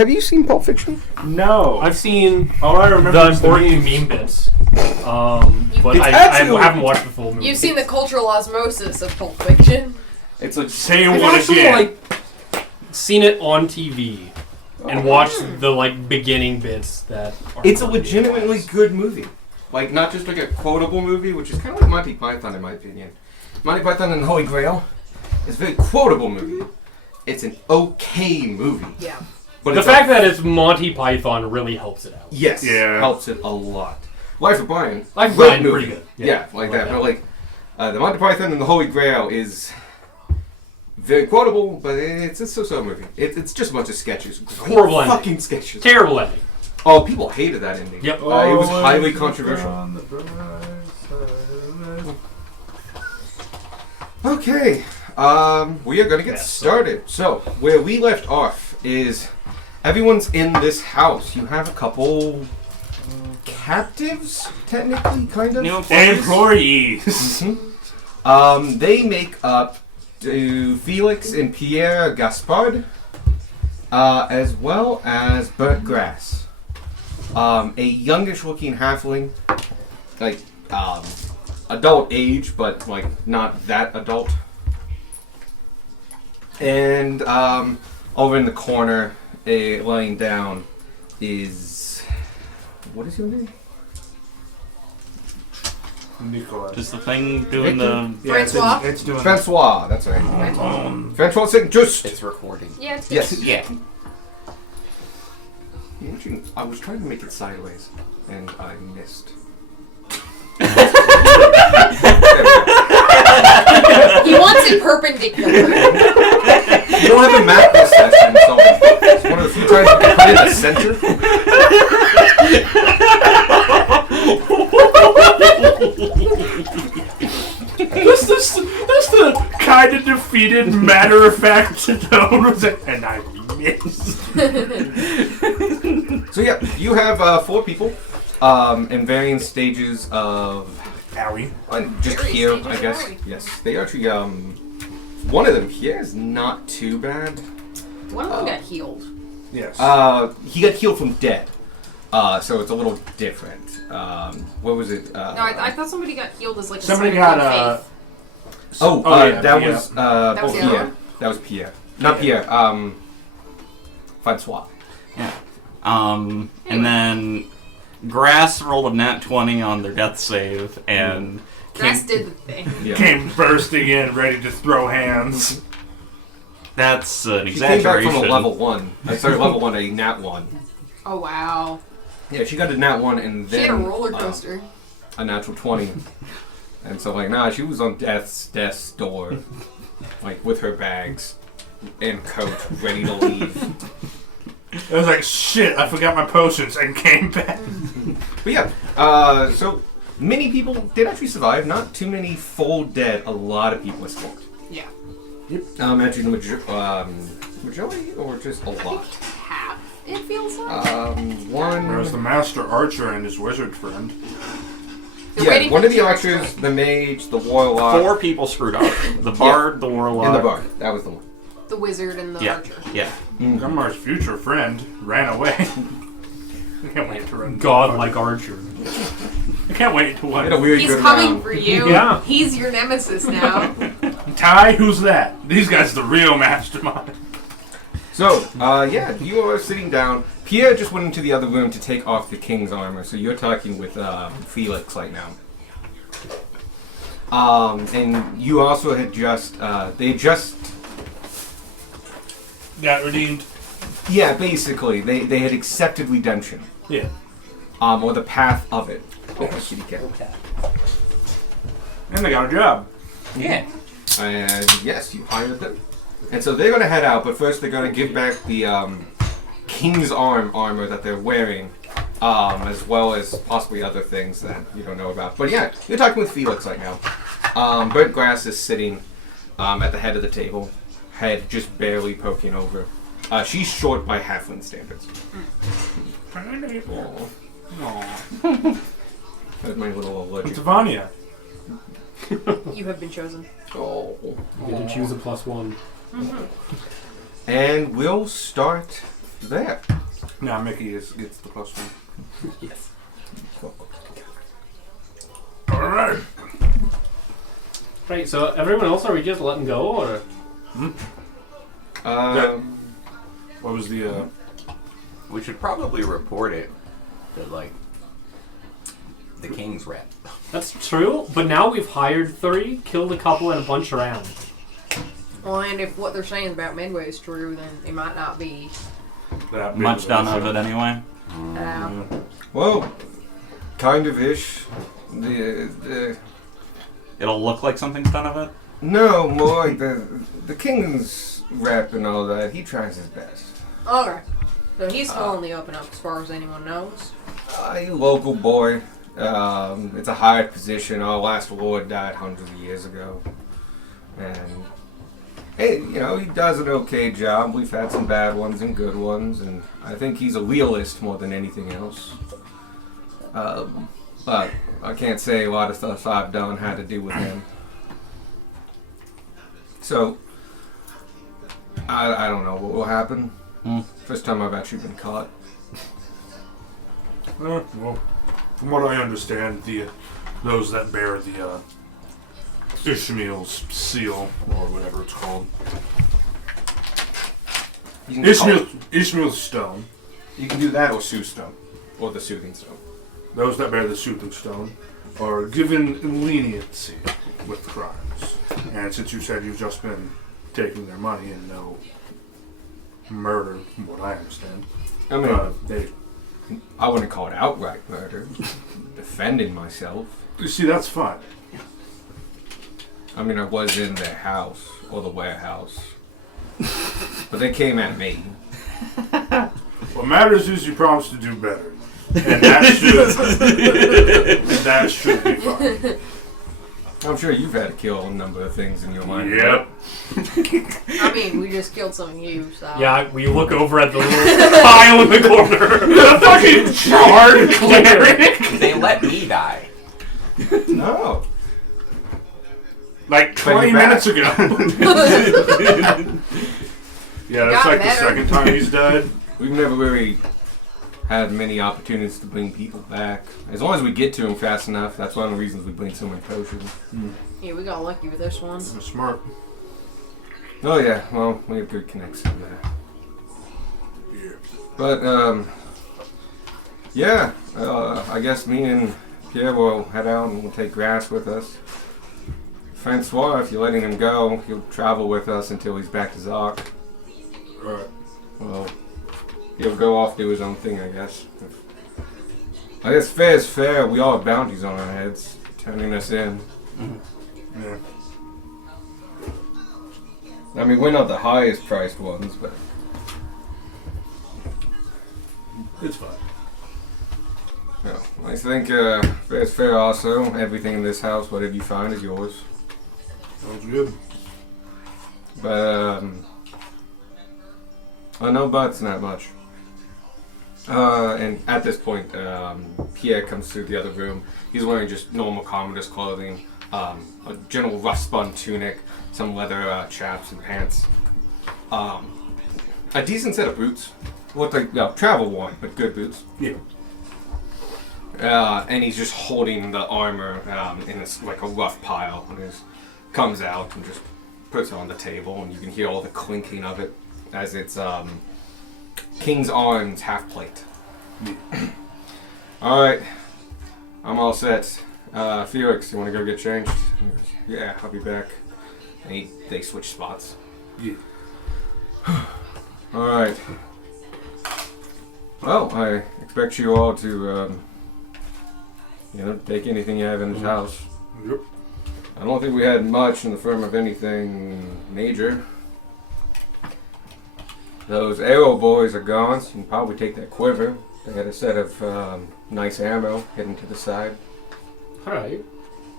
have you seen Pulp Fiction? No. I've seen All I remember the is the important memes. meme bits, but It's I actually- haven't watched the full movie. You've seen the cultural osmosis of Pulp Fiction. It's like Say I've what actually again? seen it on TV and watched the beginning bits that. Are it's a funny legitimately otherwise. good movie. Like not just like a quotable movie, which is kind of like Monty Python in my opinion. Monty Python and the Holy Grail is a very quotable movie. It's an okay movie. Yeah. But The it's fact that it's Monty Python really helps it out. yes, Yeah. helps it a lot. Life of Brian, Life of great Brian, movie. pretty good. Yeah, like that. that. But like the Monty Python and the Holy Grail is very quotable, but it's a so-so movie. It's just a bunch of sketches. Great Horrible ending. fucking sketches. Terrible ending. Oh, people hated that ending. Yep. It was highly controversial. Okay, we are going to get started. So, where we left off is everyone's in this house. You have a couple captives, technically, kind of. New employees. Employees. They make up Felix and Pierre Gaspard, as well as Bert Grass, a youngish-looking halfling, like adult age, but like not that adult. And over in the corner, laying down, is what is your name? Nicholas. Just the thing doing the. Francois? It's doing Francois. That's right. Francois Saint Just. It's recording. Yeah, it's Yes. Yeah. Actually, I was trying to make it sideways, and I missed. He wants it perpendicular. You don't have a macro session, so it's one of the few times you can put it in the center. That's the kind of defeated, matter of fact tone. And I missed. So yeah, you have 4 people in varying stages of Owie. just Varying here, stages I of guess. worry. Yes, they actually one of them here is not too bad. One of them got healed. Yes. He got healed from dead, so it's a little different. What was it? No, I thought somebody got healed as like a Somebody sign of got good faith. That yeah. was That was the other Pierre. one? That was Pierre, not Pierre. Francois. Yeah. And then Grass rolled a nat 20 on their death save and Grass did the thing. Yeah. Came bursting in, ready to throw hands. that's an She came back exaggeration. from a level 1. Level 1, a nat 1. Oh wow. Yeah, she got a nat 1 and then She had a roller coaster. a natural 20. And so like, she was on death's door, like with her bags and coat, ready to leave. I was like, shit, I forgot my potions and came back. But yeah, so many people did actually survive. Not too many full dead. A lot of people escaped. Yeah. Actually, the majority or just a lot. Half. It feels like. One. There's the master archer and his wizard friend. They're Yeah, waiting for one of the two archers, extras. the mage, the warlock, 4 people screwed up. The bard, the warlock. and the bard. That was the one. The wizard and the Yeah. archer. Yeah. Gummar's future friend ran away. I can't wait to run. Godlike archer. I can't wait to I watch. had a weird He's good coming round. for you. Yeah. He's your nemesis now. Ty, who's that? These guys are the real mastermind. So, yeah, you are sitting down. Pierre just went into the other room to take off the king's armor, so you're talking with Felix right now. And you also had they just, Got redeemed. yeah, basically, they had accepted redemption, Yeah. or the path of it. Oh, kitty cat. And they got a job. Yeah. And yes, you hired them. And so they're going to head out, but first they're going to give back the king's armor that they're wearing, as well as possibly other things that you don't know about. But yeah, you're talking with Felix right now. Bert Grass is sitting at the head of the table, head just barely poking over. She's short by halfling standards. That's my little allergic. It's Vanya. You have been chosen. Oh. You get to choose a +1. And we'll start there. Nah, Mickey gets the plus one. Yes. Alright. Right, so everyone else, are we just letting go, or? What was the, We should probably report it to, like, the king's rep. That's true, but now we've hired 3, killed a couple, and a bunch around. Well, and if what they're saying about Midway is true, then it might not be. that big Much of done a- of it anyway. Well, kind of ish. The It'll look like something's done of it. no, more like the king's rep and all that. He tries his best. Okay. So he's still on the up and up as far as anyone knows. A local boy. It's a high position. Our last lord died hundreds of years ago, and hey, he does an okay job. We've had some bad ones and good ones, and I think he's a realist more than anything else. But I can't say a lot of stuff I've done had to do with him. So I don't know what will happen. First time I've actually been caught. Well, from what I understand, those that bear the Ishmael's seal, or whatever it's called. You can call it- Ishmael's stone. You can do that or Sue Stone. Or the Soothing Stone. Those that bear the soothing stone are given leniency with crimes. And since you said you've just been taking their money and no murder, from what I understand, I mean, they. I wouldn't call it outright murder. Defending myself. You see, that's fine. I mean, I was in their house or the warehouse. But they came at me. What matters is you promised to do better. And that should be fine. I'm sure you've had to kill a number of things in your mind. Yep. I mean, we just killed some of you, so. Yeah, we look over at the little pile in the corner. The fucking charred cleric! They let me die. No. Like Bring 20 it back. minutes ago. Yeah, that's Got like the better. second time he's died. We've never really had many opportunities to bring people back. As long as we get to them fast enough, that's one of the reasons we bring so many potions. Yeah, we got lucky with this one. That's smart. Oh yeah, well, we have good connection there. Yeah. But, yeah, I guess me and Pierre will head out and we'll take Grass with us. Francois, if you're letting him go, he'll travel with us until he's back to Zark. Alright. Well, he'll go off do his own thing, I guess. I guess fair is fair. We all have bounties on our heads, turning us in. Yeah. I mean, we're not the highest priced ones, but It's fine. no. I think fair is fair also. Everything in this house, whatever you find, is yours. Sounds good. But, no buts, not much. And at this point, Pierre comes through the other room. He's wearing just normal commoner's clothing, a general rough-spun tunic, some leather chaps and pants, a decent set of boots. Look like travel worn, but good boots. Yeah. And he's just holding the armor in this like a rough pile, and he comes out and just puts it on the table, and you can hear all the clinking of it as it's King's Arms half plate. All right, I'm all set. Felix, you want to go get changed? He goes, yeah, I'll be back. And they switch spots. Yeah. All right. Well, I expect you all to, take anything you have in this house. Yep. I don't think we had much in the form of anything major. Those arrow boys are gone, so you can probably take that quiver. They had a set of nice ammo hidden to the side. Alright.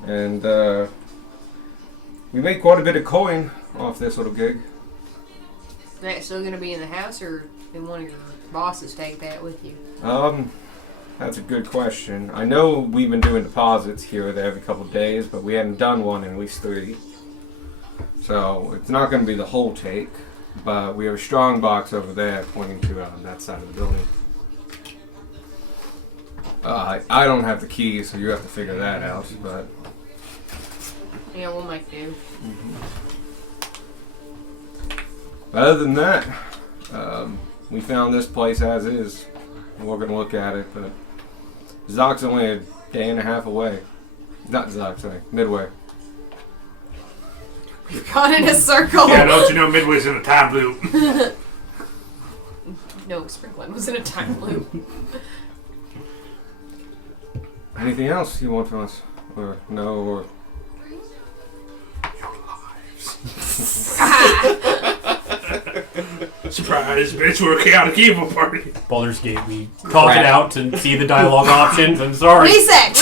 And we made quite a bit of coin off this little gig. Is that still going to be in the house, or did one of your bosses take that with you? That's a good question. I know we've been doing deposits here or there every couple of days, but we hadn't done one in at least 3. So it's not going to be the whole take. But we have a strong box over there pointing to that side of the building. I don't have the key, so you have to figure that out. But Yeah, we'll make do. other than that, we found this place as is. We're gonna look at it, but Zock's only a day and a half away. Not Zock, sorry, Midway. Gone in a circle. Yeah, don't you know Midway's in a time loop? No, Sprinkling was in a time loop. Anything else you want from us? Or no, or... Surprise, bitch, we're a chaotic evil party. Baldur's Gate, we talk it out to see the dialogue options. I'm sorry. Reset!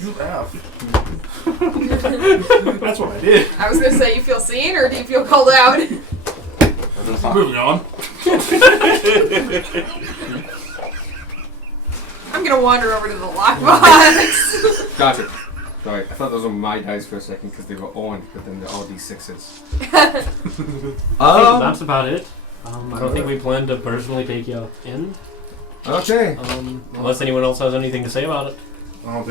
You laugh. That's what I did. I was gonna say, you feel seen or do you feel called out? Moving on. I'm gonna wander over to the lockbox. Gotcha. Sorry, I thought those were my dice for a second because they were orange, but then they're all D6s. That's about it. I don't think we plan to personally take you in. Okay. Unless anyone else has anything to say about it. I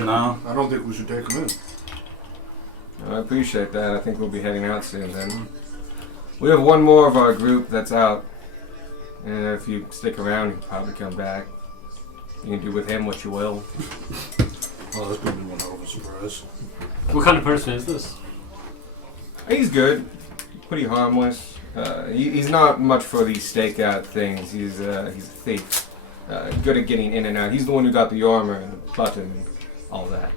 don't think we should take him in. I appreciate that. I think we'll be heading out soon then. We have one more of our group that's out. And if you stick around, you can probably come back. You can do with him what you will. Well, that's gonna be one hell of a surprise. What kind of person is this? He's good. Pretty harmless. He's not much for these stakeout things. He's a thief. Good at getting in and out. He's the one who got the armor and the button and all that.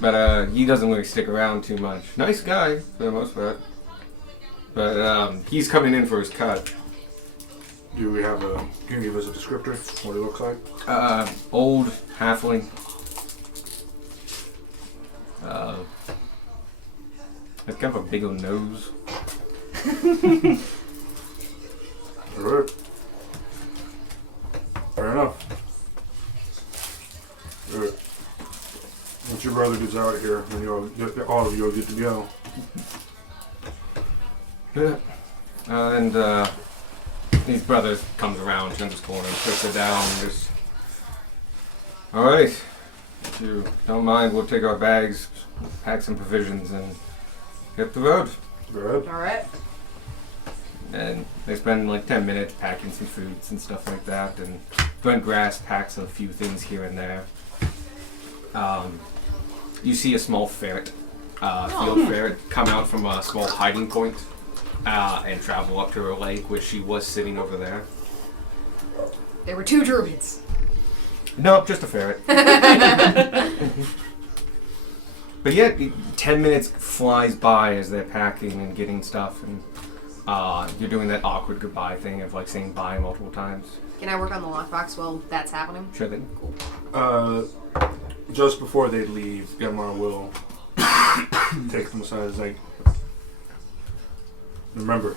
But he doesn't really stick around too much. Nice guy for the most part. But he's coming in for his cut. Do we have a... Can you give us a descriptor? What he looks like? Old halfling. Has kind of a big old nose. Alright. Fair enough. Alright. Once your brother gets out of here, then all of you will get to go. Yeah. And his brother comes around, turns his corner, puts it down, and just... Alright. If you don't mind, we'll take our bags, pack some provisions, and hit the road. Alright. Alright. And they spend like 10 minutes packing some foods and stuff like that, and Brent Grass packs a few things here and there. You see a small ferret, field ferret, come out from a small hiding point and travel up to her lake, where she was sitting over there. There were 2 druids. Nope, just a ferret. But yeah, 10 minutes flies by as they're packing and getting stuff, and you're doing that awkward goodbye thing of like saying bye multiple times. Can I work on the lockbox while that's happening? Sure thing. Cool. Just before they leave, Gemlar will take them aside. It's like, remember,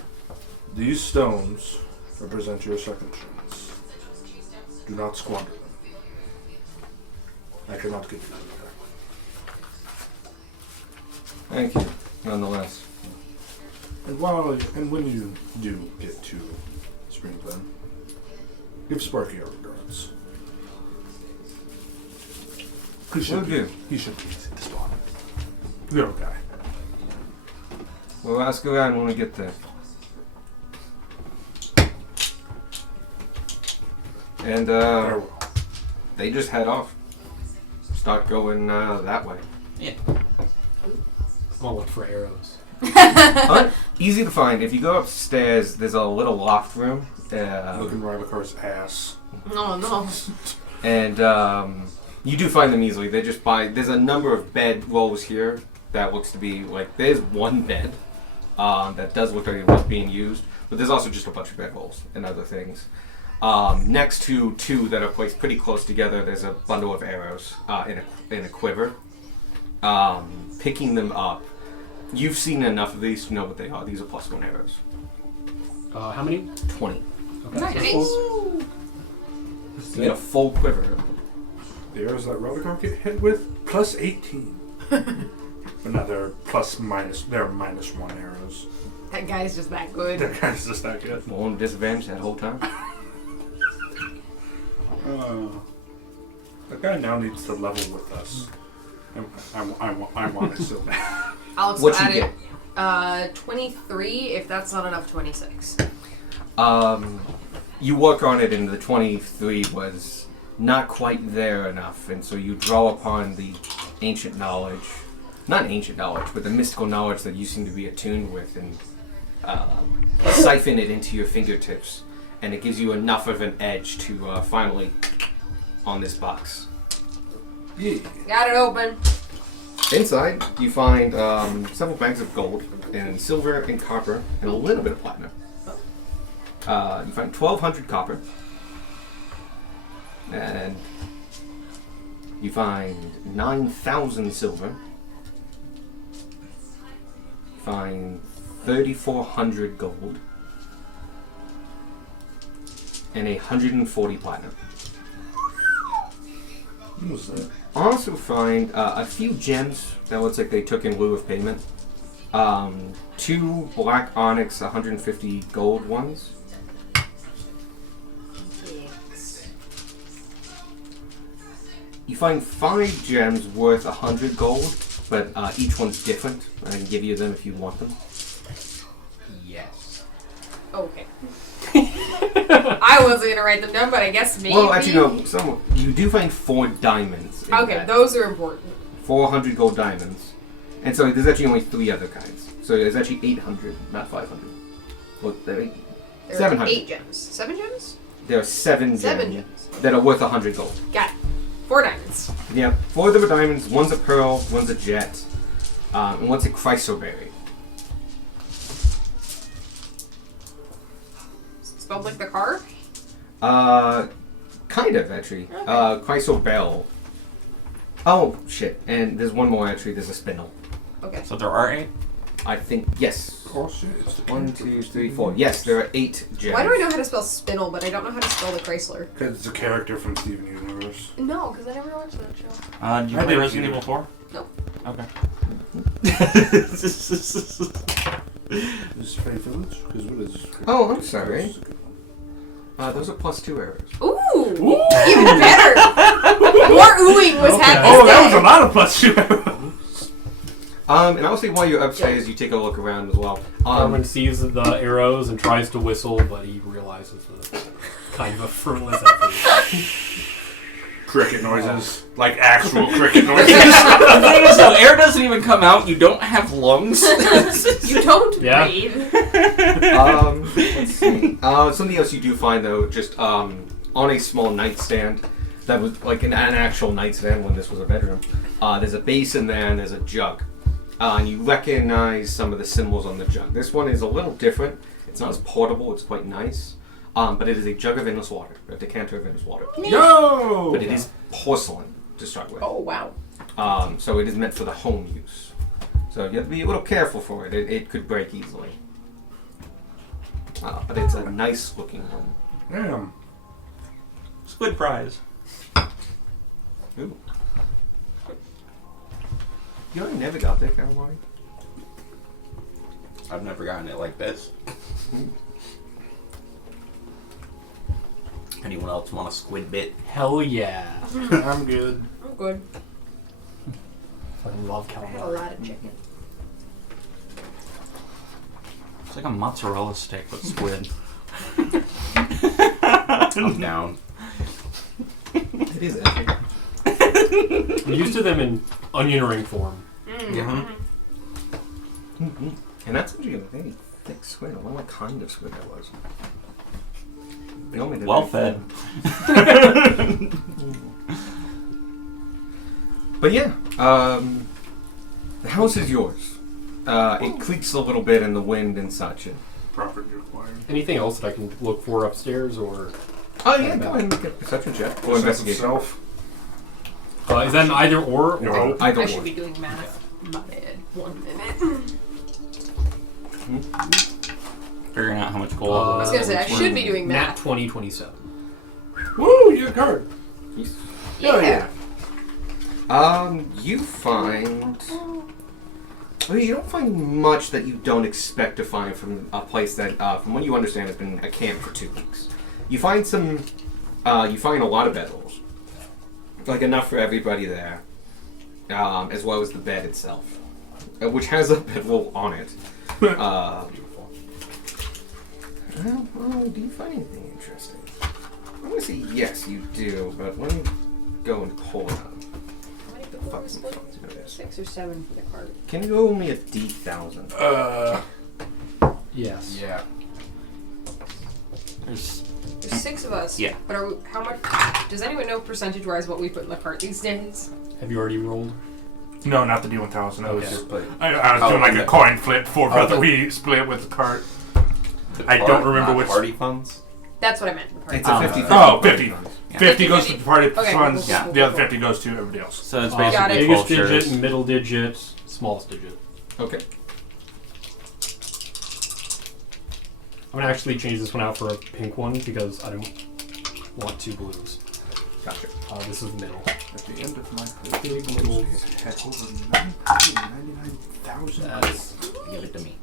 these stones represent your second chance. Do not squander them. I cannot give you that. Thank you, nonetheless. And when you do get to Spring Glen, give Sparky our regards. He should be easy to spot. You're okay. We'll ask around when we get there. And Farewell. they just head off. Start going that way. I'll look for arrows. Easy to find. If you go upstairs, there's a little loft room. Looking Rybakar's ass. Oh no. And you do find them easily. They just there's a number of bed rolls here that looks to be like, there's one bed that does look like it was being used, but there's also just a bunch of bed rolls and other things. Next to 2 that are placed pretty close together, there's a bundle of arrows in a quiver. Picking them up, you've seen enough of these to know what they are. These are +1 arrows. How many? 20. Okay. Nice. You get a full quiver. The arrows that Robocop get hit with, plus 18. But now they're they're minus 1 arrows. That guy's just that good. That guy's just that good. More on disadvantage that whole time. That guy now needs to level with us. I want it so bad. Alex What will you add get? it. 23. If that's not enough, 26. You work on it, and the 23 was not quite there enough, and so you draw upon the ancient knowledge, not ancient knowledge, but the mystical knowledge that you seem to be attuned with, and siphon it into your fingertips, and it gives you enough of an edge to finally on this box. Yeah. Got it open. Inside, you find several bags of gold and silver and copper and a little bit of platinum. You find 1,200 copper, and you find 9,000 silver. You find 3,400 gold and 140 platinum. What was that? Also find a few gems that looks like they took in lieu of payment. 2 black onyx 150 gold ones. Yes. You find 5 gems worth 100 gold, but each one's different. I can give you them if you want them. Yes. Okay. I wasn't gonna write them down, but I guess maybe. Well, actually, no. You do find 4 diamonds. Okay, that. those are important. 400 gold diamonds. And so there's actually only 3 other kinds. So there's actually 800, not 500. Well, there are There 700. are 8 gems. 7 gems? There are 7 7 gems gems. that are worth 100 gold. Got it. 4 diamonds. Yeah, 4 of them are diamonds. One's a pearl, one's a jet, and one's a chrysoberry. Spelled like the car? Kind of, actually. Okay. Chrysobell. Oh, shit. And there's one more, actually. There's a spindle. Okay. So there are 8? I think, yes. Oh shit, it's the 1, 2, 3, 4. Yes, there are 8 gems. Why do I know how to spell spindle, but I don't know how to spell the Chrysler? Because it's a character from Steven Universe. No, because I never watched that show. Did you I play did Resident too. Evil 4? No. Okay. Is Fey Village? Because what is... Oh, I'm sorry. Those are +2 arrows. Ooh! Even better! More oohing was had this Oh, that was day. a lot of plus 2 arrows. And I'll say while you're upstairs, you take a look around as well. Armin sees the arrows and tries to whistle, but he realizes it's kind of a fruitless effort. Cricket noises. Like actual cricket noises. The thing is, though, air doesn't even come out. You don't have lungs. You don't Yeah. breathe. Let's see. Something else you do find, though, just on a small nightstand, that was like an actual nightstand when this was a bedroom, there's a basin there and there's a jug. And you recognize some of the symbols on the jug. This one is a little different. It's not as portable. It's quite nice. But it is a jug of endless water, a decanter of endless water. Yo! But it is porcelain to start with. Oh, wow. So it is meant for the home use. So you have to be a little careful for it. It could break easily. But it's a nice looking one. Damn. Squid fries. Ooh. You know I never got that calamari? I've never gotten it like this. Anyone else want a squid bit? Hell yeah. I'm good. I'm good. I love I have a calamari. lot of chicken. It's like a mozzarella stick with squid. I'm down. It is actually. I'm used to them in onion ring form. Yeah. And that's actually a very thick squid. I wonder what kind of squid that was. Normally they're Well very fed. thin. But yeah, the house is yours. It creaks a little bit in the wind and such. Property required. Anything else that I can look for upstairs, or Oh yeah, go ahead and make a perception check. Or Sense of investigation. self. is that an either or? No. Either I or. should be doing math. My bad. 1 minute. Figuring out how much gold. I was gonna say, I should be doing Nat math. 2027. Woo! You got a card. Yes. Hell Yeah. yeah. You find. Well, you don't find much that you don't expect to find from a place that, from what you understand, has been a camp for 2 weeks. You find some. You find a lot of bedrolls, like enough for everybody there, as well as the bed itself, which has a bedroll on it. Well, do you find anything interesting? I'm gonna say yes, you do, but let me go and pull it up. How many people were split? 6 or 7 for the cart. Can you roll me a D1000? Yes. Yeah. There's There's 6 of us. Yeah. But how much? Does anyone know percentage-wise what we put in the cart these days? Have you already rolled? No, not the D1000. I was Okay. just. But I was Oh, doing like and a the- coin flip for Oh, whether the- we split with the cart. the I don't part, remember not which- party funds. That's what I meant. The party. It's a 50-50. Oh, 50. Yeah. 50 goes to the party Okay, funds. cool, cool, The other cool. 50 goes to everybody else. so it's Got basically it. Biggest cultures. digit, middle digit, smallest digit. Okay. I'm gonna actually change this one out for a pink one because I don't want 2 blues. Gotcha. This is middle. At the end of my Big middle. had over 999,000. That's Give it to me.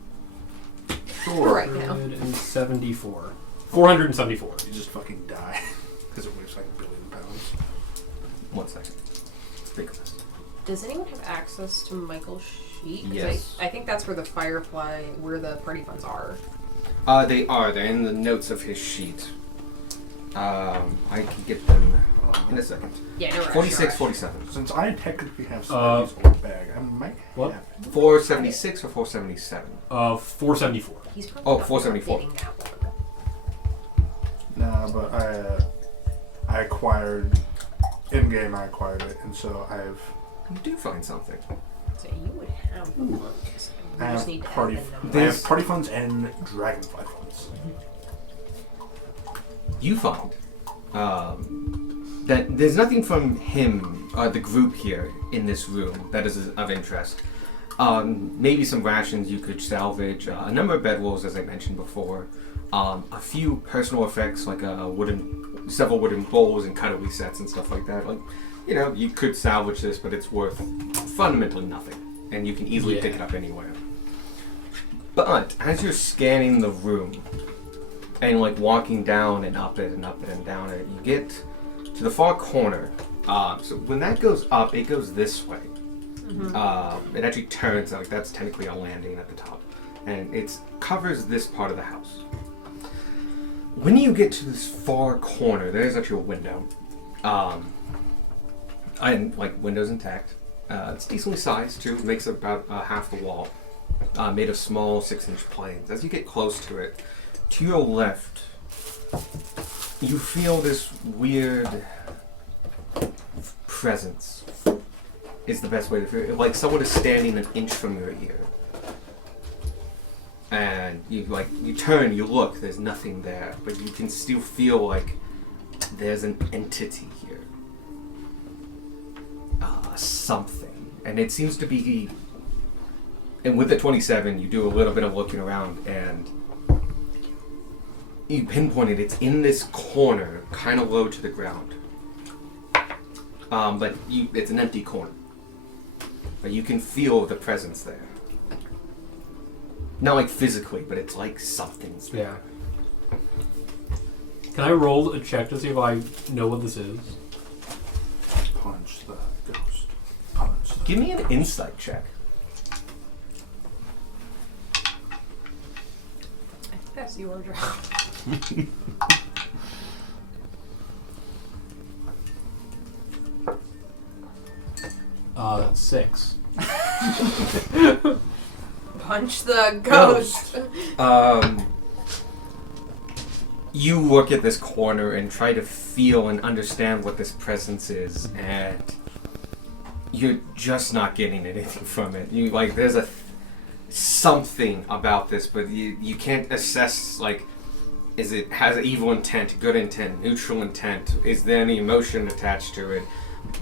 For right now. 474. 474. You just fucking die. Because it weighs like £1 billion. 1 second. Let's think of this. Does anyone have access to Michael's sheet? 'Cause Yes. I think that's where the Firefly, where the party funds are. They are. They're in the notes of his sheet. I can get them in a second. Yeah, no rush. 46, no 47. Since I technically have somebody's old bag, I might What? have it. 476 or 477? 474. He's probably Oh, not 474. getting that one. Nah, but I acquired in game. I acquired it, and so I've You do find something. So you would have the funds. We I just have need to party. add them. I There's- have party funds and dragonfly funds. You find that there's nothing from him, the group here in this room, that is of interest. Maybe some rations you could salvage, a number of bedrolls, as I mentioned before, a few personal effects like several wooden bowls and cutlery sets and stuff like that. Like, you know, you could salvage this, but it's worth fundamentally nothing, and you can easily pick it up anywhere. But as you're scanning the room and like walking down and up it and up it and down it, you get to the far corner. So when that goes up, it goes this way. It actually turns, like that's technically a landing at the top, and it covers this part of the house. When you get to this far corner, there's actually a window, and like window's intact. It's decently sized too. It makes about half the wall, made of small 6-inch planes. As you get close to it, to your left, you feel this weird presence. Is the best way to feel it. Like someone is standing an inch from your ear. And you turn, you look, there's nothing there, but you can still feel like there's an entity here. Something. And it seems to be, and with the 27, you do a little bit of looking around and you pinpoint it. It's in this corner, kind of low to the ground. But it's an empty corner. But you can feel the presence there. Not like physically, but it's like something's there. Yeah. Can I roll a check to see if I know what this is? Punch the ghost. Punch the Give me an insight check. I think that's your job. 6. Punch the ghost. You look at this corner and try to feel and understand what this presence is, and you're just not getting anything from it. You like there's something about this, but you can't assess like has evil intent, good intent, neutral intent? Is there any emotion attached to it?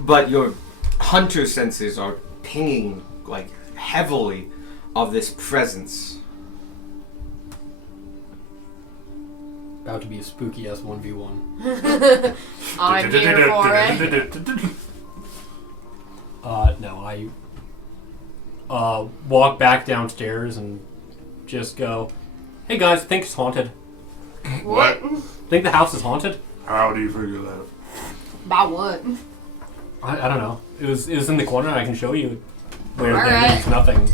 But your hunter senses are pinging like heavily of this presence. About to be a spooky S1v1. I'm here for it. No, I walk back downstairs and just go, "Hey guys, think it's haunted. What? Think the house is haunted?" How do you figure that? By what? I don't know. It was in the corner. I can show you where Alright. there's nothing.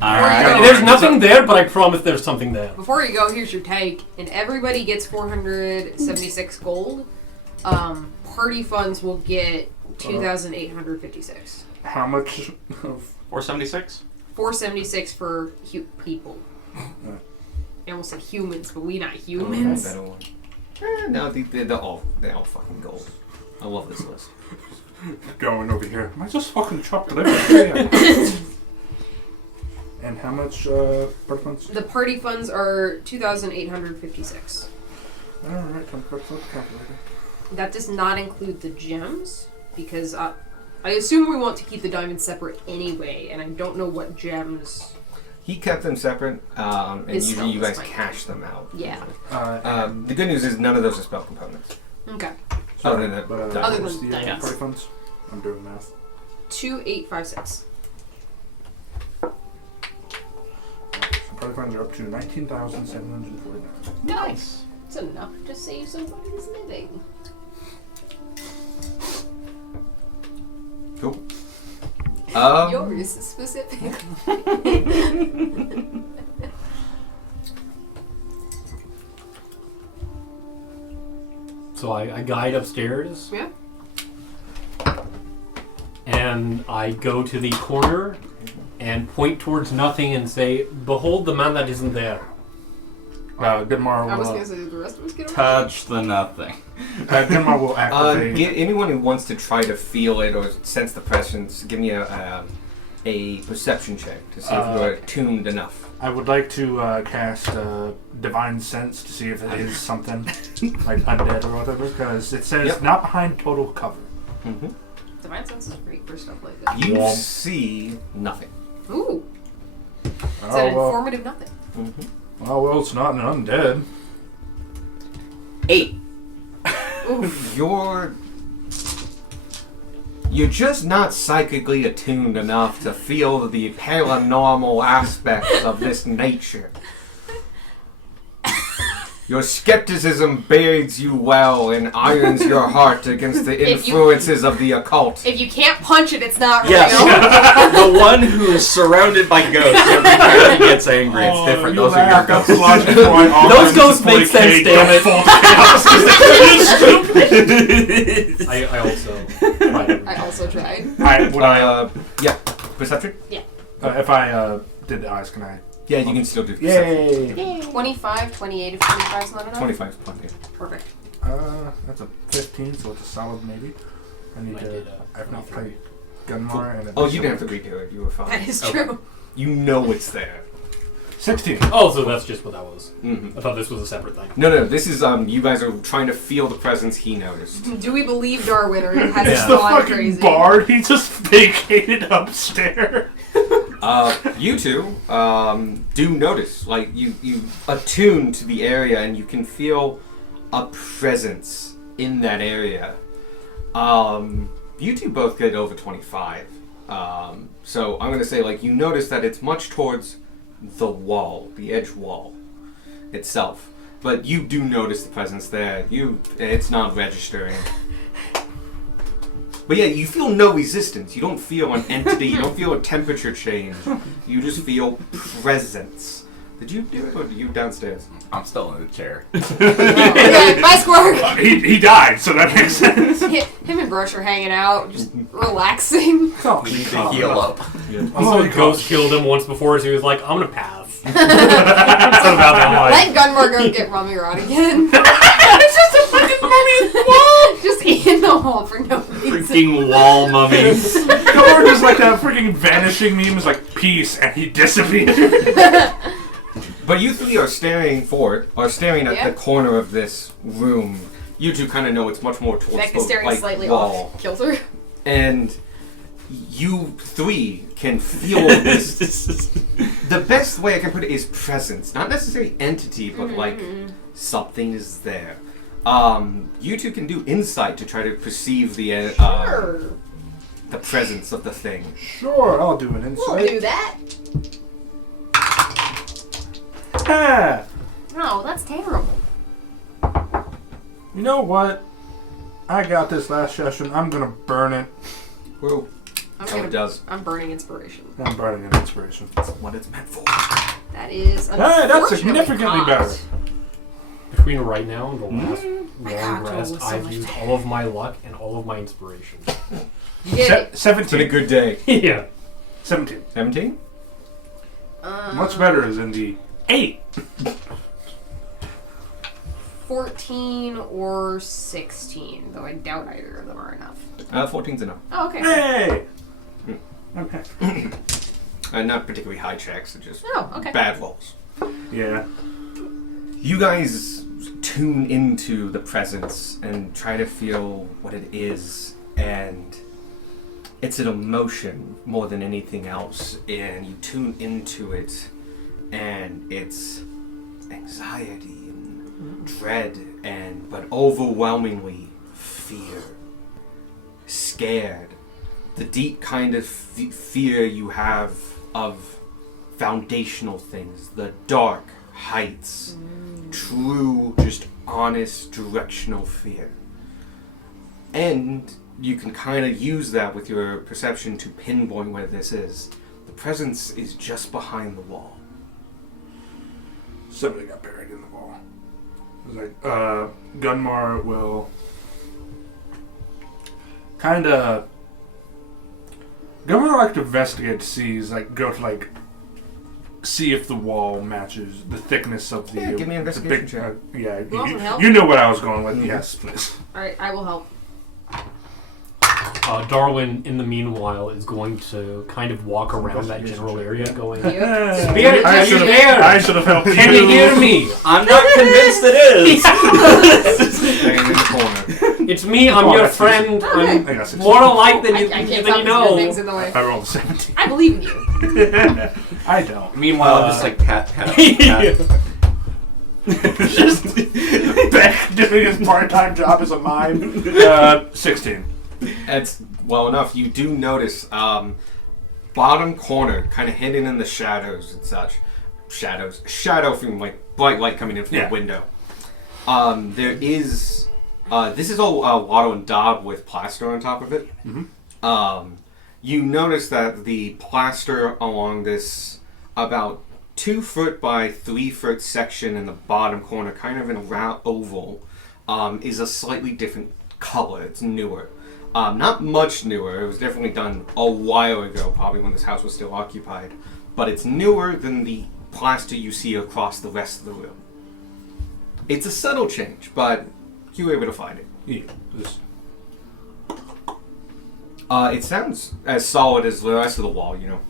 Alright. There's nothing there, but I promise there's something there. Before you go, here's your take. And everybody gets 476 gold. Party funds will get 2,856. How much of 476? 476 for people. I almost said humans, but we not Oh, humans. better one. No, they're all fucking gold. I love this list. going over here? Am I just fucking chocolate everywhere? And how much birth months? The party funds are 2,856. Alright, come quick, flip the calculator. That does not include the gems, because I assume we want to keep the diamonds separate anyway, and I don't know what gems. He kept them separate, and His usually you spell guys is fine. cash them out. Yeah. The good news is none of those are spell components. Okay. Other than that, but, diamond. Other what's than the diamonds. party funds? I'm doing math. 2,856. Party funds are up to 19,749. Nice. It's enough to save somebody's living. Cool. Yours is specific. So I guide upstairs. Yeah. And I go to the corner and point towards nothing and say, "Behold the man that isn't there." Denmar I was will, gonna say the rest of us get Touch the nothing. Denmar will activate. Get anyone who wants to try to feel it or sense the presence, give me a perception check to see if you're attuned enough. I would like to cast Divine Sense to see if it is something like undead or whatever, because it says Yep. not behind total cover. Mm-hmm. Divine sense is great for stuff like that. You Womp. see nothing. Ooh. It's an Oh well, informative nothing. Mm-hmm. oh well, it's not an undead. 8. Oof. You're just not psychically attuned enough to feel the paranormal aspects of this nature. Your skepticism bears you well and irons your heart against the If you- influences of the occult. If you can't punch it, it's not Yes. real. The one who is surrounded by ghosts every time he gets angry. It's different. Those are your ghosts. Those ghosts make sense, damn it. I also tried I also tried. Yeah, perception? If I did the eyes, can I? Yeah, you can still do perception. Yay! 25, 28 if 25 is not enough. 25 is plenty. Perfect. That's a 15, so it's a solid maybe. I need I to. did, I've not played Gunmar and. Oh, you didn't have to redo it. You were fine. That is Okay. true. You know it's there. 16. Oh, so that's just what that was. hmm I thought this was a separate thing. No, this is you guys are trying to feel the presence he noticed. Do we believe Darwin or has Yeah. it The gone fucking crazy? bard, he just vacated upstairs. You two do notice, like you attune to the area and you can feel a presence in that area. You two both get over 25. So I'm gonna say, like, you notice that it's much towards the wall, the edge wall itself. But you do notice the presence there. It's not registering. But yeah, you feel no resistance. You don't feel an entity. You don't feel a temperature change. You just feel presence. Did you do it, or are you downstairs? I'm still in the chair. Okay, bye, Squark. He died, so that makes sense. Him and Brush are hanging out, just relaxing. We need to heal up. Also, my Ghost gosh. killed him once before, so he was like, "I'm gonna pass." That's about that Let Gunmar go get Rummy Rod again. It's just a fucking mummy in the wall! Just in the hall for no reason. Freaking wall mummies. Or just like that freaking vanishing meme is like, peace, and he disappeared. But you three are staring at Yeah. the corner of this room. You two kind of know it's much more towards Becca's the staring like, slightly wall. off kilter. And you three can feel this. The best way I can put it is presence, not necessarily entity, but like something is there. You two can do insight to try to perceive the. Sure. the presence of the thing. Sure, I'll do an insight. We'll do that. Ah, No, that's terrible. you know what? I got this last session. I'm gonna burn it. Whoa. It does. I'm burning inspiration. I'm burning an inspiration. That's what it's meant for. That is Hey, that's unfortunately significantly hot. better. Between right now and the last My long cocktail rest, was so I've much used better. all of my luck and all of my inspiration. You get It's been a 17. good day. Yeah. 17. 17? Much better is in the 8. 14 or 16, though I doubt either of them are enough. 14's enough. Oh, okay. Hey! Okay. Not particularly high checks, just Oh, okay. bad rolls. Yeah. You guys tune into the presence and try to feel what it is, and it's an emotion more than anything else, and you tune into it, and it's anxiety and dread, but overwhelmingly fear. Scared. The deep kind of fear you have of foundational things, the dark heights, true, just honest, directional fear. And you can kind of use that with your perception to pinpoint where this is. The presence is just behind the wall. Somebody got buried in the wall. It was like, Gunmar will kind of. Gunmar will like to investigate to see, go to see if the wall matches the thickness of the. Yeah, give me an the investigation check. yeah, You want some help? you know what I was going with. Mhm. Yes, please. Alright, I will help. Darwin, in the meanwhile, is going to kind of walk around that general area going, Yep. Spirit, I are should you have. there? I should have helped Can you hear me? I'm not convinced it is. Hanging in the corner. It's me, I'm Oh, your that's friend. Okay. I'm I got 16. more alike than I you, can't than stop you this good things know. in the way. I rolled a 17. I believe in you. I don't. Meanwhile, I'm just like pat. Just Beck doing his part-time job as a mime. 16. That's well enough. You do notice bottom corner, kind of hidden in the shadows and such. Shadow from bright light coming in from Yeah. the window. There is this is all Watto and Daub with plaster on top of it. Mhm. You notice that the plaster along this about 2 foot by 3 foot section in the bottom corner, kind of in a round oval, is a slightly different color. It's newer. Not much newer. It was definitely done a while ago, probably when this house was still occupied. But it's newer than the plaster you see across the rest of the room. It's a subtle change, but you were able to find it. Yeah, this- It sounds as solid as the rest of the wall, you know.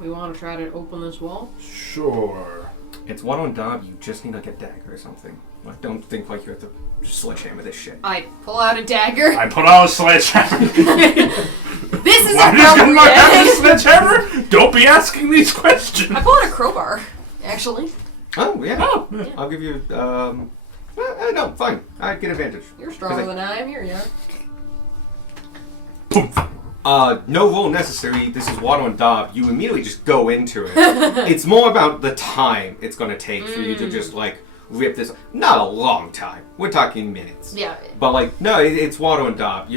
We want to try to open this wall? Sure. It's Watto and Daub. You just need like a dagger or something. Like, don't think like you have to sledgehammer this shit. I pull out a dagger. I put out a sledgehammer. This is Why does Gunmar have a appropriate. sledgehammer? Don't be asking these questions. I pull out a crowbar, actually. Oh yeah. Oh, Yeah. I'll give you. No, fine. I get advantage. You're stronger than I am. Here you are. No roll necessary. This is Watto and Daub. You immediately just go into it. It's more about the time it's going to take for you to just rip this. Not a long time. We're talking minutes. Yeah. But no, it's Watto and Daub.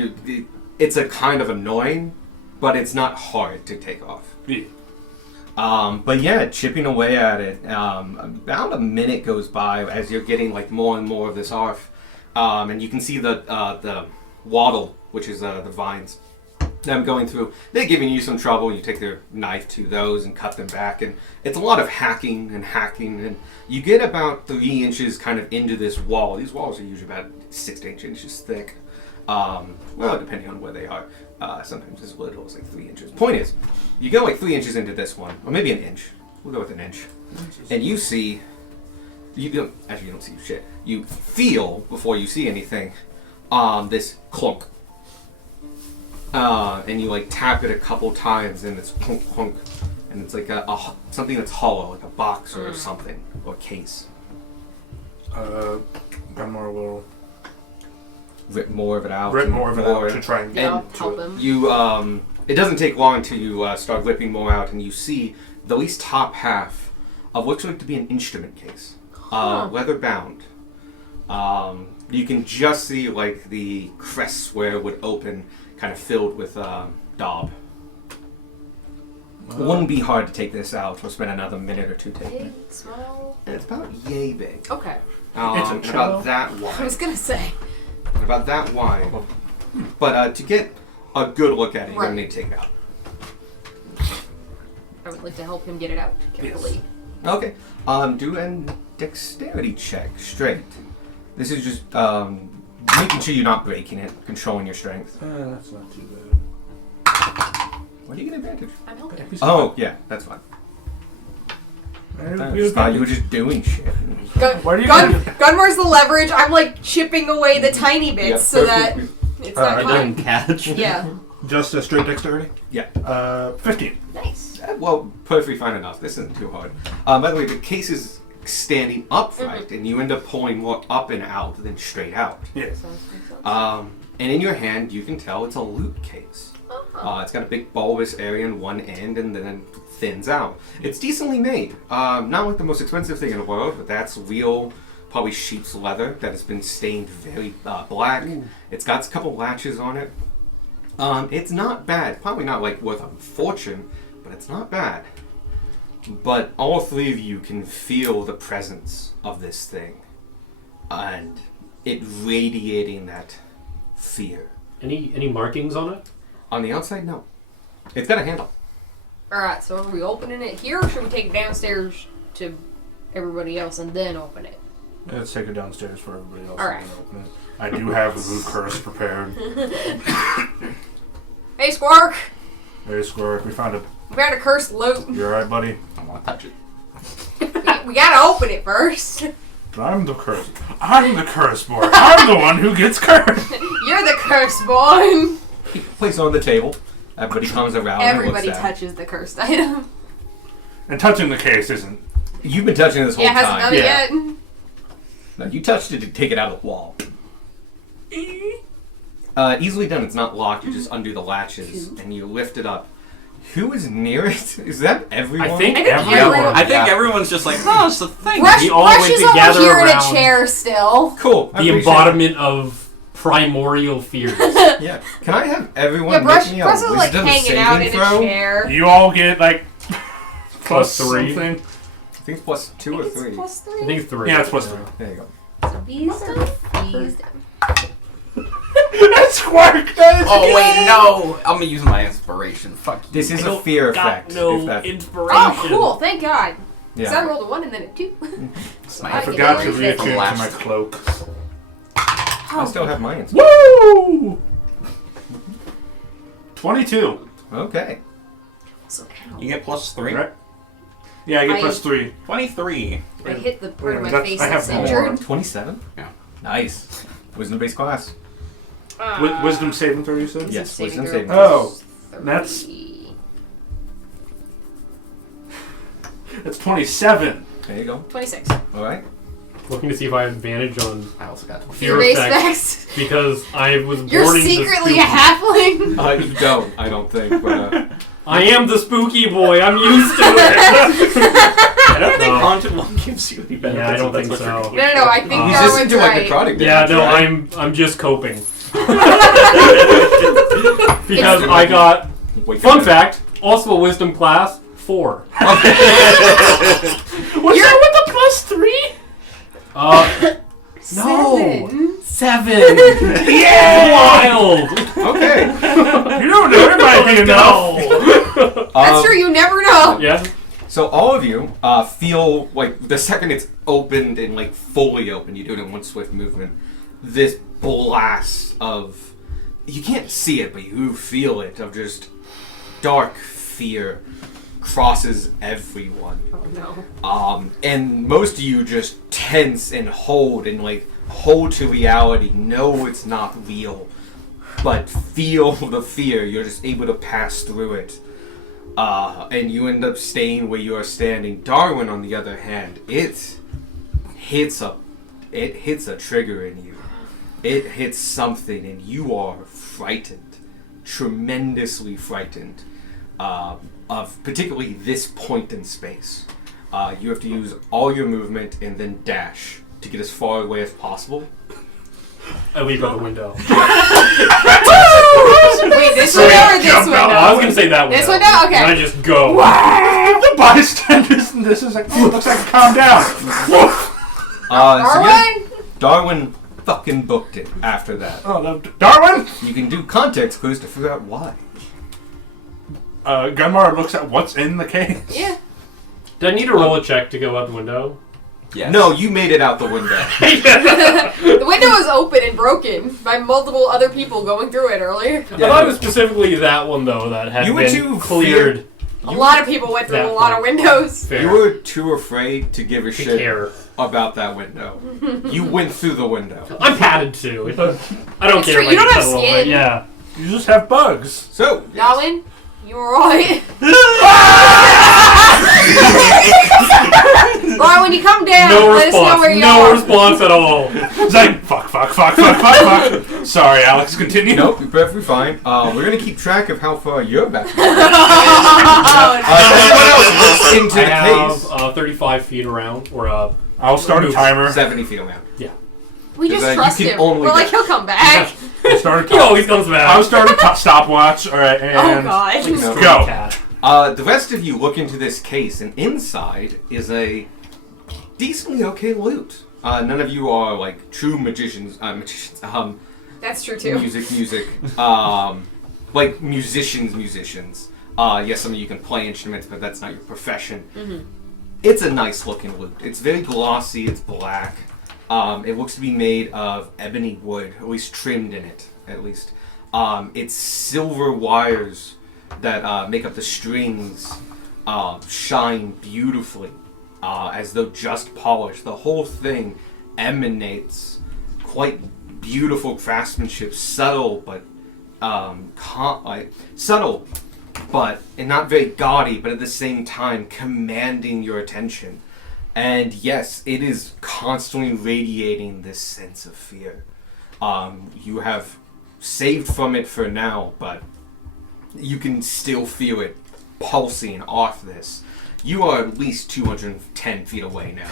It's a kind of annoying, but it's not hard to take off. Yeah. But yeah, chipping away at it. About a minute goes by as you're getting more and more of this off, and you can see the wattle, which is the vines. Them going through. They're giving you some trouble. You take their knife to those and cut them back, and it's a lot of hacking, and you get about 3 inches kind of into this wall. These walls are usually about 6 to 8 inches thick. Well, depending on where they are. Sometimes as little as 3 inches. Point is, you go 3 inches into this one, or maybe an inch. We'll go with an inch. And you see, you don't see shit. You feel, before you see anything, this clunk. And you tap it a couple times, and it's clunk clunk, and it's something that's hollow, like a box or something, or a case. Gunmar will rip more of it out. Rip and more of it out to try and Yeah, get I'll to help it. him. You it doesn't take long till you start ripping more out, and you see the least top half of what looks like to be an instrument case, leather bound. You can just see like the crests where it would open, kind of filled with daub. Wouldn't be hard to take this out. We'll spend another minute or two taking Big, it. small. And it's about yay big. Okay. It's a And cello? about that I wide. was gonna say. About that wide. But to get a good look at it, you're Right. gonna need to take it out. I would like to help him get it out carefully. Okay. Do a dexterity check straight. This is just making sure you're not breaking it, controlling your strength. That's not too bad. Why do you get advantage? I'm helping. Oh, yeah, that's fine. I just thought you were just doing shit. Why do you get Gunmar's the leverage. I'm like chipping away the tiny bits Yeah, so that perfect. it's Alright, not I mine. didn't catch. Yeah. just a straight dexterity? Yeah. 15. Nice. Well, perfectly fine enough. This isn't too hard. By the way, the case is standing upright, and you end up pulling more up and out than straight out. Yes. And in your hand, you can tell it's a loot case. It's got a big bulbous area in one end, and then it thins out. It's decently made. Not like the most expensive thing in the world, but that's real, probably sheep's leather that has been stained very black. It's got a couple latches on it. It's not bad. Probably not like worth a fortune, but it's not bad. But all three of you can feel the presence of this thing, and it radiating that fear. Any markings on it? On the outside, no. It's got a handle. Alright, so are we opening it here or should we take it downstairs to everybody else and then open it? Let's take it downstairs for everybody else. Alright. and then open it. I do have the root curse prepared. Hey, Squark! Hey, Squirrel, we found a... We got a cursed loot. You alright, buddy? I want to touch it. We gotta open it first. I'm the curse. I'm the curse boy. I'm the one who gets cursed. You're the cursed boy. He places it on the table. Everybody comes around Everybody and looks down. touches the cursed item. And touching the case isn't... You've been touching it this whole Yeah, hasn't time. done it Yeah. yet. No, you touched it to take it out of the wall. Easily done. It's not locked. You just undo the latches and you lift it up. Who is near it? Is that everyone? I think I think everyone. everyone- I think Yeah. everyone's just like, oh, it's the thing. Brush, We all Brush went is over together here in a around chair still. Cool. I The appreciate embodiment of primordial fears. it. Yeah. Can I have everyone Yeah, Brush, make me a Brush is like wisdom hanging saving out in throw? a chair. You all get, like... Plus 3. something. I think it's plus 2 or It's 3. plus 3. I think it's 3. Yeah, it's plus 3. There you go. Wisdom. That's Squark! That is Oh wait, no! I'm gonna use my inspiration. Fuck you. This is I a don't fear got effect. no if that, inspiration. Oh, cool. Thank God. Because I yeah. rolled a 1 and then a 2. It's my I I forgot to get it. reattune From to last- my cloak. I still have mine. Woo! 22. Okay. So, You get plus 3. Right? Yeah, I get I- plus 3. 23. I hit the part of my That's- face I have that's more. injured. 27? Yeah. Nice. Wisdom-based class. Wisdom saving throw, you said? Yes, wisdom throw. saving. Oh, that's- 30. It's 27. There you go. 26. All right. Looking to see if I have advantage on I also got 20. fear Your base effects specs. because I was You're boarding the secretly a spooky. halfling. You don't, I don't think, but I am the spooky boy. I'm used to it. I don't think No. Haunted One gives you any benefits. Yeah, I don't if that's think what you're so. doing. No, I think He's he's just just Darwin's into like right. necrotic Yeah, damage, no, right? I'm just coping because I got Wake fun up. fact. Also a wisdom class 4. What's that with the plus 3? No. 7. Yeah! Wild. Okay. You don't know everybody enough. That's true, you never know. Yeah. So all of you feel like the second it's opened and like fully open, you do it in one swift movement. This blast of, you can't see it, but you feel it, of just dark fear crosses everyone. Oh no. And most of you just tense and hold to reality. Know it's not real, but feel the fear. You're just able to pass through it. And you end up staying where you are standing. Darwin, on the other hand, it hits a trigger in you. it hits something, and you are frightened, tremendously frightened, of particularly this point in space. You have to use all your movement and then dash to get as far away as possible. I leave out the window. Wait, this window or this jump out. I was window? gonna say that window. This window? Okay. And I just go. The bystanders, and this is like, oh, looks like calm down. Darwin? Darwin fucking booked it after that. Oh, no, Darwin! You can do context clues to figure out why. Gunmar looks at what's in the case. Yeah. Do I need to roll a check to go out the window? Yes. No, you made it out the window. The window was open and broken by multiple other people going through it earlier. I thought it was specifically that one though that had You were been too cleared. A lot of people went through That a lot of windows. Fair. You were too afraid to give a to shit care. about that window. You went through the window. I'm padded too. I don't It's care. true, if you I don't get have cut a little skin. bit. Yeah. You just have bugs. So, Darwin, you were right. Darwin, you come down. No Let us know response. where you No are. response at all. It's like, fuck. Sorry, Alex, continue. nope, you're perfectly fine. We're gonna keep track of how far you're back. Oh, Everyone else looks into I the have 35 feet around, or I'll start a case. timer. 70 feet around. we just You trust can him. only We're like, go- he'll come back. I'll start a he always comes back. I'll start a stopwatch. All right, Oh and god. No. go. Cat. The rest of you look into this case, and inside is a decently okay loot. None of you are like true magicians. That's true too. Music. Like musicians. Yes, some of you can play instruments, but that's not your profession. Mm-hmm. It's a nice looking loot. It's very glossy. It's black. It looks to be made of ebony wood, at least trimmed in it. At least, it's silver wires that make up the strings. Shine beautifully, as though just polished. The whole thing emanates quite beautiful craftsmanship, subtle but subtle, but and not very gaudy, but at the same time commanding your attention. And yes, it is constantly radiating this sense of fear. You have saved from it for now, but you can still feel it pulsing off this. You are at least 210 feet away now.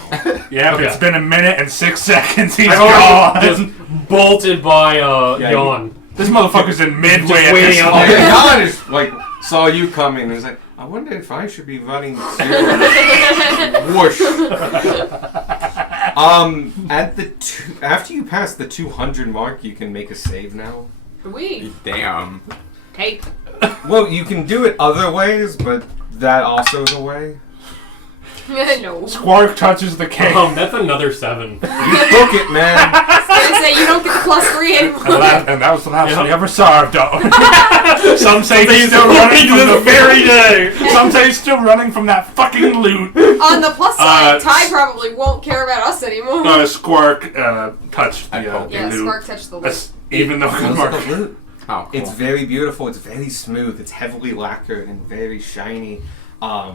Yeah, Okay. it's been a minute and 6 seconds. He's I've gone. already just bolted by Yeah, Yawn. This motherfucker's in midway Just at waiting this out point. there. Jan is like saw you coming and was like, I wonder if I should be running too. Whoosh. At the after you pass the 200 mark, you can make a save now. We Damn. take. Well, you can do it other ways, but that also is a way. No. Squark touches the cake. That's another 7. You book it, man. I say you don't get the +3 anymore. And that was the last Yeah. we ever saw of Dog. Some say he's He's still running from to the this very day. Some say he's still running from that fucking loot. On the plus side, Uh, Ty probably won't care about us anymore. Squark touched I the hope. Yeah, loot. Spark touched the That's- loot. even though It feels like a loot. Oh, cool. It's very beautiful. It's very smooth. It's heavily lacquered and very shiny,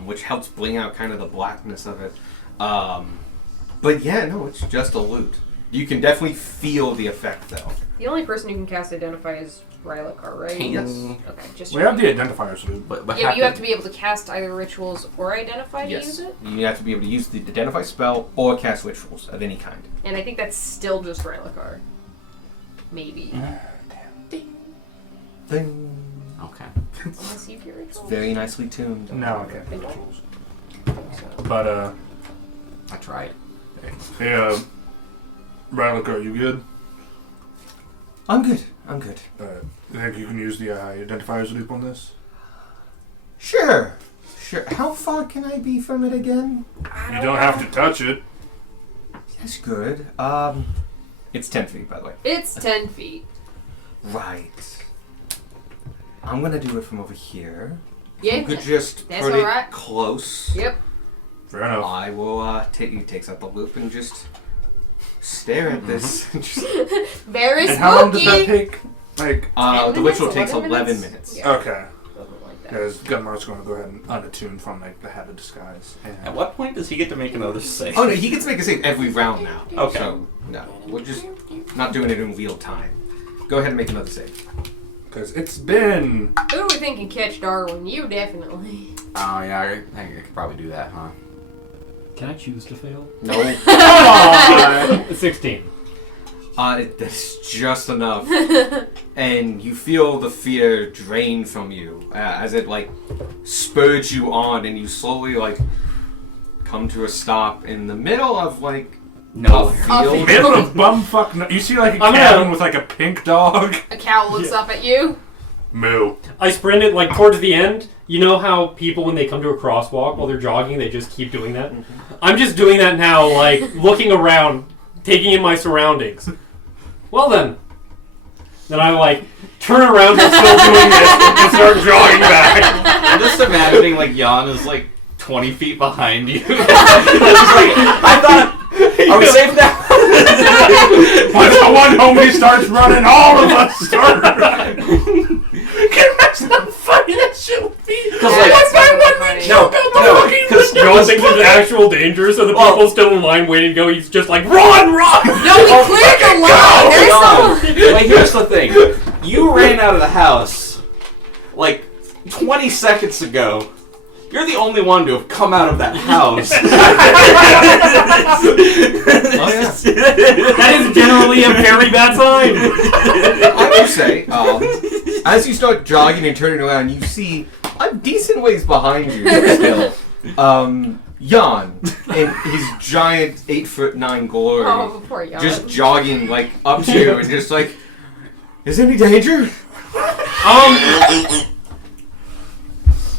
which helps bring out kind of the blackness of it. But yeah, no, it's just a loot. You can definitely feel the effect, though. The only person who can cast Identify is Rylakar, right? Yes. Okay, just We have the identifiers, dude. But Yeah, but you have to be able to cast either Rituals or Identify to use it. You have to be able to use the Identify spell or cast rituals of any kind. And I think that's still just Rylakar. Maybe. Ding. Okay. Wanna see if your Rituals? Very nicely tuned. No, okay. But, I tried. hey, Rylakar, you good? I'm good. You think you can use the identifiers loop on this? Sure. How far can I be from it again? You don't have to touch it. That's good. It's 10 feet, by the way. It's 10 feet. Right. I'm gonna do it from over here. Yeah. You could just That's put it alright. close. Yep. Fair enough. I will he takes out the loop and just stare at this. Just, Very And how long does that spooky. take? Like, 10 the ritual minutes, takes 11 11 minutes? minutes. Yeah. okay. Something like As Gunmar's going to go ahead and unattune from the hat of disguise. At And what point does he get to make another save? Oh no, he gets to make a save every round now. Okay. So no, we're just not doing it in real time. Go ahead and make another save. because it's been Who do we think can catch Darwin? You definitely. Oh yeah, I could probably do that, huh? Can I choose to fail? No. 16. That's just enough. And you feel the fear drain from you as it like spurs you on, and you slowly like come to a stop in the middle of like No. a field. middle of bumfuck. You see like a I'm cabin gonna- with like a pink dog. A cow looks up at you. Moo. I sprinted like towards the end. You know how people, when they come to a crosswalk while they're jogging, they just keep doing that? I'm just doing that now, like looking around, taking in my surroundings. Well then. Then I like turn around and still doing this and start jogging back. I'm just imagining like Jan is like 20 feet behind you. It's just like, I thought, are we safe now? Once the one homie starts running, all of us start running. Can you imagine how funny that shit would be? Because like, No, because John thinks there's actual danger, so the people still in line waiting to go, he's just like, run, run! No, we cleared the line. There's no. Like, here's the thing. You ran out of the house like 20 seconds ago. You're the only one to have come out of that house. That is generally a very bad sign. I will say, as you start jogging and turning around, you see a decent ways behind you still. Jan in his giant 8'9" glory, Oh, poor Jan. just jogging like up to you and just like, is there any danger?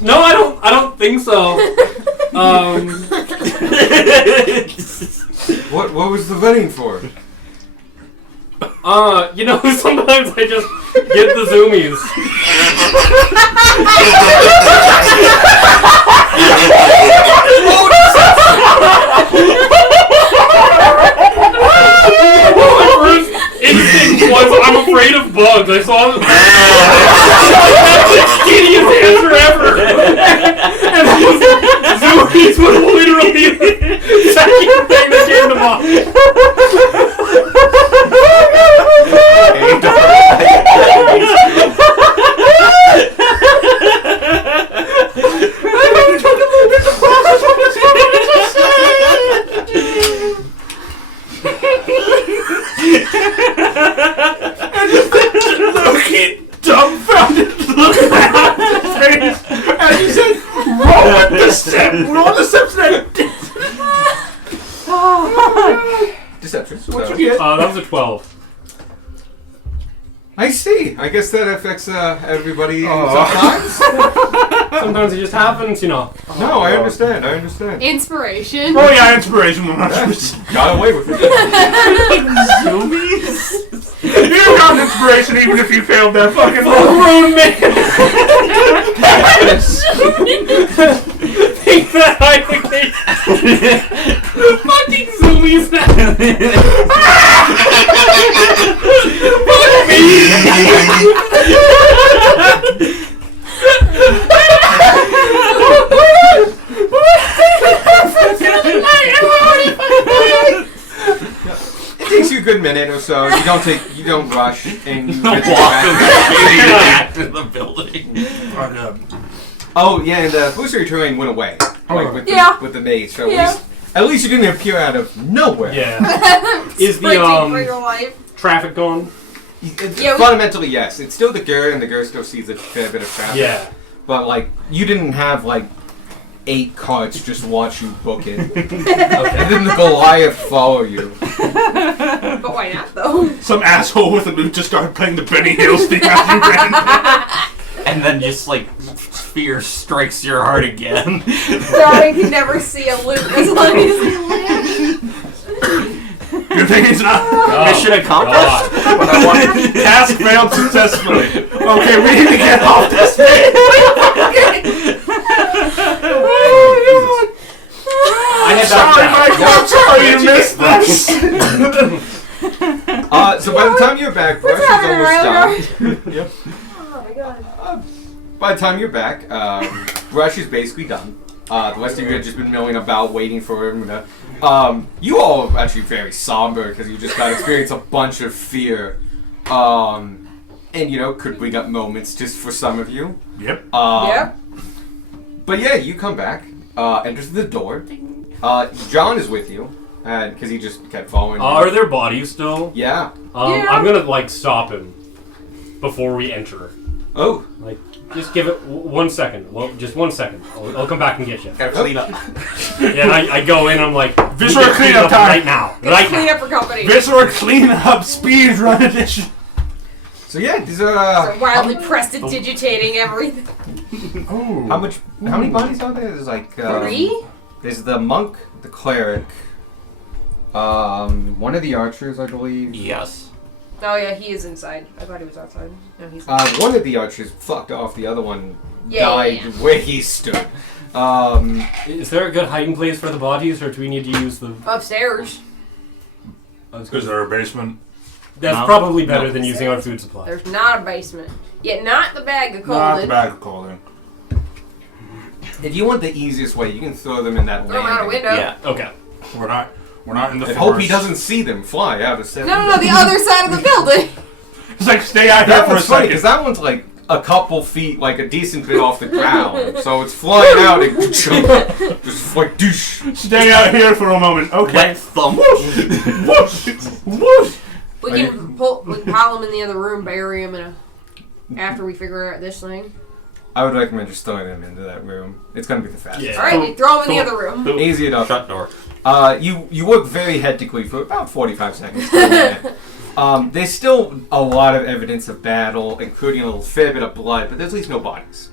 No, I don't think so. What was the running for? You know, sometimes I just get the zoomies. My first instinct was I'm afraid of bugs. I saw that's the skinniest answer ever. And zoomies was literally the second thing that came to mind. Dumbfounded look at his face as he said, roll the steps then. Deception. What'd you get? That was a 12. I see. I guess that affects everybody Oh. sometimes. Sometimes it just happens, you know. No, I understand. Inspiration. Oh yeah, inspiration 100%. Got away with it. You got inspiration even if you failed that fucking roll. Grown man! Think that I the fucking zoomies now! Fuck It takes you a good minute or so. You don't rush, and you get back to the building. Oh yeah, and the booster terrain went away, like with the maze. So Yeah. at least you didn't appear out of nowhere. Yeah. Is Sprinting the for your life. traffic gone? Yeah, Fundamentally, yes. It's still the GUR, and the GUR still sees a fair bit of traffic. Yeah. But like, you didn't have like 8 carts just watch you book it, and then the Goliath follow you. But why not though? Some asshole with a loot just started playing the Benny Hills thing as you ran. And then just like fear strikes your heart again. Darwin can never see a loop as long as he lives. Good thing he's not. Mission accomplished. But I want task failed successfully. Okay, we need to get off this thing. I had Sorry, that. Michael. I'm sorry you missed this. So by the time you're back, Brush is happening, almost done. Yep. Oh my god. by the time you're back, Rush is basically done. The rest of you have just been milling about, waiting for him. You all are actually very somber because you just got to experience a bunch of fear. And, could bring up moments just for some of you. Yep. Yep. But yeah, you come back, enters the door. John is with you, because he just kept following you. Are there bodies still? Yeah. Yeah. I'm gonna stop him before we enter. Oh. Just give it 1 second. Well, just 1 second. I'll come back and get you. Gotta clean up. Yeah, and I go in. I'm like, Viscera "We get cleanup time." right now. It's Right clean now. up for company. Viscera cleanup speed run edition. So yeah, these are. So wildly prestidigitating everything. Oh. How many bodies are there? There's like 3? There's the monk, the cleric, one of the archers, I believe. Yes. Oh yeah, he is inside. I thought he was outside. No, he's One of the archers fucked off. The other one Yeah, died yeah. where he stood. Is there a good hiding place for the bodies, or do we need to use the? upstairs. Is there a basement? That's No. probably better No. than using our food supply. There's not a basement. Yet not the bag of Not the cold. bag of clothing. If you want the easiest way, you can throw them in that Throw 'em out a landing. window. Yeah. Okay. We're not in the And forest. hope he doesn't see them fly out of sight. No, the other side of the building. It's like stay out here That for a one's funny second. because that one's like a couple feet, like a decent bit off the ground. So it's flying out and just like douche. Stay out here for a moment. Okay. Wet thumb. Whoosh! Whoosh! We can pile him in the other room, bury him after we figure out this thing. I would recommend just throwing them into that room. It's gonna be the fastest. Yeah. All right, you throw him in the other room. Easy enough. Shut door. You work very hectically for about 45 seconds. There's still a lot of evidence of battle, including a little fair bit of blood, but there's at least no bodies.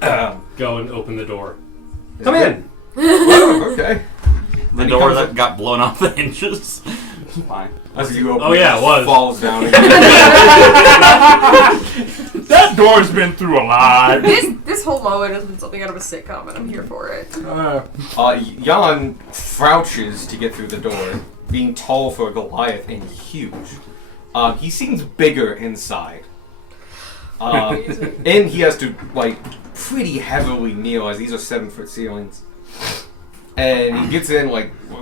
Go and open the door. Is Come it in. Oh, okay. The he door comes that up- got blown off the hinges. Fine. As you open Oh, yeah, it was. falls down. That door's been through a lot. This whole moment has been something out of a sitcom, and I'm here for it. Jan crouches to get through the door, being tall for a Goliath and huge. He seems bigger inside. And he has to, pretty heavily kneel, as these are 7-foot ceilings. And he gets in,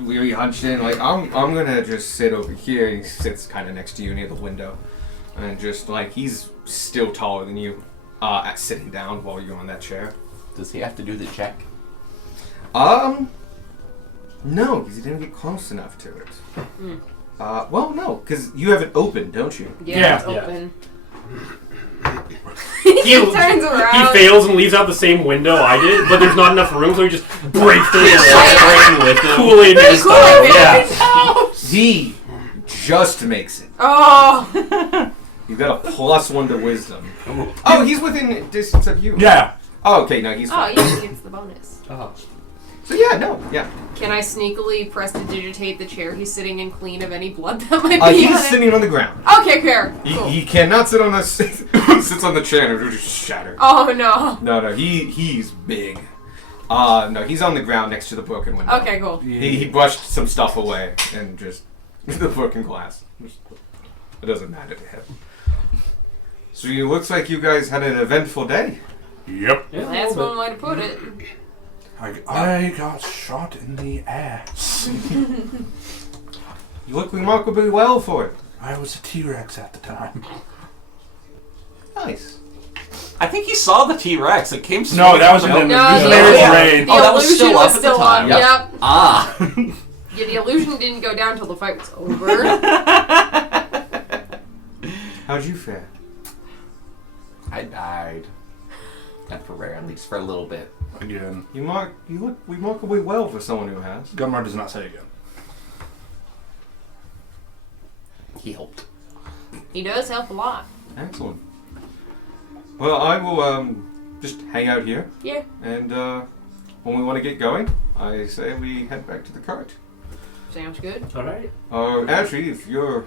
really hunched in, I'm gonna just sit over here. He sits kind of next to you near the window. And just, he's still taller than you, sitting down while you're on that chair. Does he have to do the check? No, because you didn't get close enough to it. No, because you have it open, don't you? Yeah, it's Yeah. open. He, He turns around. he fails and leaves out the same window I did, but there's not enough room, so he just breaks through the wall. with him. Kool-Aid man style. Yeah. He just makes it. Oh, You've got a +1 to wisdom. Oh, he's within distance of you. Yeah. Oh, okay, no, he's oh, fine. yeah, he gets the bonus. So yeah, no, yeah. Can I sneakily prestidigitate the chair he's sitting in clean of any blood that might be on He's it? sitting on the ground. Okay, fair. Cool. He cannot sit on the sits on the chair and it'll just shatter. Oh no. No, he's big. No, he's on the ground next to the broken window. Okay, cool. He brushed some stuff away and just the broken glass. It doesn't matter to him. So it looks like you guys had an eventful day. Yep. Yeah, a That's little one way to put it. I got shot in the ass. You look remarkably well for it. I was a T-Rex at the time. Nice. I think he saw the T-Rex. It came. No, that was in the No, Visionary's yeah. Raid. The Oh, that was illusion still up was at the still time. on. Yeah. Yep. Ah. Yeah, the illusion didn't go down until the fight was over. How'd you fare? I died. Temporarily, at least for a little bit. Again. You look remarkably well for someone who has. Gumar does not say again. He helped. He does help a lot. Excellent. Well, I will just hang out here, Yeah. and when we want to get going, I say we head back to the cart. Sounds good. All right. Actually, if you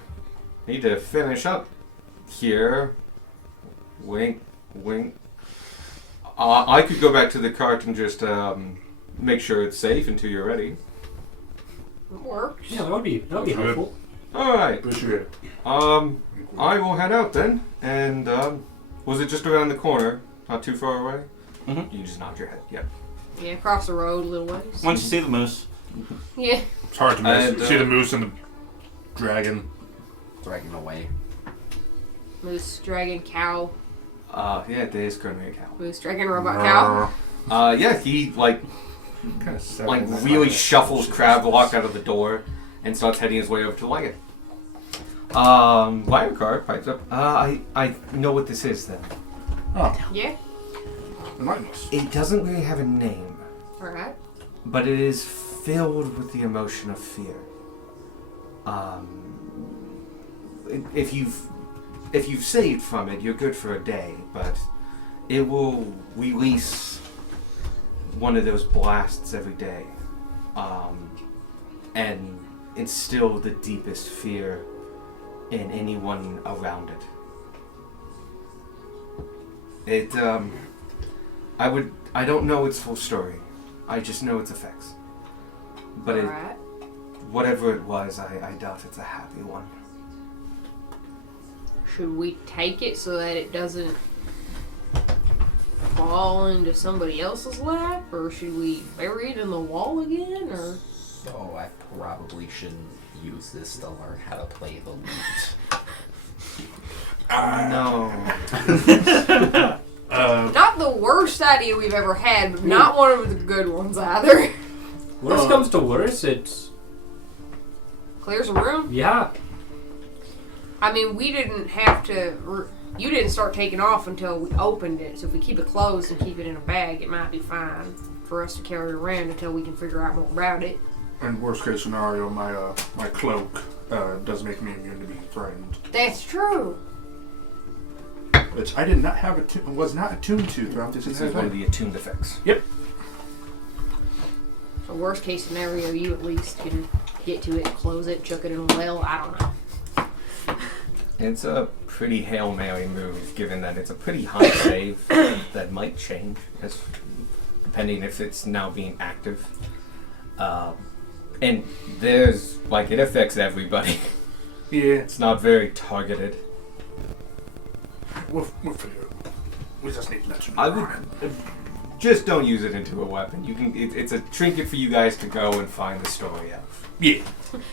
need to finish up here, wink, wink. I could go back to the cart and just make sure it's safe until you're ready. Works. Yeah, that would be Good. helpful. All right. Appreciate it. I will head out then. And was it just around the corner not too far away. Mhm. You just nod your head. Yep. Yeah, across the road a little ways. Once you see the moose, Yeah. It's hard to miss. And, You see the moose and the dragon. Dragging away. Moose, dragon, cow. Yeah, there is currently a cow. Moose, dragon, robot, cow. Yeah, he like Kind of really shuffles crab walk out of the door and starts heading his way over to Lion. Lioncar pipes up. I know what this is then. Oh, Yeah. enlighten us. It doesn't really have a name, Alright. but it is filled with the emotion of fear. If you've saved from it, you're good for a day, but it will release one of those blasts every day, and instill the deepest fear in anyone around it. I don't know its full story. I just know its effects. But Alright. whatever it was, I doubt it's a happy one. Should we take it so that it doesn't fall into somebody else's lap? Or should we bury it in the wall again? Or So I probably shouldn't use this to learn how to play the lute. No. not the worst idea we've ever had, but not one of the good ones either. Worst comes to worst, it's Clears the room. yeah. I mean, we didn't have to. You didn't start taking off until we opened it. So if we keep it closed and keep it in a bag, it might be fine for us to carry around until we can figure out more about it. And worst case scenario, my cloak does make me immune to being threatened. That's true. Which I did not have was not attuned to throughout this This entire is one of thing. the attuned effects. So worst case scenario, you at least can get to it, close it, chuck it in a well. I don't know. It's a pretty Hail Mary move, given that it's a pretty high save that might change, depending if it's now being active. And there's, like, it affects everybody. Yeah, It's not very targeted. we'll figure it out. We just need to let you know. I would just don't use it into a weapon. You can. It's a trinket for you guys to go and find the story of. Yeah.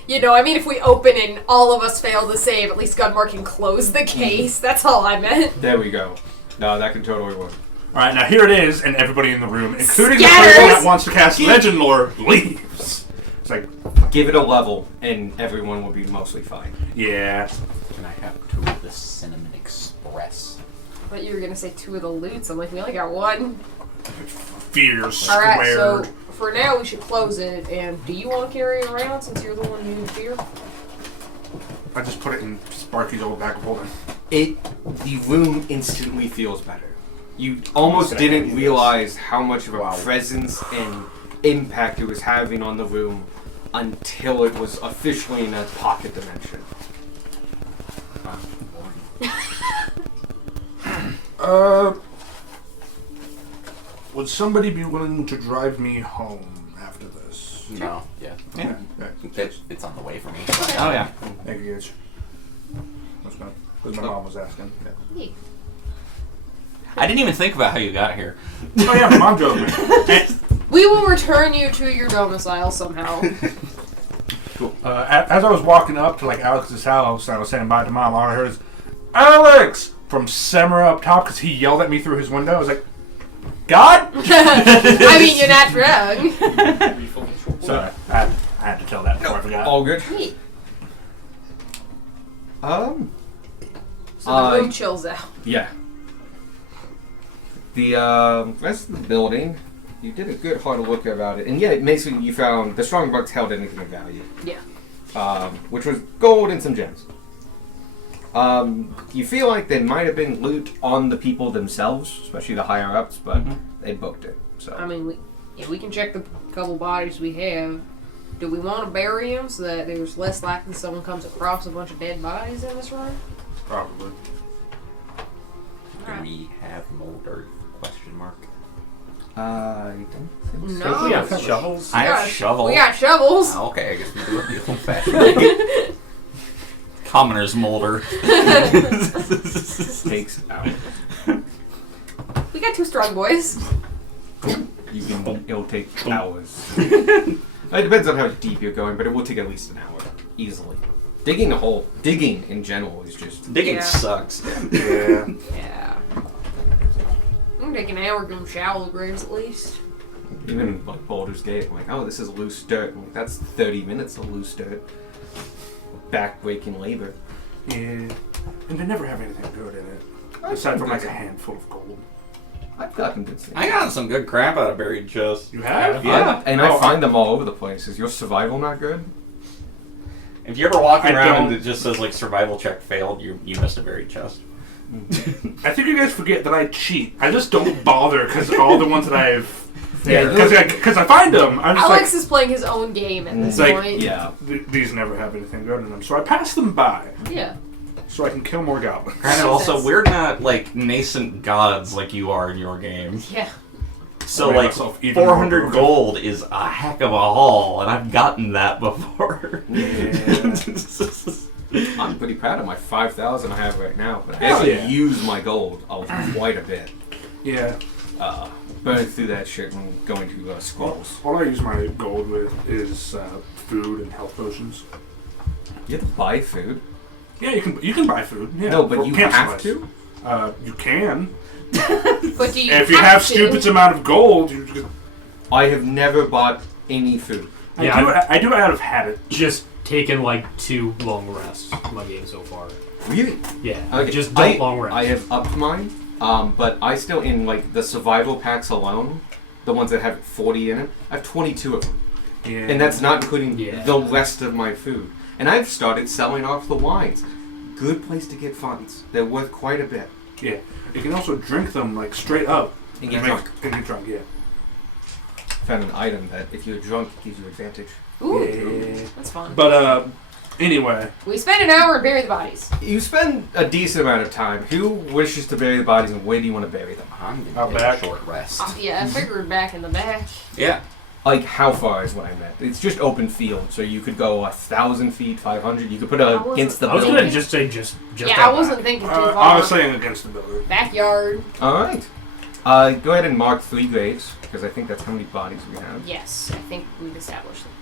You know, I mean, if we open and all of us fail to save, at least Gunmar can close the case. That's all I meant. There we go. No, that can totally work. Alright, now here it is, and everybody in the room, including the Scatters! person that wants to cast Legend Lore, leaves. It's like, Give it a level, and everyone will be mostly fine. yeah. Can I have 2 of the Cinnamon Express? I thought you were gonna say 2 of the loots. I'm like, we only got 1. Fear All squared. right, so for now we should close it. And do you want to carry it around since you're the one who used fear? I just put it in Sparky's old bag of holding. The room instantly feels better. You almost Gonna hand didn't you this. realize how much of a Wow. presence and impact it was having on the room until it was officially in a pocket dimension. Would somebody be willing to drive me home after this? No. Yeah. Yeah. It's on the way for me. oh yeah. Thank you, Gage. That's my, because my mom was asking. Yeah. I didn't even think about how you got here. Oh yeah, my mom drove me. We will return you to your domicile somehow. As I was walking up to like Alex's house, I was saying bye to mom. All I heard is Alex from Semra up top because he yelled at me through his window. I was like, God. I mean, you're not wrong. So I had to tell that before I forgot. All good. Neat. Um. So the room chills out. Yeah. The rest of the building, you did a good hard look about it, and yeah, basically you found the Strongbucks held anything of value. Yeah. Which was gold and some gems. You feel like there might have been loot on the people themselves, especially the higher ups, but they booked it. So I mean, we can check the couple bodies we have. Do we want to bury them so that there's less likely someone comes across a bunch of dead bodies in this room? Probably. Do we have Molder? Question mark. I don't think so. No. We have shovels. I have Yeah, shovel. We got shovels. Oh, okay, I guess we do it the old-fashioned. Commoner's molder. Takes out. We got 2 strong boys. You can. It'll take hours. It depends on how deep you're going, but it will take at least an hour, easily. Digging a hole, digging in general is just. Digging Yeah. sucks. Yeah. Yeah. I'm gonna take an hour to go shallow graves at least. Even like Baldur's Gate, I'm like, oh, this is loose dirt. I'm like, that's 30 minutes of loose dirt. Back-breaking labor. Yeah. And they never have anything good in it. Aside from like a handful of gold. I've gotten good things. I got some good crap out of buried chests. You have? Yeah. And I find them all over the place. Is your survival not good? If you ever walk I around don't- and it just says like survival check failed, you missed a buried chest. I think you guys forget that I cheat. I just don't bother because all the ones that I've. Yeah, Because I find them. I'm just Alex is playing his own game at this Like, point. yeah. these never have anything good in them. So I pass them by Yeah. so I can kill more goblins. Granted, also, Jesus. we're not like nascent gods like you are in your game. Yeah. So, I made like, myself even more 400 broken. gold is a heck of a haul, and I've gotten that before. Yeah. I'm pretty proud of my 5,000 I have right now, but I Hell actually yeah. use my gold quite a bit. Yeah. Burning through that shit and going to scrolls. All I use my gold with is food and health potions. You have to buy food. Yeah, you can buy food. Yeah, No, but for you camp have supplies. to. You can. But do you If you have to? stupid amount of gold, you just, I have never bought any food. Yeah, I do out of habit. Just taken like 2 long rests in my game so far. Really? Yeah, Okay, just don't long rest. I have upped mine, but I still, in like the survival packs alone, the ones that have 40 in it, I have 22 of them. Yeah. And that's not including Yeah. the rest of my food. And I've started selling off the wines. Good place to get funds. They're worth quite a bit. Yeah. You can also drink them like straight up. And get make- drunk. And get drunk, yeah. Found an item that if you're drunk, it gives you advantage. Ooh, Yeah. that's fun. But anyway, We spend an hour and bury the bodies. You spend a decent amount of time. Who wishes to bury the bodies and where do you want to bury them? I'm Out gonna back. take a short rest. Yeah, I figured back in the back. Yeah. Like, how far is what I meant? It's just open field, so you could go 1,000 feet, 500. You could put I against the I was building. gonna just say just Yeah, out I wasn't back. thinking too I far. was saying against the building. Backyard. Alright. Go ahead and mark 3 graves, because I think that's how many bodies we have. Yes, I think we've established that.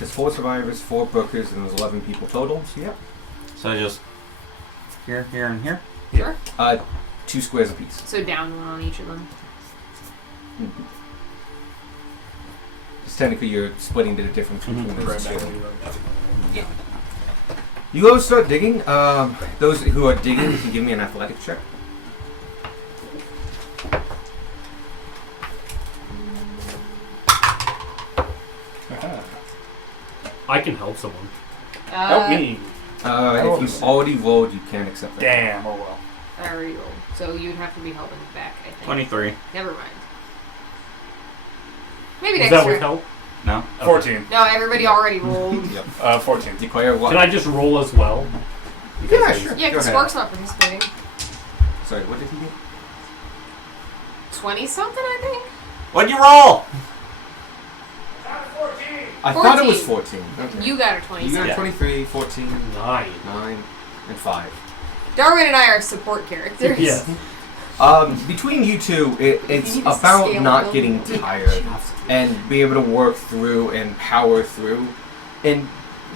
There's 4 survivors, 4 bookers, and there's 11 people total, so yeah. So just here, here, and here. Sure. 2 squares apiece. So down one on each of them. Because technically you're splitting the difference between those Right two. back when you run. You go start digging. Those who are digging can give me an athletic check. I can help someone. Help me. If you've already rolled, you can accept that. Damn, oh well. I already rolled. So you'd have to be helping back, I think. 23. Never mind. Maybe Is next that year. with help? No? 14. No, everybody already rolled. 14. Declare what? Can I just roll as well? Yeah, sure. Yeah, Go because ahead. Spark's not participating. Sorry, what did he get? 20 something, I think? What'd you roll? I thought it was 14. 14. Okay. You got a 20 You got something. a 23, 14, 9. 9, and 5. Darwin and I are support characters. Yeah. Between you two, it's You need to about scale not the getting building. tired and being able to work through and power through. And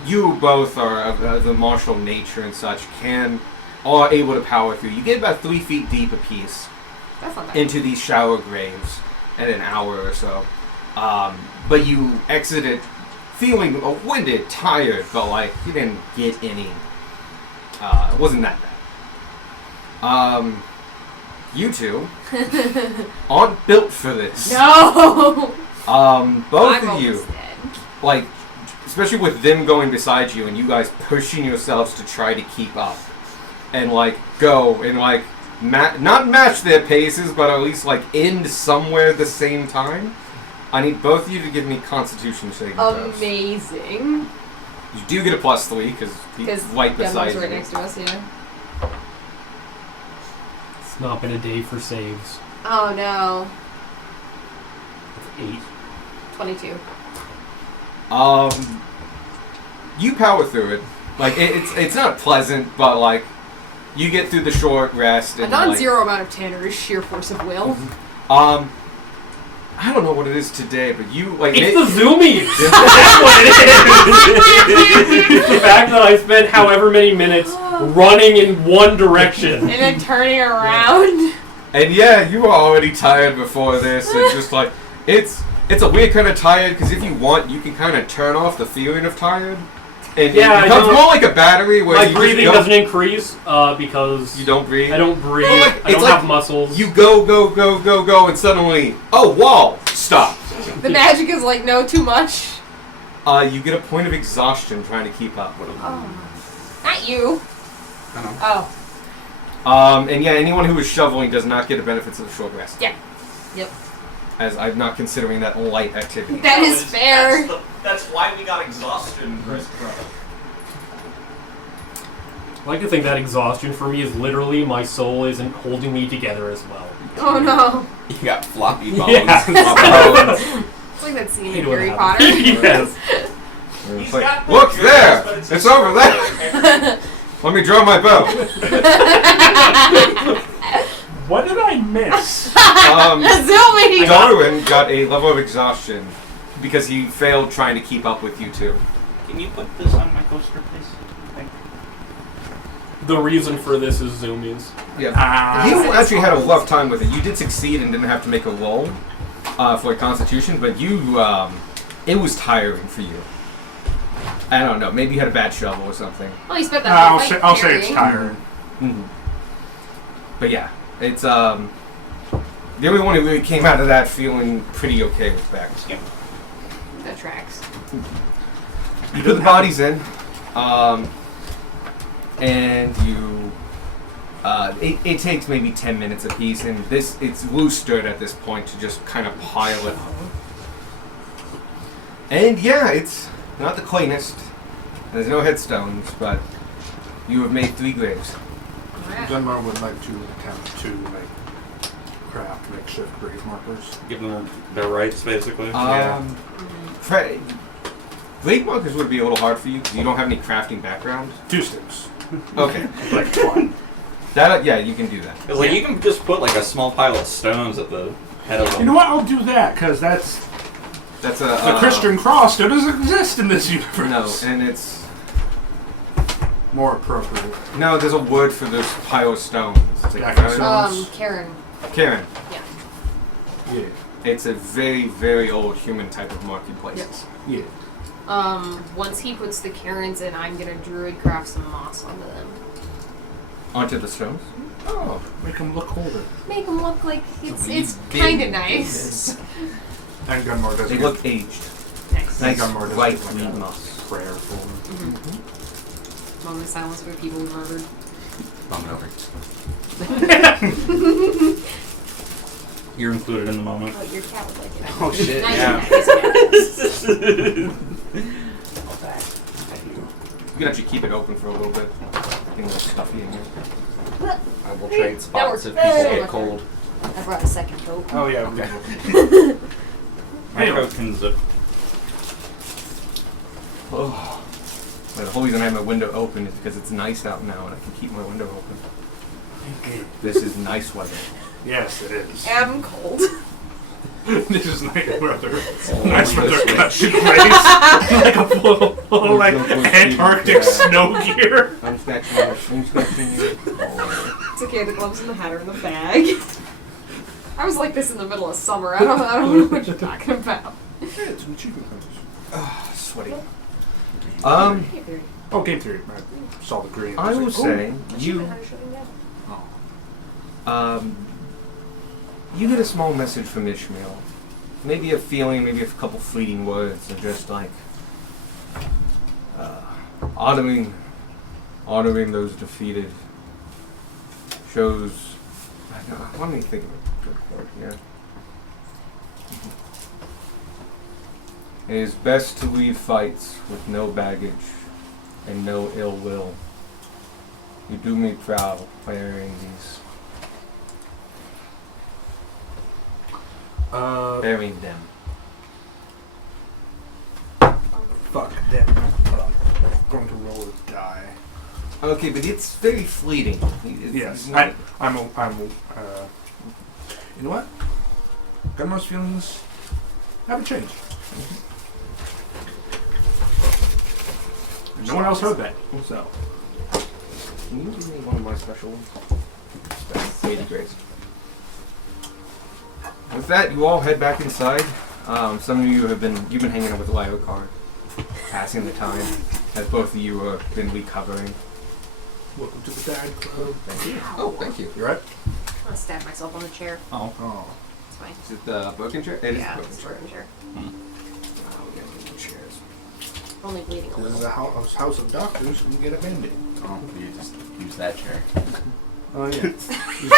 you both are of the martial nature and such, are able to power through. You get about 3 feet deep apiece That's not bad. into these shower graves in an hour or so. But you exited feeling winded, tired, but like you didn't get any. It wasn't that bad. You two aren't built for this. No! Both I'm of you, almost dead. like, especially with them going beside you and you guys pushing yourselves to try to keep up and like go and like not match their paces, but at least like end somewhere at the same time. I need both of you to give me Constitution saving throws. Amazing. You do get a +3 because he's Because right beside right you. next to us, yeah. It's not been a day for saves. Oh no. 8. 22. You power through it. Like it's not pleasant, but like you get through the short rest. A And, like, non-zero amount of 10 or is sheer force of will. I don't know what it is today, but you like. It's the zoomies! That's what it is! It's the fact that I spent however many minutes running in one direction. And then turning around. And yeah, you were already tired before this. It's just like it's a weird kind of tired because if you want, you can kind of turn off the feeling of tired, and Yeah, it I becomes don't- more like a battery where My you breathing just doesn't increase because you don't breathe. I don't breathe. Well, like, I don't it's like have muscles. You go, and suddenly, oh, wall, stop. The magic is like, no, too much. You get a point of exhaustion trying to keep up. Not you. I know. Oh. And yeah, anyone who is shoveling does not get the benefits of the short rest. Yeah. Yep. As I'm not considering that light activity. That is fair. That's why we got exhaustion, Christopher. I like to think that exhaustion for me is literally my soul isn't holding me together as well. Oh no. You got floppy bones. Yeah. It's like that scene Hate in when Harry that Potter. Yes. It's like, look there! It's over there! Let me draw my bow. What did I miss? Zoomy! Darwin got a level of exhaustion because he failed trying to keep up with you two. Can you put this on my coaster, please? Thank you. The reason for this is zoomies. Yeah. You actually had a rough time with it. You did succeed and didn't have to make a roll for a constitution, but you, it was tiring for you. I don't know. Maybe you had a bad shovel or something. Well, you spent that whole I'll fight say it's carrying. tiring. But yeah, it's the only one who really came out of that feeling pretty okay was Bax. That tracks. You put the bodies in, and you. It takes maybe 10 minutes apiece, and it's loose dirt at this point to just kind of pile it up. And yeah, it's not the cleanest. There's no headstones, but you have made 3 graves. Alright. Dunbar would like to attempt to craft makeshift grave markers. Give them their rights, basically. Grave markers would be a little hard for you because you don't have any crafting background. 2 sticks. Okay, Like fun. that yeah, you can do that. Because you can just put like a small pile of stones at the head of them. You know what? I'll do that because that's That's a the Christian cross. It doesn't exist in this universe. No, and it's More appropriate. no. There's a word for this pile of stones. It's like, Stacking stones. Karen. Karen. Yeah. It's a very, very old human type of marking places. Yeah. Once he puts the Karens in, I'm gonna druid craft some moss onto them. Onto the stones. Oh, Make them look older. Make them look like it's big kind of nice. And Gunmore does they look aged. Nice. Nice, Gunmore does white like meat a moss. prayer for them. Moment of silence for the people we murdered. Moment over. You're included in the moment. Oh, your cat would like it. Oh shit, Nice, yeah. nice, nice. You can actually keep it open for a little bit. Getting a little stuffy in here. I will trade spots if works. people get cold. I brought a second coat. Oh yeah. Okay. My coat can zip. Oh. But the whole reason I have my window open is because it's nice out now and I can keep my window open. This is nice weather. Yes, it is. I'm cold. This is nice weather. Nice weather collection race. Like a full like Antarctic snow gear. I'm scratching you. I'm scratching you. It's okay, the gloves and the hat are in the bag. I was like this in the middle of summer. I don't know what you're talking about. Yeah, it's an achievement contest. Sweaty. Oh, game theory. I saw the green. I was will like, say you you get a small message from Ishmael. Maybe a feeling, maybe a couple fleeting words, of just like honoring those defeated. Shows. Let me think of a good word here. It is best to leave fights with no baggage and no ill will. You do me proud by airing these. Bearing them. Fuck. Damn. Hold on. I'm going to roll a die. Okay, but it's very fleeting. Yes, it's not- you know what? Gunmar's feelings haven't changed. No one else heard that, so. Can you give me one of my special ones? That's 80 grace. With that, you all head back inside. Some of you you've been hanging out with Lyokar, passing the time, as both of you have been recovering. Welcome to the Dad Club. Thank you. Oh, thank you. You right? I'm gonna stab myself on the chair. Oh. It's fine. Is it the broken chair? It is Yeah, the it's broken a chair. broken chair. Oh, we gotta get chairs. Only bleeding a This is little. a house of doctors. You can get a band-aid. Oh, you just use that chair. Oh yeah.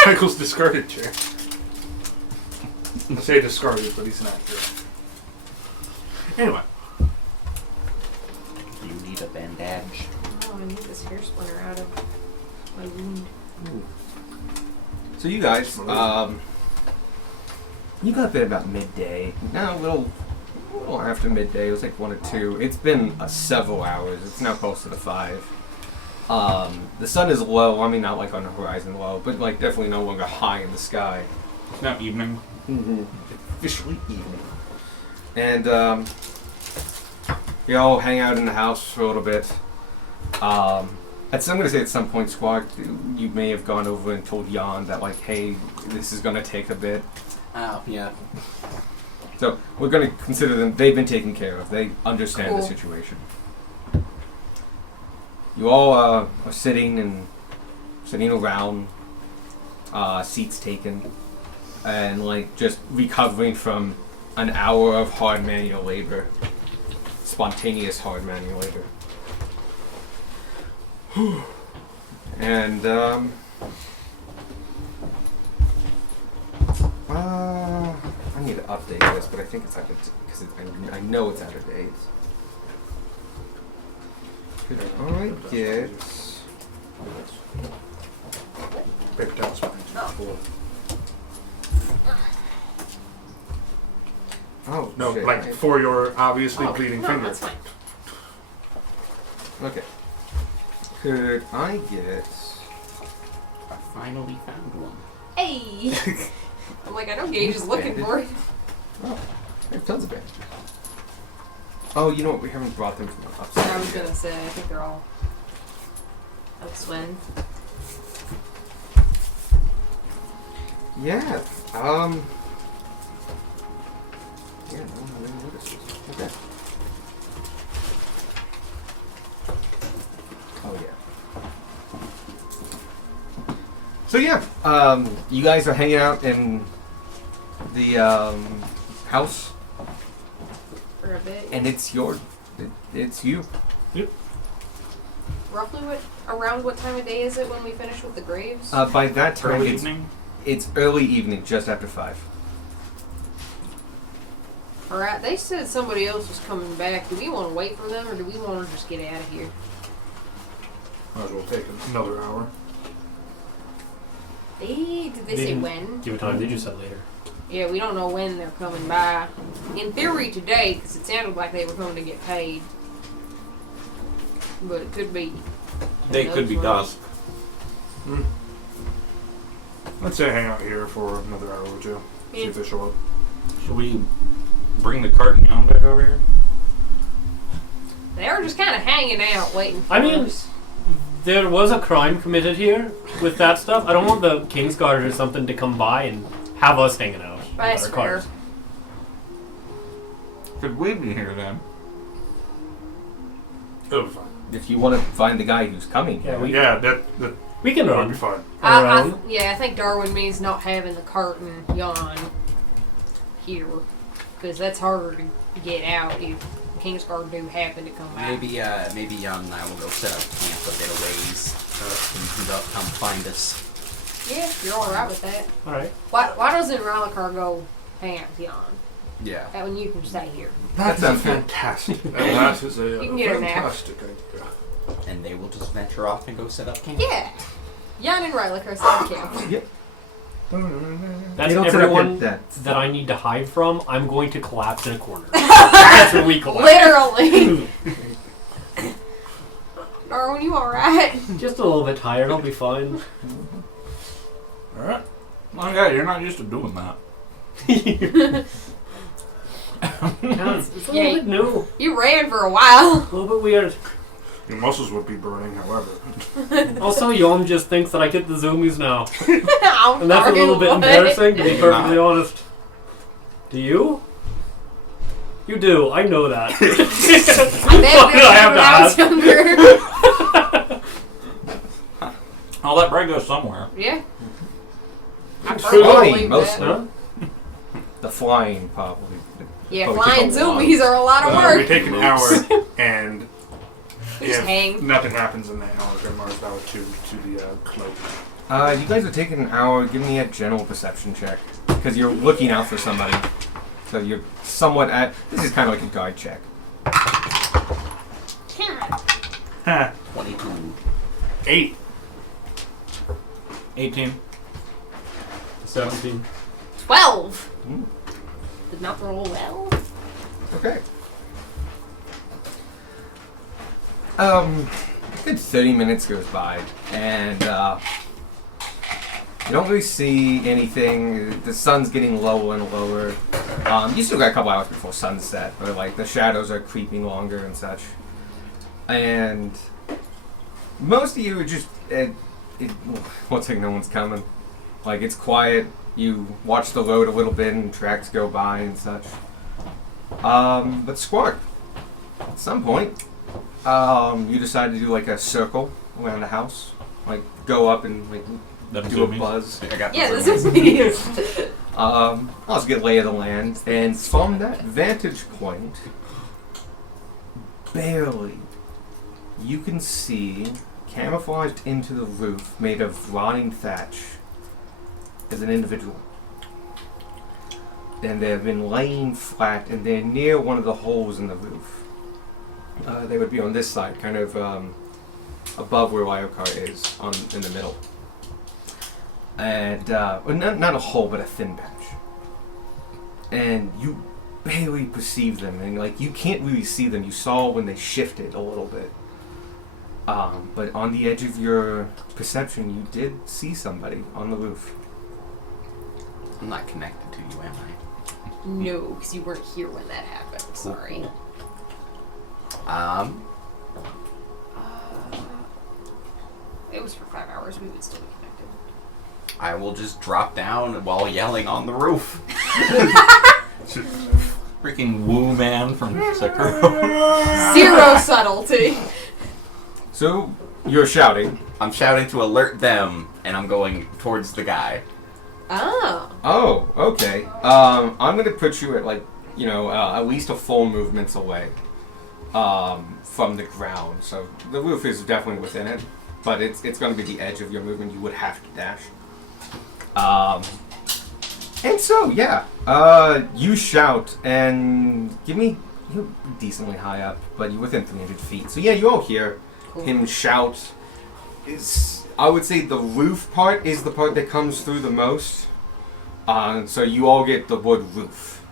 Michael's discarded chair. I say discarded, but he's not here. Anyway. Do you need a bandage? Oh, I need this hair splinter out of my wound. So you guys, you got there about midday. No, a little after midday. It was like 1 or 2. It's been several hours. It's now close to the 5. The sun is low. I mean, not like on the horizon low, but like definitely no longer high in the sky. It's now evening. Mm-hmm. Officially evening. And you all hang out in the house for a little bit. I'm going to say at some point, Squawk, you may have gone over and told Jan that, like, hey, this is going to take a bit. Oh, yeah. So we're going to consider them, they've been taken care of. They understand the Cool. situation. You all are sitting around, seats taken, and, like, just recovering from an hour of hard manual labor. Spontaneous hard manual labor. And, I need to update this, but I think it's out of because I know it's out of date. Could I get? Paper towels. Oh No, shit. like for your obviously bleeding no, finger. that's fine. Okay. Could I get? I finally found one. Hey! I'm like, I know Gage is looking for it. Oh, I have tons of bandages. Oh, you know what? We haven't brought them from upstairs. I was yet. gonna say, I think they're all elsewhere. Yeah. Yeah, no, I didn't notice this. Okay. Oh yeah. So yeah, you guys are hanging out in the house, For a bit. and it's you. Roughly around what time of day is it when we finish with the graves? By that time, Early it's evening. It's early evening, just after 5. Alright, they said somebody else was coming back. Do we want to wait for them or do we want to just get out of here? Might as well take another hour. Did they say didn't when? Give it time. They just said later. Yeah, we don't know when they're coming by. In theory today, because it sounded like they were coming to get paid. But it could be. They could be dusk. Let's say hang out here for another hour or two. See Yeah. if they show up. Should we bring the cart and Jan back over here? They were just kind of hanging out, waiting for I mean, us. there was a crime committed here with that stuff. I don't want the King's Guard or something to come by and have us hanging out. with That's our fair. cars. Could we be here then? It'll be fine. If you want to find the guy who's coming, Yeah, we Yeah, that we can would run be fine. around. Yeah, I think Darwin means not having the cart and yawn here. Because that's harder to get out if the King's Guard do happen to come by. Maybe Jan and I will go set up camp a bit of ways so you can come find us. Yeah, you're alright with that. All right. Why doesn't Rylacar go hang out with Jan? Yeah. That one you can stay here. That sounds good. fantastic. That is a You can get a nap. fantastic idea. And they will just venture off and go set up camp. Yeah. Jan and Rylacar stay camp. That's You don't set up everyone your- that I need to hide from. I'm going to collapse in a corner. That's where we collapse. Literally. Darwin, you alright. Just a little bit tired. I'll be fine. Alright. Oh yeah, you're not used to doing that. Yeah, it's a Yeah, little bit new. You ran for a while. A little bit weird. Your muscles would be burning, however. Also, Yom just thinks that I get the zoomies now. I'm And that's a sorry, little bit what? embarrassing, to be perfectly honest. Do you? You do. I know that. I bet Why did I have when I was to younger. All that bread goes somewhere. Yeah. I True. firmly Flying, believe mostly. that. Huh? The flying, probably. Yeah, Probably flying take a lot. zoomies are a lot of We work. take an hour, and We just if hang. nothing happens in that hour, then Mars hour to the cloak. You guys are taking an hour. Give me a general perception check. Because you're looking out for somebody. So you're somewhat at... This is kind of like a guide check. Ha! 22. 8. 18. 17. 12. Mm. Did not roll well. Okay. A good 30 minutes goes by, and you don't really see anything. The sun's getting lower and lower. You still got a couple hours before sunset, but like the shadows are creeping longer and such. And most of you are just it looks like no one's coming. Like it's quiet. You watch the road a little bit, and tracks go by and such. But Squark, at some point, you decide to do like a circle around the house, like go up and like Them do a zoomies. buzz. I got the Yeah, this zoomies. is me. Also get lay of the land, and from that vantage point, barely, you can see camouflaged into the roof, made of rotting thatch, is an individual. And they've been laying flat, and they're near one of the holes in the roof. They would be on this side, kind of above where Lyokar is, in the middle. And well, not a hole, but a thin patch. And you barely perceive them, and like you can't really see them. You saw when they shifted a little bit. But on the edge of your perception, you did see somebody on the roof. I'm not connected to you, am I? No, because you weren't here when that happened. Sorry. It was for 5 hours. We would still be connected. I will just drop down while yelling on the roof. Freaking Woo Man from Sekiro. Zero subtlety. So you're shouting. I'm shouting to alert them, and I'm going towards the guy. Oh. Oh, okay. I'm gonna put you at like, at least a full movements away, from the ground. So the roof is definitely within it, but it's gonna be the edge of your movement. You would have to dash. And so yeah, you shout and you're decently high up, but you're within 300 feet. So yeah, you all hear him shout. I would say the roof part is the part that comes through the most. So you all get the wood roof.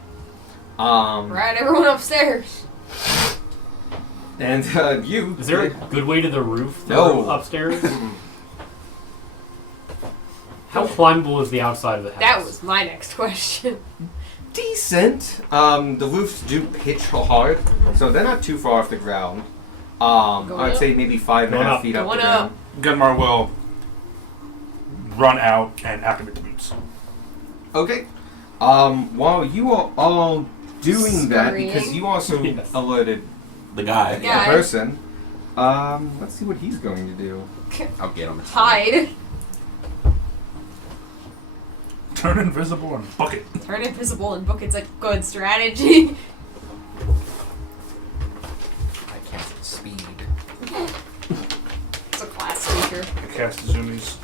Right, everyone upstairs. And you... Is there a good way to the roof? No. Upstairs? How climbable is the outside of the house? That was my next question. Decent. The roofs do pitch hard, so they're not too far off the ground. I'd up. say maybe 5.5 Going up. feet up Going the up. ground. Gunmar will run out and activate the boots. Okay. While you are all doing that, Scurrying. because you also Yes. alerted The guy. the Yeah. person, let's see what he's going to do. I'll get him. Hide. Turn invisible and book it. Turn invisible and book it's a good strategy. I cast speed. It's a class feature. I cast zoomies.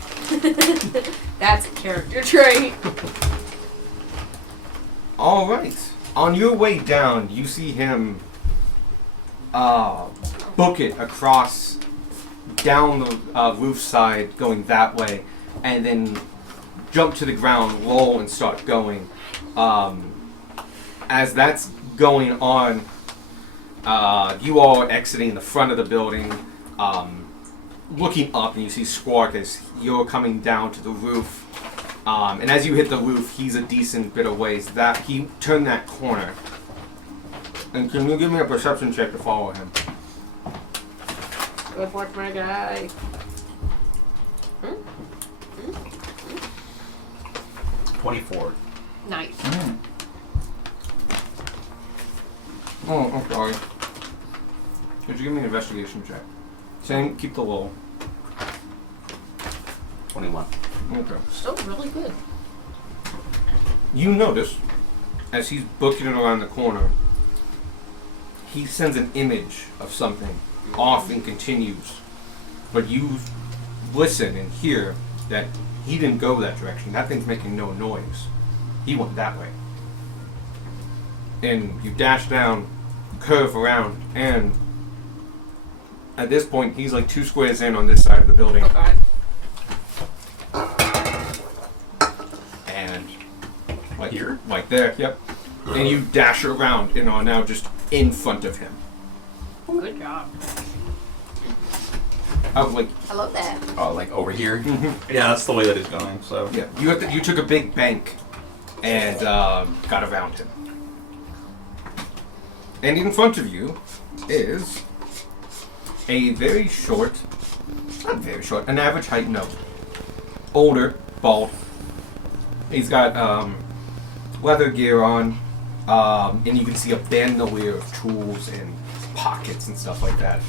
That's a character trait. All right. On your way down, you see him book it across down the roof side, going that way, and then jump to the ground, roll, and start going. As that's going on, you all are exiting the front of the building. looking up and you see Squawk as you're coming down to the roof. And as you hit the roof, he's a decent bit of ways. That he turned that corner. And can you give me a perception check to follow him? Good work, my guy. 24. Nice. Oh, I'm sorry. Could you give me an investigation check? Same, keep the low. 21. Okay. Still really good. You notice, as he's booking it around the corner, he sends an image of something off and continues. But you listen and hear that he didn't go that direction. That thing's making no noise. He went that way. And you dash down, curve around, and at this point, he's like 2 squares in on this side of the building. Oh god. And like Here? like there, yep. And you dash around and are now just in front of him. Good job. Like I love that. Oh, like over here? Yeah, that's the way that it's going, so. yeah, you took a big bank and got around him. And in front of you is a very short, not very short, an average height gnome. Older, bald. He's got leather gear on, and you can see a bandolier of tools and pockets and stuff like that.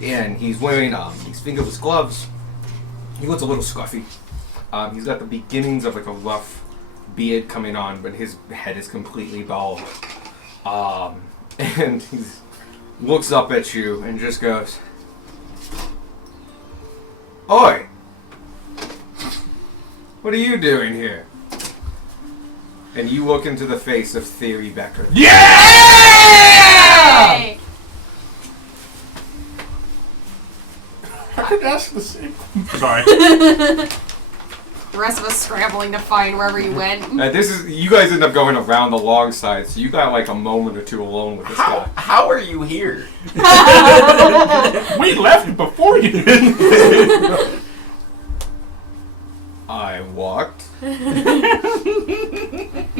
And he's wearing these fingerless gloves. He looks a little scruffy. He's got the beginnings of like a rough beard coming on, but his head is completely bald. And he looks up at you and just goes, "Oi! What are you doing here?" And you look into the face of Theory Becker. Hey! I could ask the same. Sorry. The rest of us scrambling to find wherever you went. This is you guys end up going around the long side, so you got like a moment or two alone with this guy. How are you here? We left before you did. I walked. You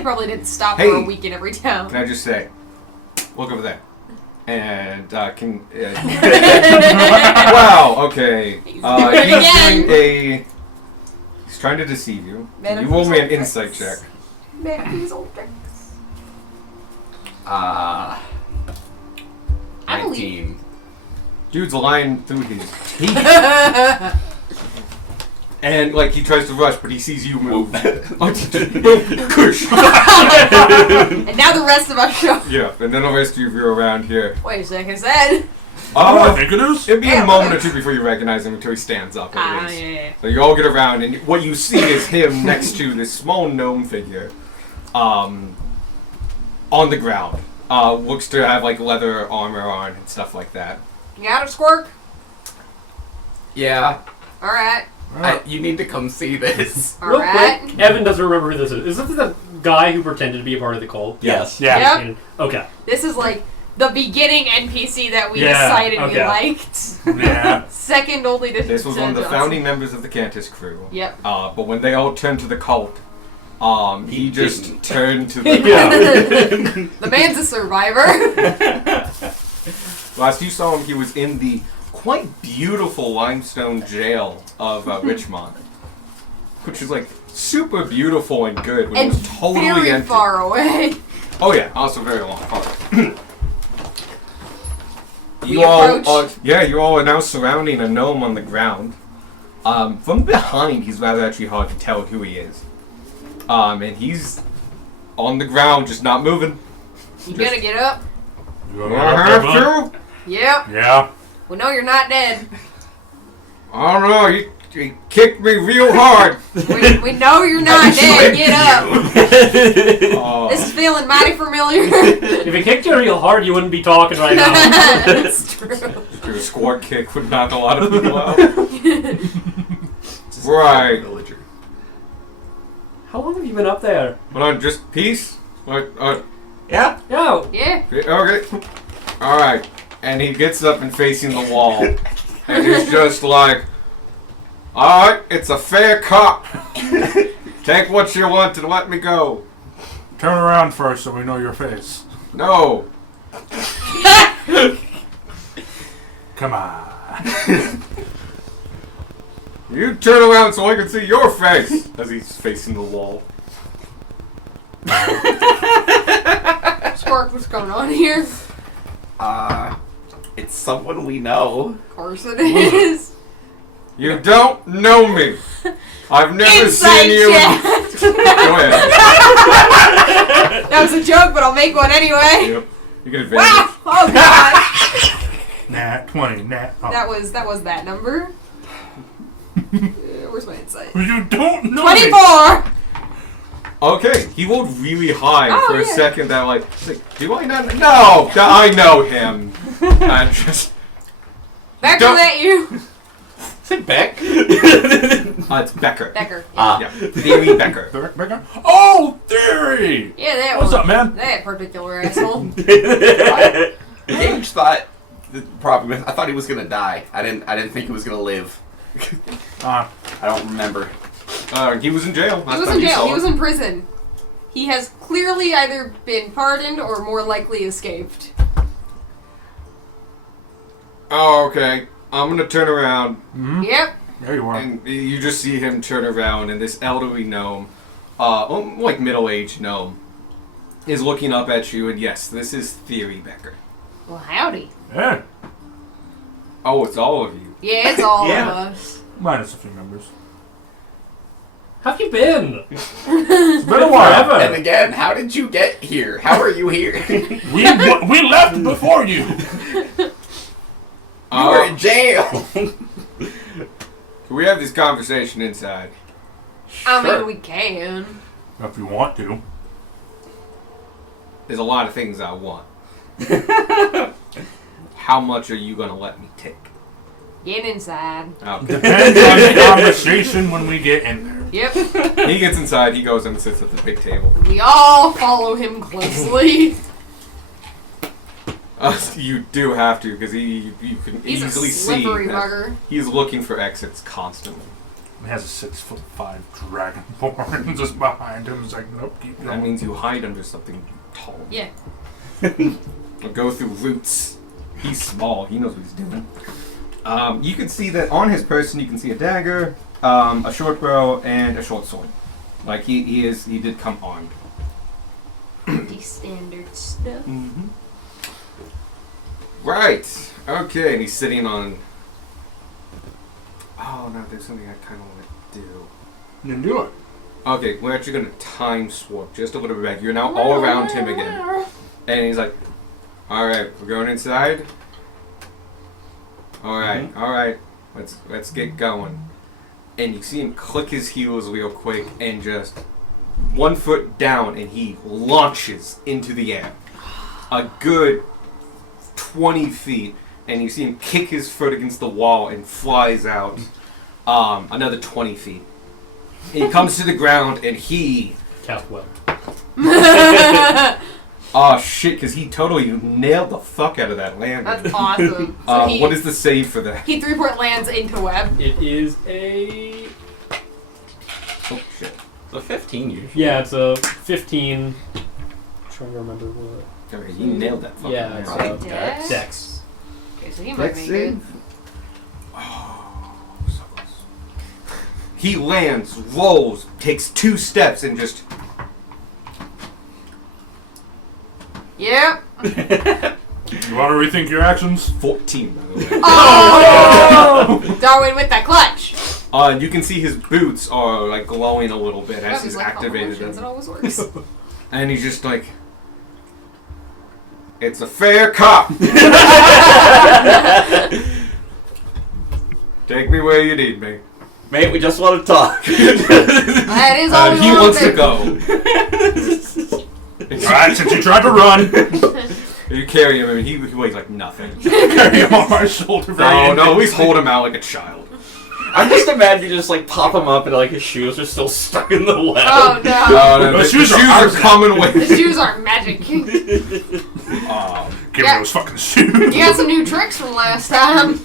probably didn't stop for a Hey. week in every town. Can I just say, look over there. And can wow, okay. He's He's doing it again. doing he's trying to deceive you. Man You of roll me an his own insight tricks. check. Man, these old tricks. 19. Dude's lying through his teeth. And like he tries to rush, but he sees you move. Kush. And now the rest of us show. Yeah, and then the rest of you are around here. Wait a second, Zed. I think it is. It'd be Yeah, a moment or but- two before you recognize him until he stands up. At Ah, least. yeah. So you all get around, and what you see is him next to this small gnome figure, on the ground. Looks to have like leather armor on and stuff like that. You got it, Squirk? Yeah. Alright. You need to come see this. Real Alright. quick, Evan doesn't remember who this is. Is this the guy who pretended to be a part of the cult? Yes. Yeah. Yep. Okay. This is like the beginning NPC that we Yeah, decided we okay. liked. Yeah. Second only to This was one of the Johnson. founding members of the Cantus crew. Yep. But when they all turned to the cult, he just didn't. turned to the The man's a survivor. Last you saw him, he was in the quite beautiful limestone jail of Richmond, which is like super beautiful and good. When it and was totally very empty. far away. Oh yeah, also very long. Far. We You all, approach. you all are now surrounding a gnome on the ground. From behind, he's rather actually hard to tell who he is. And he's on the ground, just not moving. You gonna get up? You I wanna have get up, bud? to. Yep. Yeah. We know you're not dead. I don't know. He kicked me real hard. We know you're not dead. Get up. Oh. This is feeling mighty familiar. If it kicked you real hard, you wouldn't be talking right now. That's true. Your squad kick would knock a lot of people out. Right. Villager. How long have you been up there? Hold on, just peace. Yeah. Yo. Yeah. Okay. All right. And he gets up and facing the wall, and he's just like, Alright, it's a fair cop. Take what you want and let me go. Turn around first so we know your face. No. Come on. You turn around so I can see your face. As he's facing the wall. Spark, what's going on here? It's someone we know. Of course it is. You don't know me. I've never Inside seen you. chat. Go ahead. That was a joke, but I'll make one anyway. Yep. You get advantage. Wow! Oh god! Nat 20. Nat. Oh. That was that number. Where's my insight? You don't know. 24. Okay, he rolled really high Oh, for a yeah. second. That like, do I not? No, I know him. I just. Becker, Don't- that you? Is it Beck? It's Becker. Becker. Yeah, Theory Becker. Becker? Oh, Theory! Yeah, that What's one. up, man? That particular asshole. Gage thought the problem. I thought he was gonna die. I didn't think he was gonna live. I don't remember. He was in jail. He was in jail. He was in prison. He has clearly either been pardoned or more likely escaped. Oh, okay. I'm gonna turn around, Yep. There you are. and you just see him turn around, and this elderly gnome, like middle-aged gnome, is looking up at you, and yes, this is Theory Becker. Well, howdy. Yeah. Oh, it's all of you. Yeah, it's all Yeah. of us. Minus a few members. How have you been? It's been a while. Forever. And again, how did you get here? How are you here? We left before you. You were in jail. Can we have this conversation inside? I Sure. mean, we can. If you want to. There's a lot of things I want. How much are you gonna let me take? Get inside. Okay. Depends on the conversation when we get in there. Yep. He gets inside, he goes and sits at the big table. We all follow him closely. You do have to, because you can He's easily a see slippery that bugger. he's looking for exits constantly. He has a 6'5" dragonborn just behind him. He's like, nope, keep That going. means you hide under something tall. Yeah. Or go through roots. He's small, he knows what he's doing. You can see that on his person you can see a dagger, a short bow, and a short sword. Like he did come armed. Pretty standard stuff. Mm-hmm. Right. Okay, and he's sitting on. Oh no, there's something I kind of want to do. Then do it. Okay, we're actually gonna time swap just a little bit back. You're now all around him again, and he's like, "All right, we're going inside. All right, all right, let's get going." And you see him click his heels real quick, and just 1 foot down, and he launches into the air, a good 20 feet, and you see him kick his foot against the wall and flies out another 20 feet. And he comes to the ground, and he... Cast web. Oh, shit, because he totally nailed the fuck out of that landing. That's awesome. So he, What is the save for that? he 3-point lands into web. It is a... Oh, shit. The 15 usually. Yeah, it's a 15... trying to remember what... Okay, he nailed that fucking Yeah, it's landing. a Dex? Dex. Okay, so he might Dex make save? it. Oh, so close. He lands, rolls, takes 2 steps, and just... Yep. You want to rethink your actions? 14, by the way. Oh! Darwin with that clutch. You can see his boots are like glowing a little bit as That he's was like activated promotions, it them. always works. And he's just like, "It's a fair cop. Take me where you need me." Mate, we just want to talk. That is all we He want wants to to go. Alright, since you tried to run, You carry him, and he weighs like nothing. carry him on my shoulder. No, no, we hold him out like a child. I'm just imagining you just like pop him up and like his shoes are still stuck in the web. Oh no. No, The the shoes shoes are are ours now. common weight. The shoes aren't magic. You Give Yeah. me those fucking shoes. got some new tricks from last time.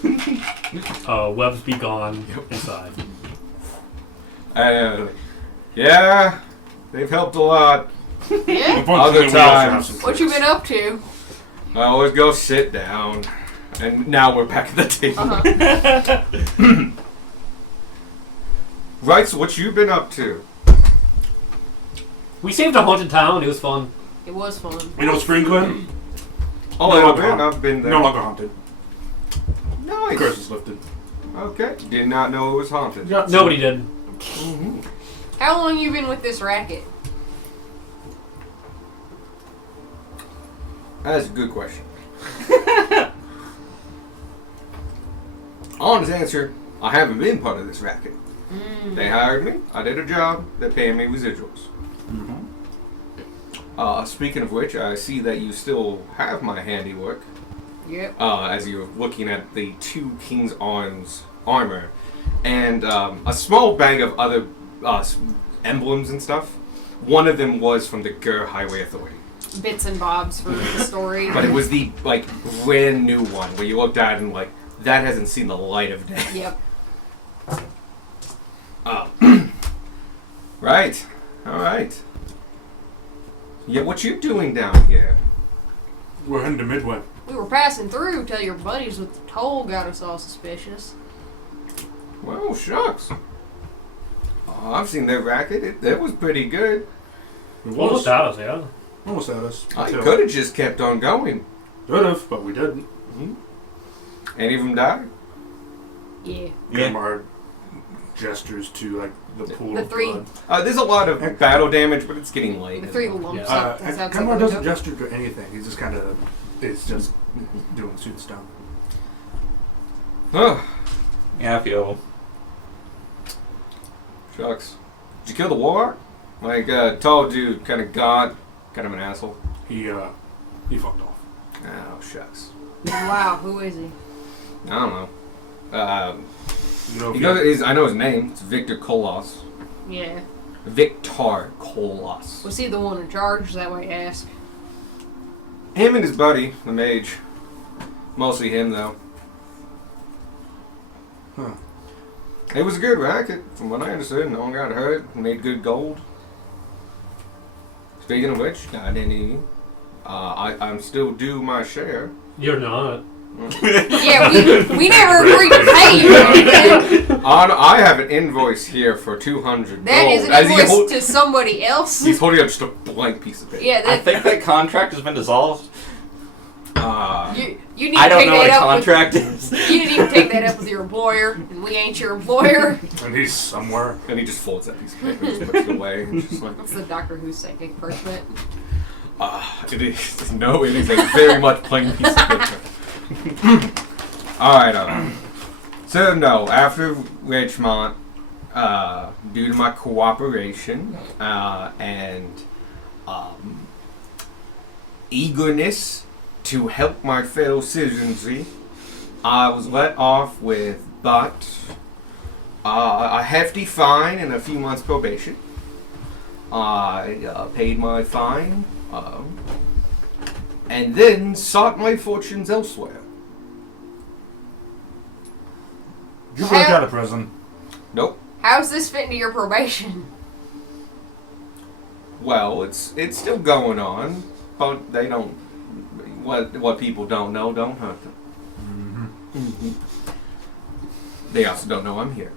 Webs be gone inside. Yeah, they've helped a lot. Yeah. Unfortunately, Other we also have times. some What you been up to? I always go sit down. And now we're back at the table. Uh-huh. Right, so what you been up to? We saved a haunted town. It was fun. It was fun. You know Spring Glen? Oh, No I've longer been, haunted. I've been there. No longer haunted. Nice. Curse is lifted. Okay. Did not know it was haunted. Nobody did. How long you been with this racket? That's a good question. Honest answer, I haven't been part of this racket. They hired me, I did a job, they're paying me residuals. Speaking of which, I see that you still have my handiwork. Yep. As you're looking at the 2 King's Arms armor, and a small bag of other emblems and stuff. One of them was from the Gur Highway Authority. Bits and bobs for the story. But it was the, like, brand new one, where you looked at it and, like, that hasn't seen the light of day. Yep. Right. Alright. Yeah, what you doing down here? We're heading to Midway. We were passing through till your buddies with the toll got us all suspicious. Well, shucks. I've seen their racket. It was pretty good. It was Almost at us, yeah. almost at us. I could have just kept on going. Could have, but we didn't. Any of them died? Yeah. Gilmar gestures to like the pool the of 3 blood. There's a lot of battle damage, but it's getting late. The 3 lumps Yeah. up. Is that Gilmar something doesn't we gesture to anything. He just kind of is just doing suit stuff. Oh, Yeah, I feel. shucks. Did you kill the warlock? Like, tall dude, kind of god, kind of an asshole. He fucked off. Oh, shucks. Wow, who is he? I don't know. You know, if He you- goes, I know his name. It's Victor Kolos. Yeah. Victor Kolos. Was he the one in charge? Is that why you ask? Him and his buddy, the mage. Mostly him, though. Huh. It was a good racket, from what I understood. No one got hurt. Made good gold. Speaking of which, got any? I'm still due my share. You're not. Yeah, we never agreed to pay you anything. I have an invoice here for 200 That gold. is an As he invoice to somebody else. he's holding up just a blank piece of paper. Yeah, I that, think that contract has been dissolved. you need I to don't take know what a that up contract is. with, you need to take that up with your employer, and we ain't your employer. and he's somewhere. And he just folds that piece of paper and just puts it away. And just like, That's the Doctor Who psychic person. it is. No, it is a very much plain piece of paper. Alright, so no, after Richmond, due to my cooperation, and, eagerness to help my fellow citizenry, I was let off with but a hefty fine and a few months probation. I paid my fine, and then sought my fortunes elsewhere. You broke out of prison. Nope. How's this fit into your probation? Well, it's still going on, but they don't. What people don't know don't hurt them. They also don't know I'm here.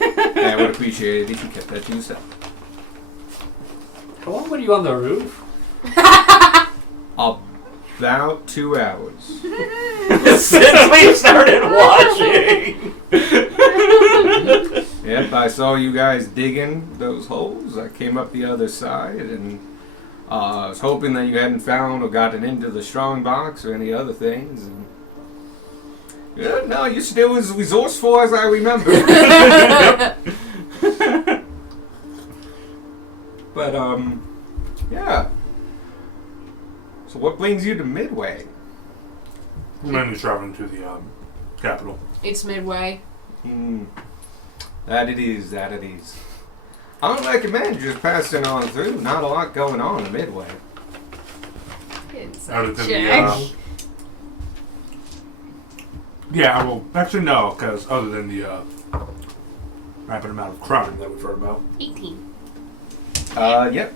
And I would appreciate it if you kept that to yourself. How long were you on the roof? About 2 hours. Since we started watching. Yep, I saw you guys digging those holes. I came up the other side and I was hoping that you hadn't found or gotten into the strong box or any other things. And yeah, no, you're still as resourceful as I remember. But, yeah. So what brings you to Midway? Mainly traveling to the capital. It's Midway. That it is, that it is. I don't recommend just passing on through. Not a lot going on in Midway. It's Other than Jack. the, yeah, well, actually no, because other than the rampant amount of crime that we've heard about. 18. Yep.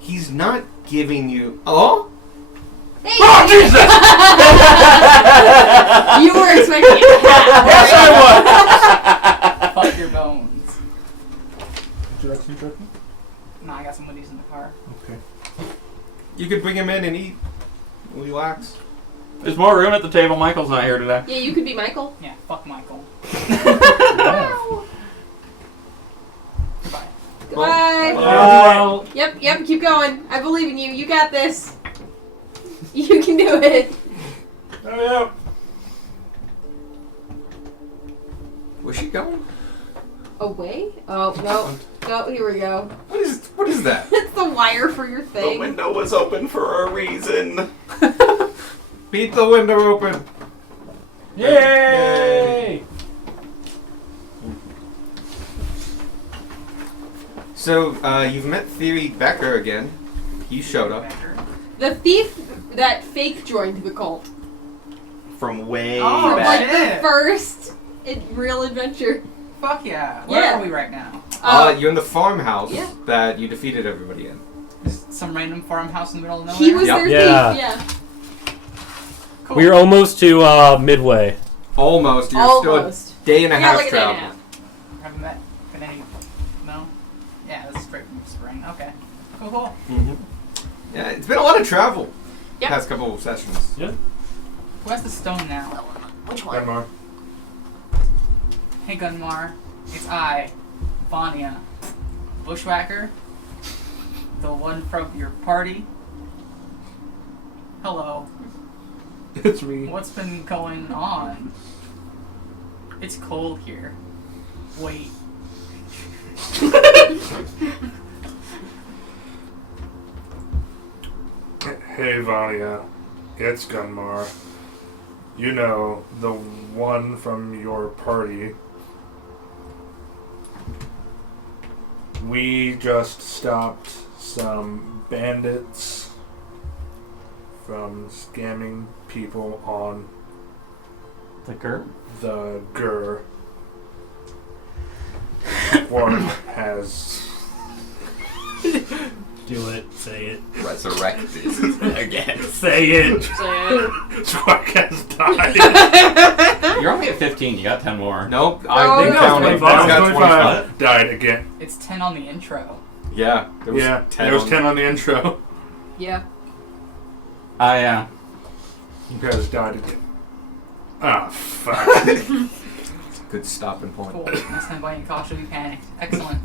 He's not giving you. Oh? Hey! Oh, Jesus! You were expecting it to happen. Yes, I was! Fuck your bones. Would you like some turkey? Nah, I got some of these in the car. Okay. You could bring him in and eat. Relax. There's more room at the table. Michael's not here today. Yeah, you could be Michael. Yeah, fuck Michael. Wow. Goodbye. Goodbye. Well, Yep, keep going. I believe in you. You got this. You can do it. Oh, yeah. Where's she going? Away? Oh, no. No, here we go. What is that? It's the wire for your The thing. window was open for a reason. Beat the window open. yay! So, you've met Theory Becker again. He showed up. The thief that fake joined the cult. From way Oh, From back. like shit. the first real adventure. Fuck yeah. Where Yeah. are we right now? You're in the farmhouse Yeah. that you defeated everybody in. Just some random farmhouse in the middle of nowhere? He was Yep. their Yeah. thief, yeah. Cool. We're almost to Midway. Almost. You're Almost. still a day and a Yeah, half like a day and a travel. half. Haven't met been any. No? Yeah, that's straight from spring. Okay. Cool. Mm-hmm. Yeah, it's been a lot of travel. Yep. Past couple of sessions. Who has the stone now? Which one? Denmark. Hey Gunmar, it's I, Vanya, Bushwhacker, the one from your party. Hello. It's me. What's been going on? It's cold here. Wait. Hey, Vanya. It's Gunmar. You know, the one from your party. We just stopped some bandits from scamming people on The girl. the GUR. One has Do it. Say it. Resurrected again. Say it. Squawk has died. You're only at 15. You got 10 more. Nope, Oh, I didn't no, count it. 25. I've got 25 died again. It's 10 on the intro. Yeah, there was Yeah, 10 there was on- 10 on the intro. Yeah. Yeah. You guys died again. Ah, fuck. Good stopping point. Cool. Next time buying caution, we panicked. Excellent.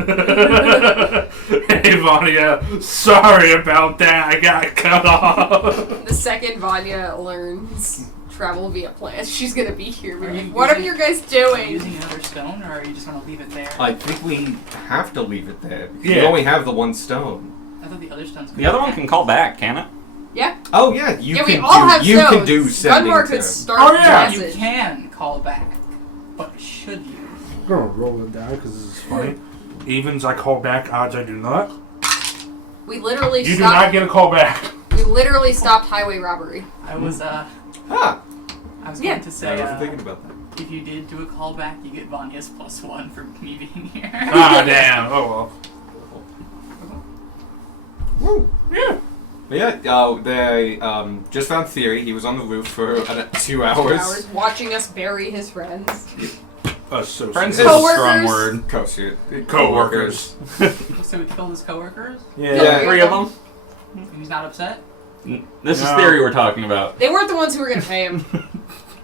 Hey, Vanya. Sorry about that. I got cut off. The second Vanya learns travel via plants, she's gonna be here. Are We're you like, what are using- you guys Are you doing? using another stone, or are you just gonna leave it there? I think we have to leave it there. Because Yeah. we only have the one stone. I thought the other stones. The other one can call back, can it? Yeah. Oh yeah, you Yeah, can we all have do. You stones. can do sending Gunmar to- could start Oh, the yeah. You message. can call back, but should you? I'm gonna roll the die because this is funny. Evens, I call back. Odds, I do not. We literally You do not stopped. get a call back. We literally stopped highway robbery. I was Ah, going to I say wasn't thinking about that. if you did do a callback, you get Vanya's +1 for me being here. Ah, damn. Oh, Woo. well. Yeah. But yeah, they just found Theory. He was on the roof for 2 hours. Hours watching us bury his friends. Associates. Friends is a strong Coworkers. word. Co-workers. So we killed his coworkers, Yeah. 3 of them. and he's not upset. This is No. theory we're talking about. They weren't the ones who were gonna pay him.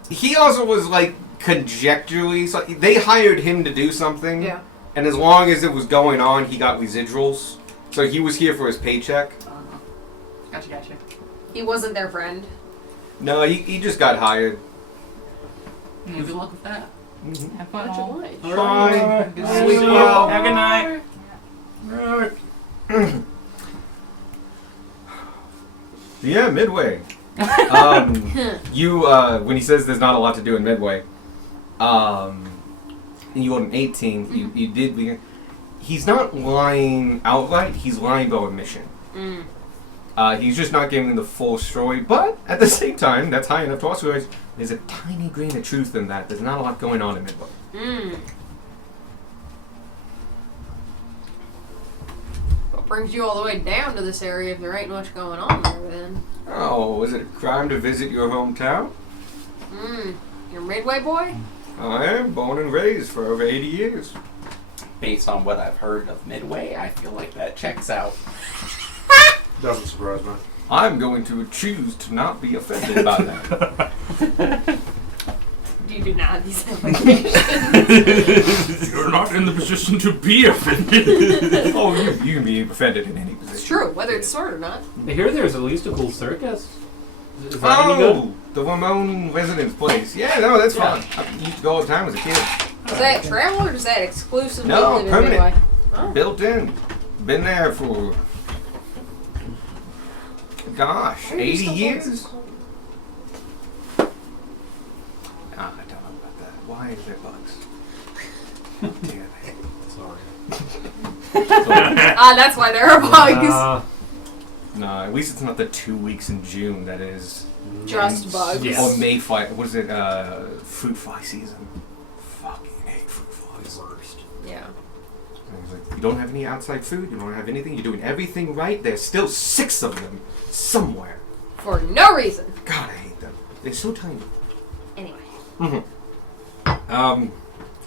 He also was like conjecturally. So they hired him to do something. Yeah. And as long as it was going on, he got residuals. So he was here for his paycheck. Gotcha. He wasn't their friend. No, he just got hired. Good luck with that. Mhm. Have fun. Much all. obliged. Bye. Good Bye. Sleep see you. well. Have a good night. Alright. Yeah, Midway. You when he says there's not a lot to do in Midway, and you got an 18. You did. He's not lying outright. He's lying about omission. He's just not giving the full story, but at the same time, that's high enough to also realize there's a tiny grain of truth in that. There's not a lot going on in Midway. What brings you all the way down to this area if there ain't much going on there then? Oh, is it a crime to visit your hometown? You're a Midway boy? I am born and raised for over 80 years. Based on what I've heard of Midway, I feel like that checks out. Doesn't surprise me. I'm going to choose to not be offended by that. You do not these implications. You're not in the position to be offended. Oh, you can be offended in any position. It's true, whether it's smart or not. I hear there's at least a cool circus. Is that any good? Oh, the Ramon residence place. Yeah, no, that's fun. I used to go all the time as a kid. Does that travel or does that exclusively No, live in permanent. Midway? Oh. Built in. Been there for, gosh, 80 years? I don't know about that. Why is there bugs? Damn it. Sorry. That's why there are bugs. No, at least it's not the 2 weeks in June that is. Just bugs. Yeah. Or May fly. What is it? Fruit fly season. Fucking hate fruit flies. Worst. Yeah. He's like, you don't have any outside food. You don't have anything. You're doing everything right. There's still 6 of them somewhere. For no reason. God, I hate them. They're so tiny. Anyway. What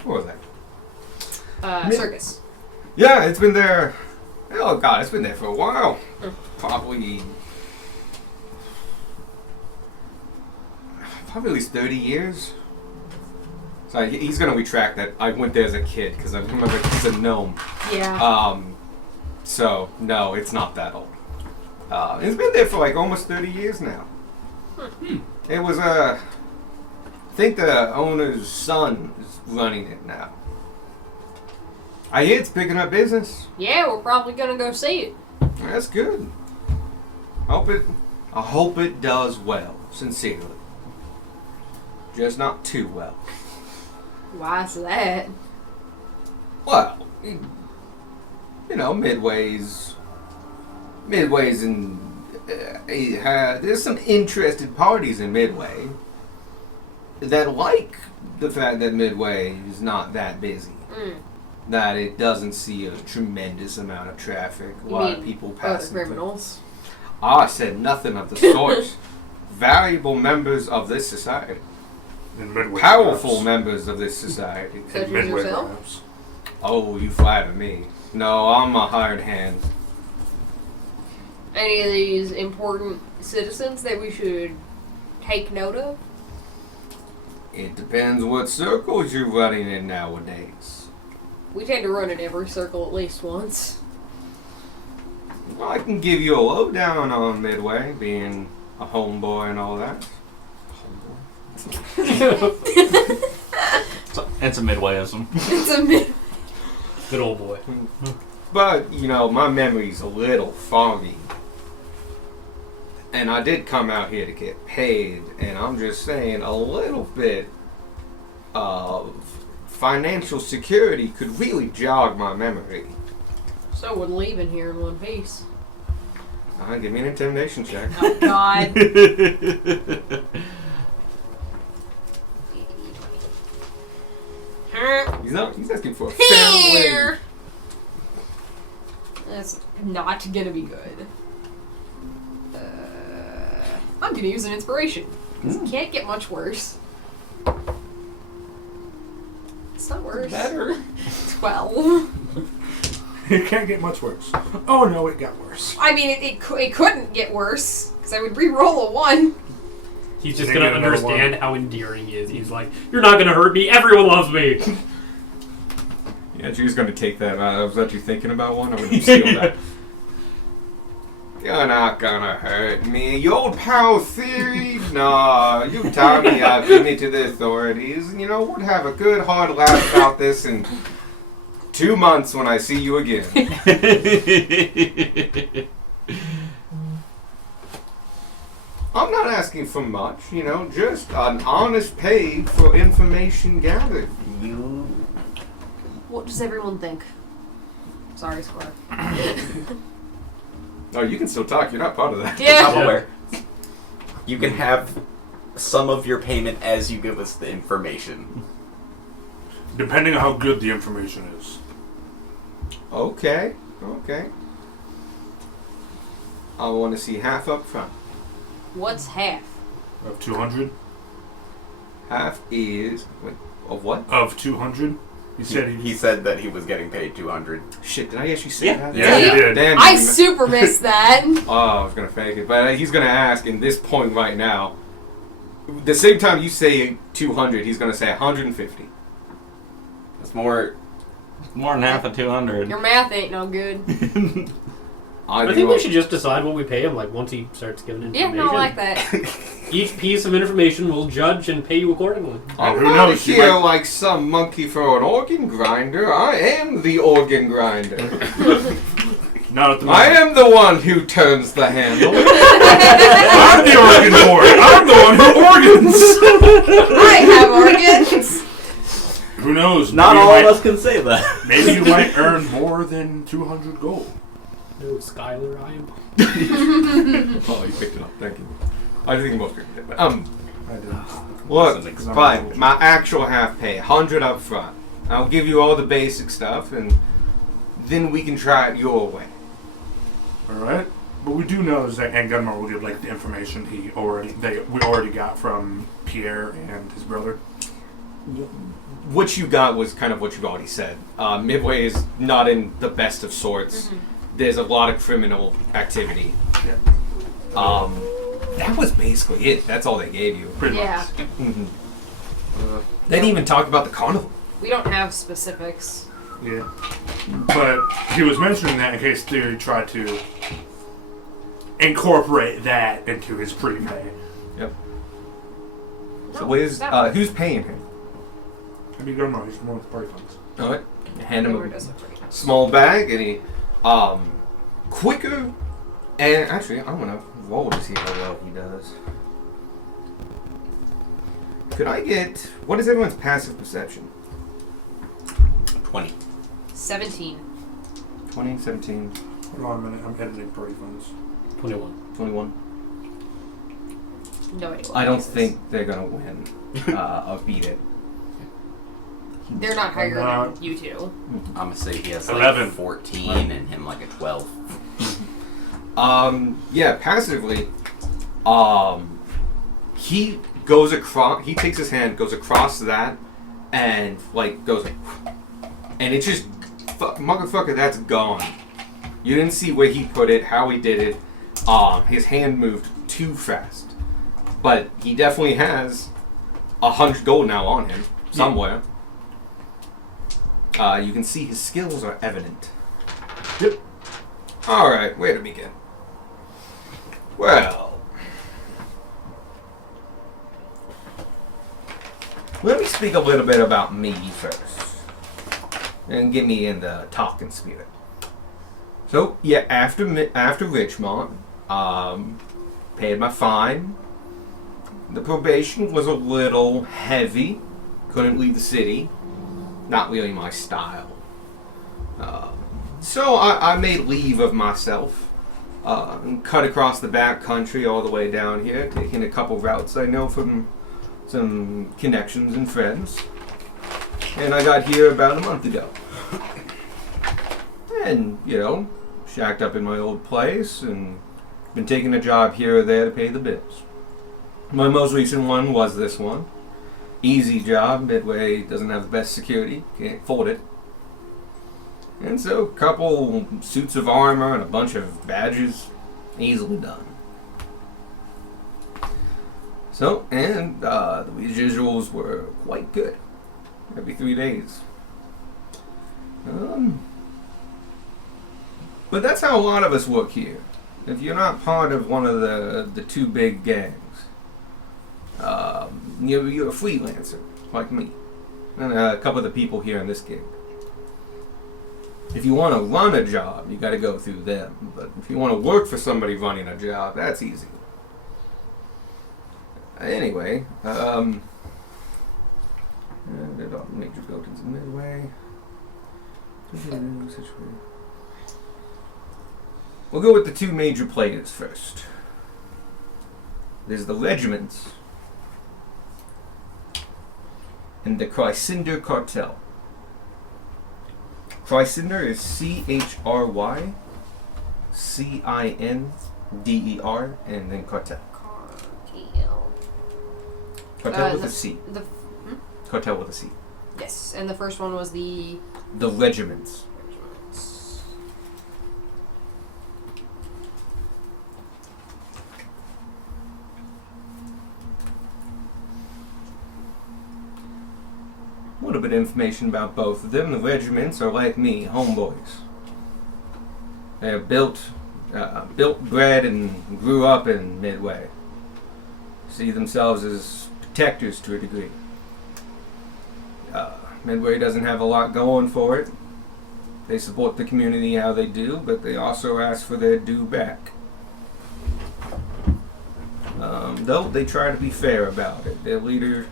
was that? Circus. Yeah, it's been there. Oh God, it's been there for a while. Probably at least 30 years. So he's gonna retract that. I went there as a kid because I remember he's a gnome. Yeah. So no, it's not that old. It's been there for like almost 30 years now. It was I think the owner's son is running it now. I hear it's picking up business. Yeah, we're probably gonna go see it. That's good. I hope it does well, sincerely. Just not too well. Why is that? Well, you know, Midway's in. There's some interested parties in Midway that like the fact that Midway is not that busy. That it doesn't see a tremendous amount of traffic. A lot of people Other passing through. criminals. I said nothing of the sort. Valuable members of this society. In Midway. Powerful perhaps. members of this society. Such as Midway, yourself? perhaps. Oh, you flatter me. No, I'm a hired hand. Any of these important citizens that we should take note of? It depends what circles you're running in nowadays. We tend to run in every circle at least once. Well, I can give you a lowdown on Midway, being a homeboy and all that. It's a Midwayism. It's a mid. Good old boy. But, you know, my memory's a little foggy. And I did come out here to get paid, and I'm just saying a little bit of financial security could really jog my memory. So would leaving here in one piece. Give me an intimidation check. Oh God. He's asking for a fair wage. That's not gonna be good. I'm gonna use an inspiration. 'Cause it can't get much worse. It's not worse. Better. 12. It can't get much worse. Oh no, it got worse. I mean, it couldn't get worse. Because I would re-roll a 1. He's just They gonna get another understand how endearing he is. He's like, "You're not gonna hurt me. Everyone loves me." Yeah, Drew's gonna take that. I was actually thinking about one. I'm gonna steal that. You're not gonna hurt me. Your old pal theory? Nah, you tell me I've given it to the authorities. And you know, we'll have a good hard laugh about this in 2 months when I see you again. I'm not asking for much, you know, just an honest pay for information gathered. You. What does everyone think? Sorry, Square. Oh, you can still talk. You're not part of that. Yeah. I'm aware. You can have some of your payment as you give us the information. Depending on how good the information is. Okay. I want to see half up front. What's half? Of 200? Half is of what? Of 200? He said He said that he was getting paid 200. Shit, did I actually say Yeah. that? Yeah, you did. Damn, I you- super missed that. Oh, I was gonna fake it, but he's gonna ask in this point right now. The same time you say 200, he's gonna say 150. It's more than half of 200. Your math ain't no good. I think we should just decide what we pay him, like, once he starts giving Yeah, information. no, I like that. Each piece of information will judge and pay you accordingly. I'm Who not knows, you here might- like some monkey for an organ grinder. I am the organ grinder. Not at the I moment. am the one who turns the handle. I'm the organ boy. I'm the one who organs. I have organs. Who knows? Not maybe you all of might- us can say that. Maybe you might earn more than 200 gold. No, Skylar, I am. Oh, you picked it up. Thank you. I think most people did. But, I did. look, Because I'm fine. old. My actual half pay, 100 up front. I'll give you all the basic stuff, and then we can try it your way. Alright. But we do know is that Angunmar will give like the information we already got from Pierre and his brother. What you got was kind of what you've already said. Midway is not in the best of sorts. There's a lot of criminal activity. Yeah. That was basically it. That's all they gave you. Pretty Yeah. much. They didn't even talk about the carnival. We don't have specifics. Yeah. But he was mentioning that in case Theory tried to incorporate that into his prepay. Yep. So No, where's that- who's paying him? It'd be good, he's one with the party funds. All right. Hand him Nowhere a does it pretty much. small bag, and he quicker. And actually, I'm gonna roll to see how well he does. Could I get what is everyone's passive perception? 20. 17. 20, 17, Hold on a minute, I'm editing party funds. 21. 21. No idea. what I don't this is. think they're gonna win or beat it. They're not higher not. than you two. I'm gonna say he has like 11. 14 and him like a 12. Yeah, passively, he goes across. He takes his hand, goes across that, and like goes, and it just, motherfucker, that's gone. You didn't see where he put it, how he did it. His hand moved too fast, but he definitely has 100 gold now on him somewhere. You can see his skills are evident. Yep. All right, where to begin? Well, let me speak a little bit about me first, and get me in the talking spirit. So, yeah, after Richmond, paid my fine. The probation was a little heavy. Couldn't leave the city. Not really my style. So I made leave of myself and cut across the back country all the way down here, taking a couple routes I know from some connections and friends. And I got here about a month ago. And, you know, shacked up in my old place and been taking a job here or there to pay the bills. My most recent one was this one. Easy job. Midway doesn't have the best security. Can't afford it. And so, a couple suits of armor and a bunch of badges. Easily done. So, and the visuals were quite good. Every 3 days. But that's how a lot of us work here. If you're not part of one of the two big gangs, you're a freelancer, like me, and a couple of the people here in this gig. If you want to run a job, you got to go through them. But if you want to work for somebody running a job, that's easy. Anyway, major buildings in Midway. We'll go with the two major players first. There's the regiments and the Chrysinder Cartel. Chrysinder is CHRYCINDER, and then Cartel. Cartel. Cartel with the- a C. The Cartel with a C. yes, and the first one was the The regiments. regiments. A little bit of information about both of them. The regiments are like me, homeboys. They're built, bred, and grew up in Midway. See themselves as protectors to a degree. Midway doesn't have a lot going for it. They support the community how they do, but they also ask for their due back. Though they try to be fair about it. Their leader,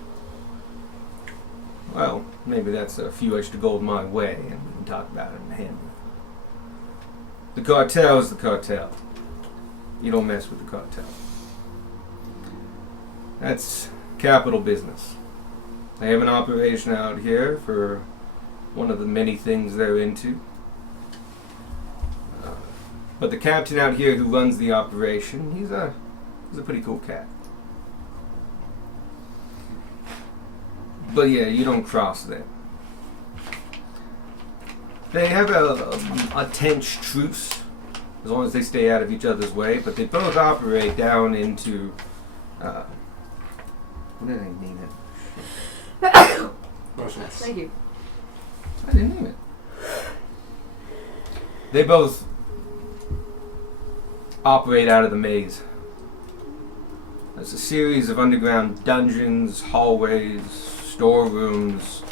well, maybe that's a few extra gold my way, and we can talk about it in hand. The cartel is the cartel. You don't mess with the cartel. That's capital business. They have an operation out here for one of the many things they're into. But the captain out here who runs the operation, he's a pretty cool cat. But yeah, you don't cross them. They have a tense truce, as long as they stay out of each other's way, but they both operate down into, what did I name it? Thank you. I didn't name it. They both operate out of the maze. It's a series of underground dungeons, hallways, storerooms,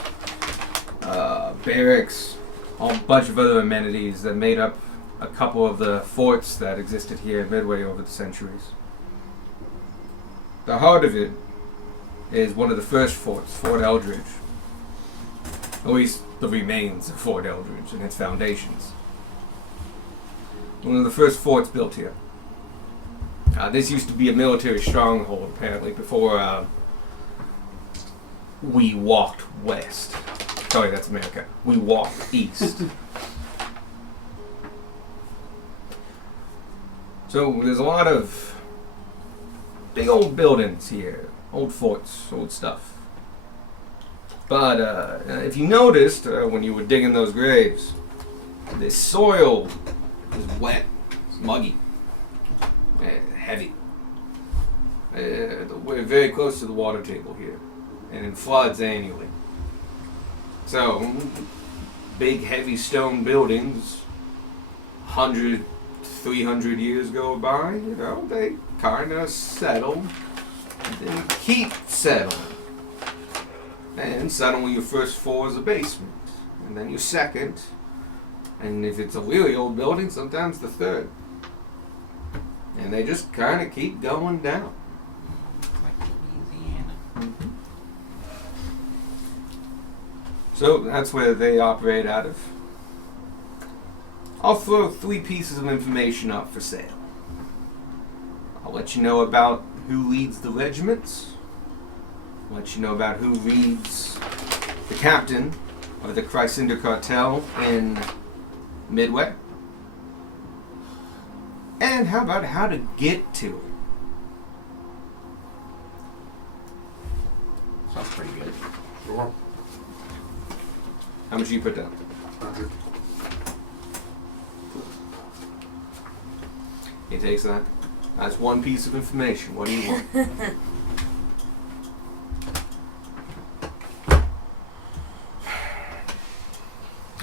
barracks, a bunch of other amenities that made up a couple of the forts that existed here in Midway over the centuries. The heart of it is one of the first forts, Fort Eldridge. At least the remains of Fort Eldridge and its foundations. One of the first forts built here. This used to be a military stronghold, apparently, before we walked west. Sorry, that's America. We walked east. So there's a lot of big old buildings here. Old forts, old stuff. But if you noticed when you were digging those graves, the soil is wet, it's muggy, heavy. We're very close to the water table here, and it floods annually. So, big heavy stone buildings, 100, 300 years go by, you know, they kind of settle, and then keep settling. And suddenly your first floor is a basement, and then your second, and if it's a really old building, sometimes the third. And they just kind of keep going down. Like Louisiana. So that's where they operate out of. I'll throw 3 pieces of information up for sale. I'll let you know about who leads the regiments. I'll let you know about who leads the captain of the Chrysinder Cartel in Midway. And how about how to get to it? Sounds pretty good. Sure. How much do you put down? 100. He takes that. That's 1 piece of information. What do you want?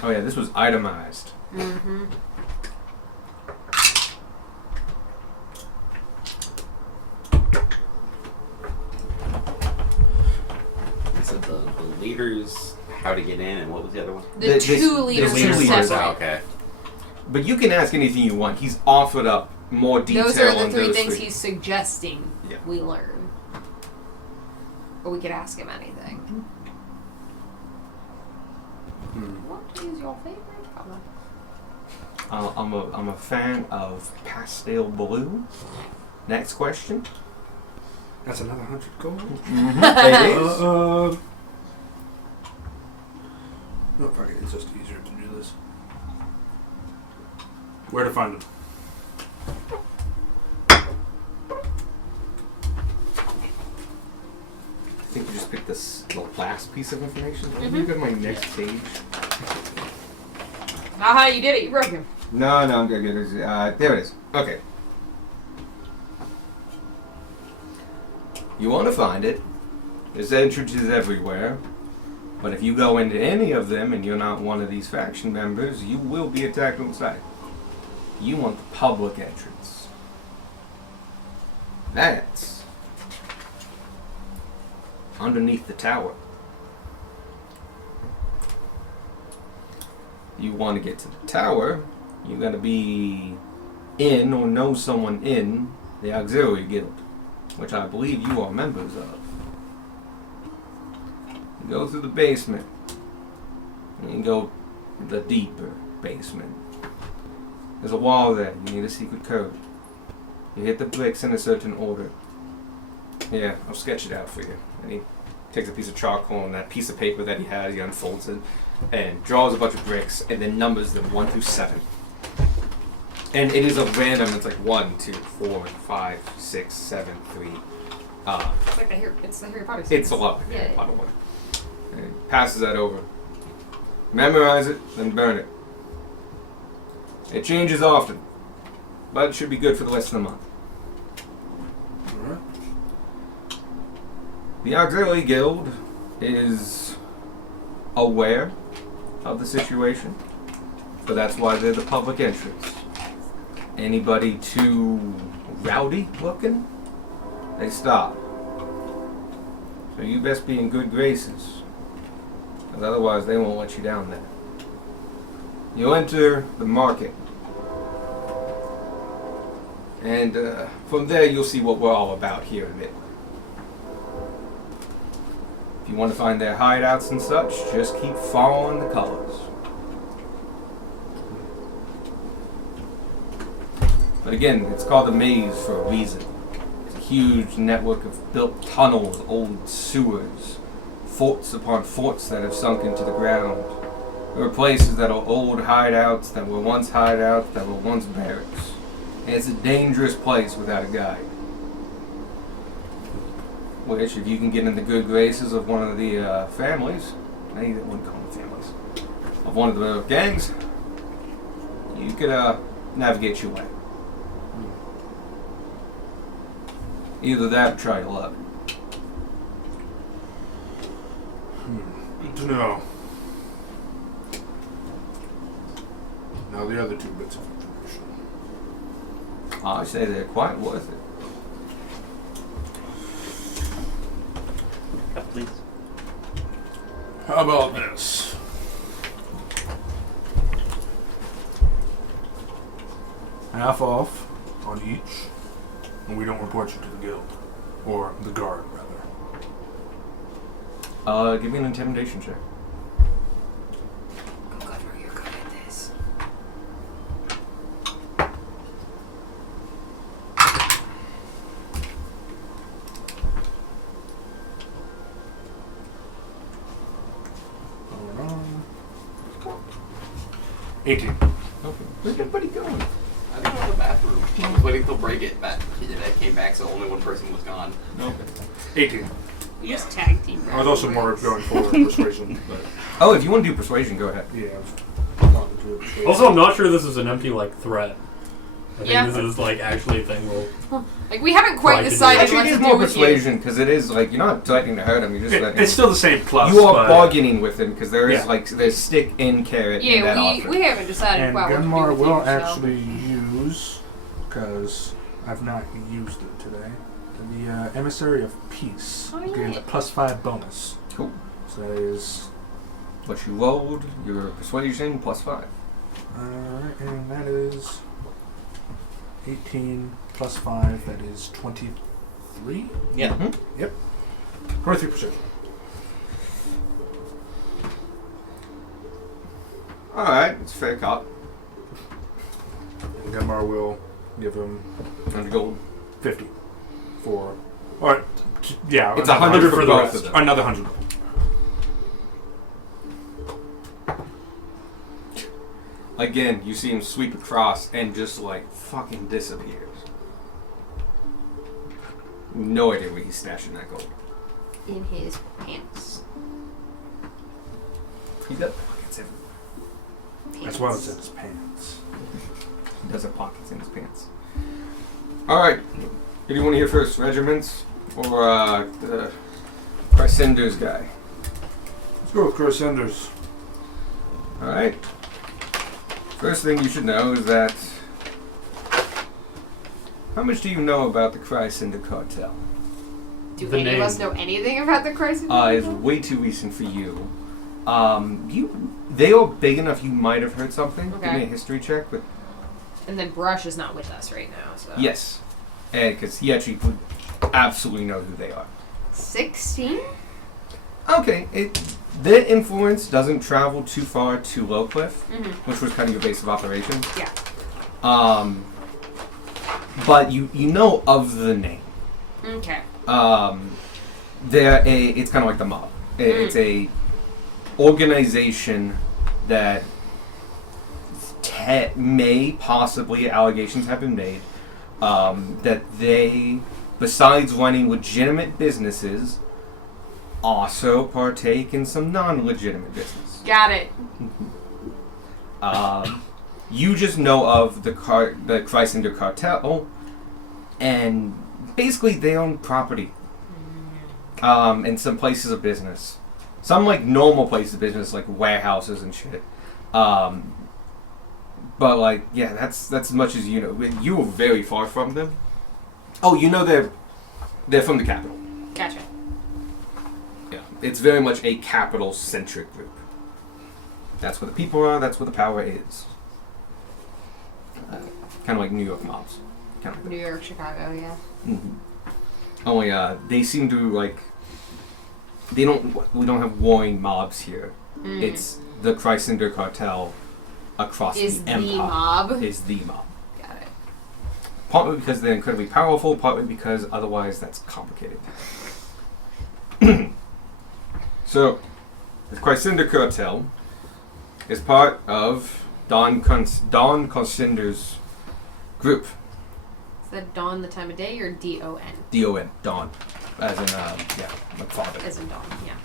Oh yeah, this was itemized. Mm-hmm. So the leaders, how to get in, and what was the other one? The two leaders two are leaders. separate. Oh, okay. But you can ask anything you want. He's offered up more detail Those are the on 3 those things 3. he's suggesting Yeah. we learn. Or we could ask him anything. Hmm. What is your favorite color? I'm a fan of pastel blue. Next question. That's another 100 gold. It is. No, fuck it. It's just easier to do this. Where to find them? I think you just picked the last piece of information. Let me go to my next page. Aha, you did it. You broke him. No, I'm good. There it is. Okay. You want to find it. There's entrances everywhere. But if you go into any of them and you're not one of these faction members, you will be attacked on sight. You want the public entrance. That's underneath the tower. You want to get to the tower, you got to be in or know someone in the Auxiliary Guild, which I believe you are members of. You go through the basement, and you go the deeper basement. There's a wall there. You need a secret code. You hit the bricks in a certain order. Yeah, I'll sketch it out for you. And he takes a piece of charcoal and that piece of paper that he has, he unfolds it, and draws a bunch of bricks, and then numbers them 1 through 7. And it is a random. It's like 1, 2, 4, 5, 6, 7, 3. It's like it's the Harry Potter It's series. a lot of Yeah. Harry Potter one. And he passes that over. Memorize it, then burn it. It changes often, but it should be good for the rest of the month. Alright. The Auxiliary Guild is aware of the situation, but that's why they're the public entrance. Anybody too rowdy looking, they stop. So you best be in good graces, because otherwise they won't let you down there. You enter the market, and from there you'll see what we're all about here in a bit. If you want to find their hideouts and such, just keep following the colors. But again, it's called a maze for a reason. It's a huge network of built tunnels, old sewers, forts upon forts that have sunk into the ground. There are places that are old hideouts, that were once hideouts, that were once barracks. And it's a dangerous place without a guide. Which, if you can get in the good graces of one of the families, maybe they wouldn't call them families, of one of the gangs, you could navigate your way. Either that or try your luck. Good to know. Now the other 2 bits of information. I say they're quite worth it. Please. How about this? Half off on each, and we don't report you to the guild. Or the guard, rather. Give me an intimidation check. Oh, God, you're good at this. Going on. 18. Okay. Where'd everybody going? I didn't go to the bathroom. I was waiting till break it, but I came back, so only one person was gone. Okay. 18. You just tag team. I was also more going for persuasion, but Oh, if you want to do persuasion, go ahead. yeah, I wanted to do persuasion. Also, I'm not sure this is an empty like threat. I think Yeah. this is like actually a thing. We'll Like, we haven't quite Try to do decided Actually, what it to is do more with you. persuasion because it is like you're not threatening to hurt him. You're just letting It's still the same plus. you are but- bargaining with him because there is Yeah. like there's stick in carrot in that Yeah, offer. we haven't decided And quite what to do Gunmar with will you, so. actually use, because I've not used it today, the Emissary of Peace. Oh, Gains yeah. a +5 bonus. Cool. So that is, What you rolled, your persuasion +5. and that is 18 plus 5, that is 23? Yeah. Mhm. 23%. All right, it's fair cop. Genmar will give him 100 gold. 50 for. Or, yeah, It's another 100 for for the both rest. of them. Another 100. Again, you see him sweep across and just like fucking disappears. No idea where he's stashing that gold. In his pants. He does pockets everywhere. As well as in his pants. He does have pockets in his pants. Alright. Who do you want to hear first? Regiments or the Crysender's guy? Let's go with Crusaders. Alright. First thing you should know is that. How much do you know about the Crysender cartel? Do The any of name. us know anything about the crisis? It's way too recent for you. They are big enough you might have heard something. Give Okay. me a history check. But And then Brush is not with us right now, so. yes, because he actually would absolutely know who they are. 16? Okay, their influence doesn't travel too far to Lowcliff, Mm-hmm. which was kind of your base of operations. Yeah. But you know of the name. Okay. It's kind of like the mob. It's a organization that may possibly, allegations have been made, that they, besides running legitimate businesses, also partake in some non-legitimate business. Got it. You just know of the Chrysler cartel, and basically they own property, and some places of business. Some like normal places of business, like warehouses and shit. But like, yeah, that's as much as you know. You were very far from them. Oh, you know they're from the capital. Gotcha. Yeah, it's very much a capital-centric group. That's where the people are. That's where the power is. Kind of like New York mobs. Kind of like New York, Chicago, yeah. Mm-hmm. Only they seem to like. We don't have warring mobs here. It's the Chrysler cartel across Is the the empire. mob. Is the mob. Got it. Partly because they're incredibly powerful, partly because otherwise that's complicated. So, the Chrysler cartel is part of Don Consender's group. Is that Dawn the time of day or D-O-N? D-O-N, Don. As in, like father. As in Dawn, yeah.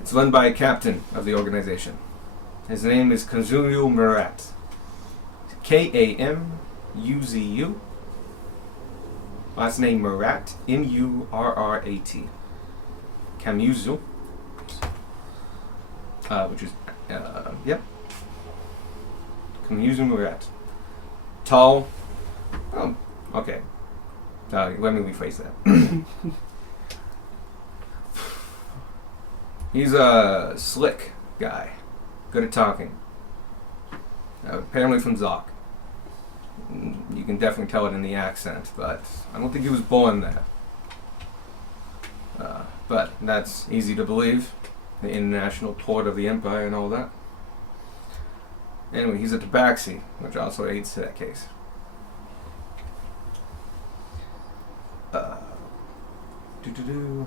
It's run by a captain of the organization. His name is Kazuyu Murat. K-A-M-U-Z-U. Last name Murat. M-U-R-R-A-T. Kamuzu. Which is, yep. Kamuzu Murat. Tall. Oh, okay. Let me rephrase that. He's a slick guy. Good at talking. Apparently from Zoc. You can definitely tell it in the accent, but I don't think he was born there. But that's easy to believe. The international port of the empire and all that. Anyway, he's a tabaxi, which also aids to that case.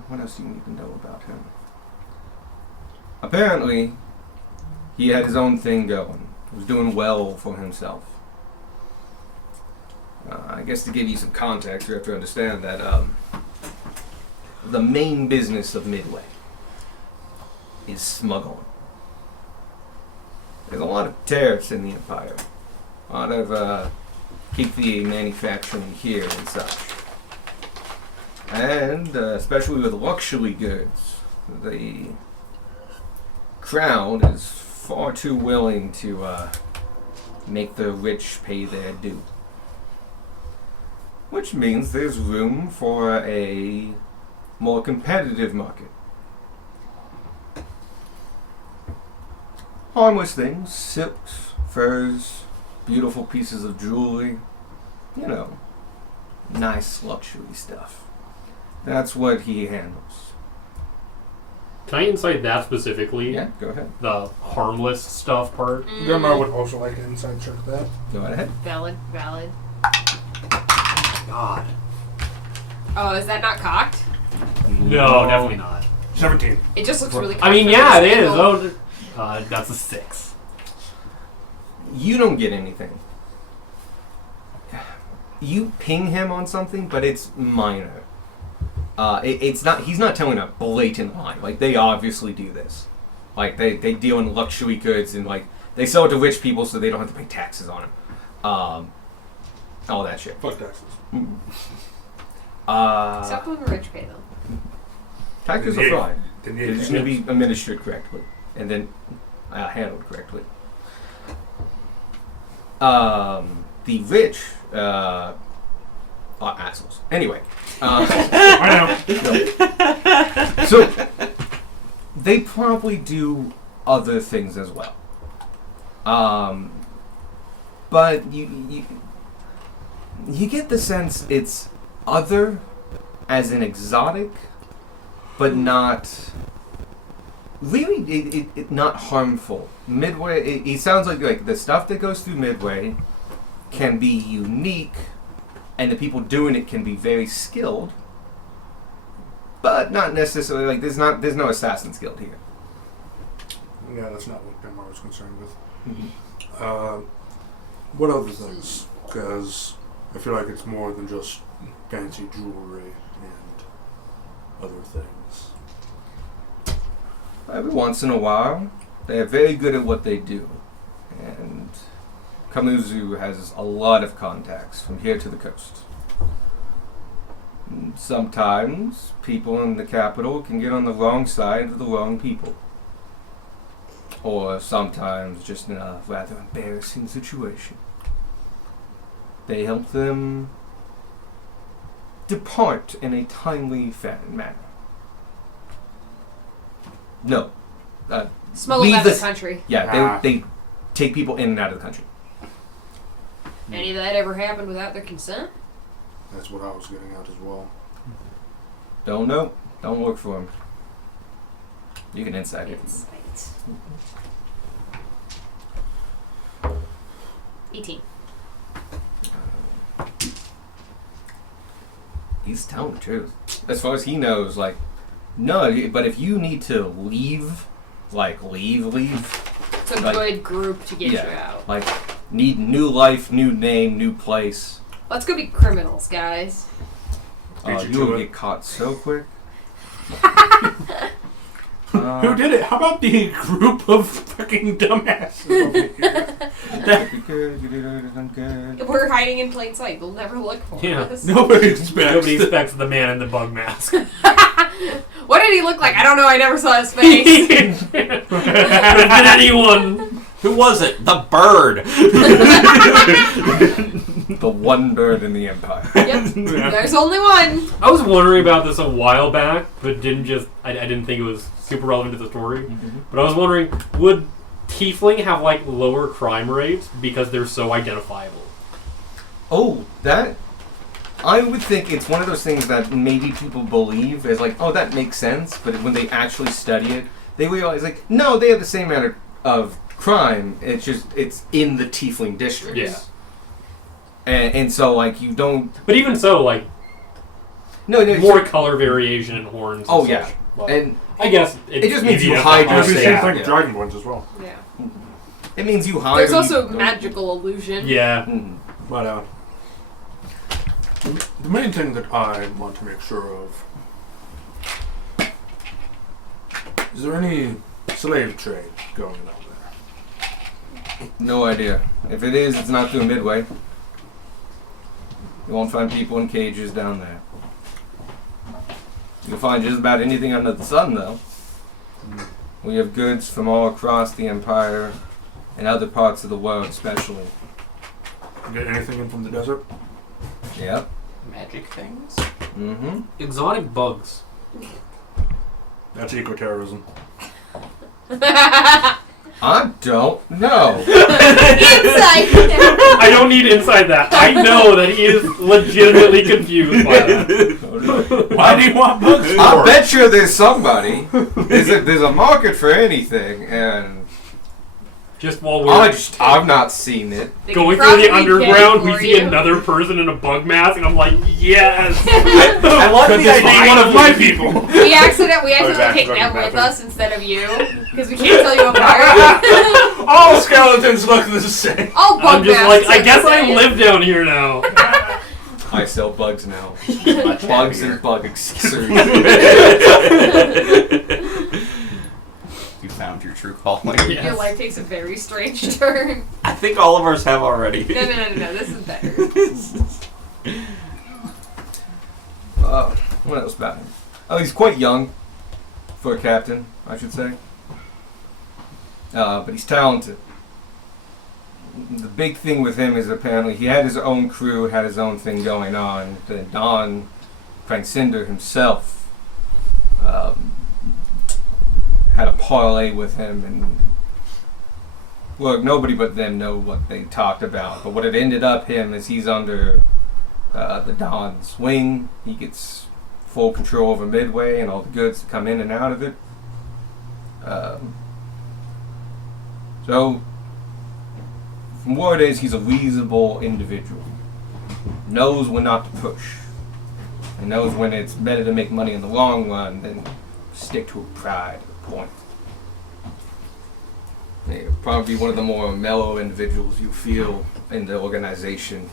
What else do you need to know about him? Apparently, he had his own thing going. He was doing well for himself. I guess to give you some context, you have to understand that the main business of Midway is smuggling. There's a lot of tariffs in the Empire. A lot of keep the manufacturing here and such. And especially with luxury goods, the crown is far too willing to make the rich pay their due. Which means there's room for a more competitive market. Harmless things, silks, furs, beautiful pieces of jewelry, you know, nice luxury stuff. That's what he handles. Can I insight that specifically? Yeah, go ahead. The harmless stuff part. Grandma would also like to inside check that. Go right ahead. Valid. God. Oh, is that not cocked? No, definitely not. 17. It just looks really. I mean, cocked yeah, from it this is. angle. Oh, that's a 6. You don't get anything. You ping him on something, but it's minor. It's not. He's not telling a blatant lie. Like, they obviously do this. Like, they deal in luxury goods and like they sell it to rich people so they don't have to pay taxes on them. All that shit. Fuck taxes. Except when the rich pay them. Taxes are Yeah. fine. Then They're just going to be administered correctly and then handled correctly. The rich are assholes. Anyway. I know. So, they probably do other things as well. But you get the sense it's other as in exotic, but not really it not harmful. Midway, it sounds like the stuff that goes through Midway can be unique, and the people doing it can be very skilled, but not necessarily like there's no Assassin's Guild here. Yeah, that's not what Grandma was concerned with. Mhm. What other things? Because I feel like it's more than just fancy jewelry and other things. Every once in a while, they are very good at what they do, and Kamuzu has a lot of contacts from here to the coast. And sometimes people in the capital can get on the wrong side of the wrong people. Or sometimes just in a rather embarrassing situation. They help them depart in a timely manner. No. Smuggled Leave out of this- the country. Yeah, they take people in and out of the country. Any of that ever happened without their consent? That's what I was getting at as well. Don't know. Don't look for them. You can insight it. Insight. 18. He's telling the truth. As far as he knows, like, no, but if you need to leave, like, leave, It's a Like- good group to get you yeah, out. like, need new life, new name, new place. Let's go be criminals, guys. Beat you You will to it. get caught so quick. Who did it? How about the group of fucking dumbasses over here? We're hiding in plain sight. They'll never look for Yeah. us. Nobody expects. Nobody expects the man in the bug mask. What did he look like? I don't know. I never saw his face. Could have been anyone. Who was it? The bird. The one bird in the empire. Yep. There's only one. I was wondering about this a while back, but I didn't think it was super relevant to the story. But I was wondering, would Tiefling have like lower crime rates because they're so identifiable? Oh, that... I would think it's one of those things that maybe people believe is like, oh, that makes sense, but when they actually study it, they realize, like, no, they have the same amount of crime, it's just, it's in the Tiefling districts. Yeah. And so, like, you don't... But even so, like No, more color variation in horns. Oh, and yeah. such. Well, And I guess it just means easy you to hide find. It's the your same Yeah. thing with Dragonborns as well. Yeah. it means you hide... There's or also you don't- magical illusion. Yeah. Mhm. But the main thing that I want to make sure of is there any slave trade going on there? No idea. If it is, it's not through Midway. You won't find people in cages down there. You'll find just about anything under the sun, though. We have goods from all across the Empire and other parts of the world, especially. Get anything in from the desert? Yep. Magic things. Mm-hmm. Exotic bugs. That's eco-terrorism. I don't know. Insight. I don't need inside that. I know that he is legitimately confused by that. Why do you want books for? I bet you there's somebody. There's a market for anything, and Just while we're I've not seen it. They going could through the probably underground, pay we for see you. another person in a bug mask, and I'm like, yes. I love Could the this idea. be One of my people. We accidentally back take to them fucking with bathroom. us instead of you because we can't tell you apart. All skeletons look the same. All bug I'm just masks like, I are guess the I same. live down here now. I sell bugs now. Much Bugs happier. and bug accessories. You found your true calling. Yes. Your life takes a very strange turn. I think all of ours have already. No. This is better. What else about him? Oh, he's quite young for a captain, I should say. But he's talented. The big thing with him is apparently he had his own crew, had his own thing going on. Then Don Francinder himself had a parlay with him, and look, nobody but them know what they talked about. But what it ended up him is he's under the Don's wing. He gets full control over Midway and all the goods that come in and out of it. So, from what it is, he's a reasonable individual. Knows when not to push. And knows when it's better to make money in the long run than stick to a pride or point. He'll probably be one of the more mellow individuals you feel in the organization.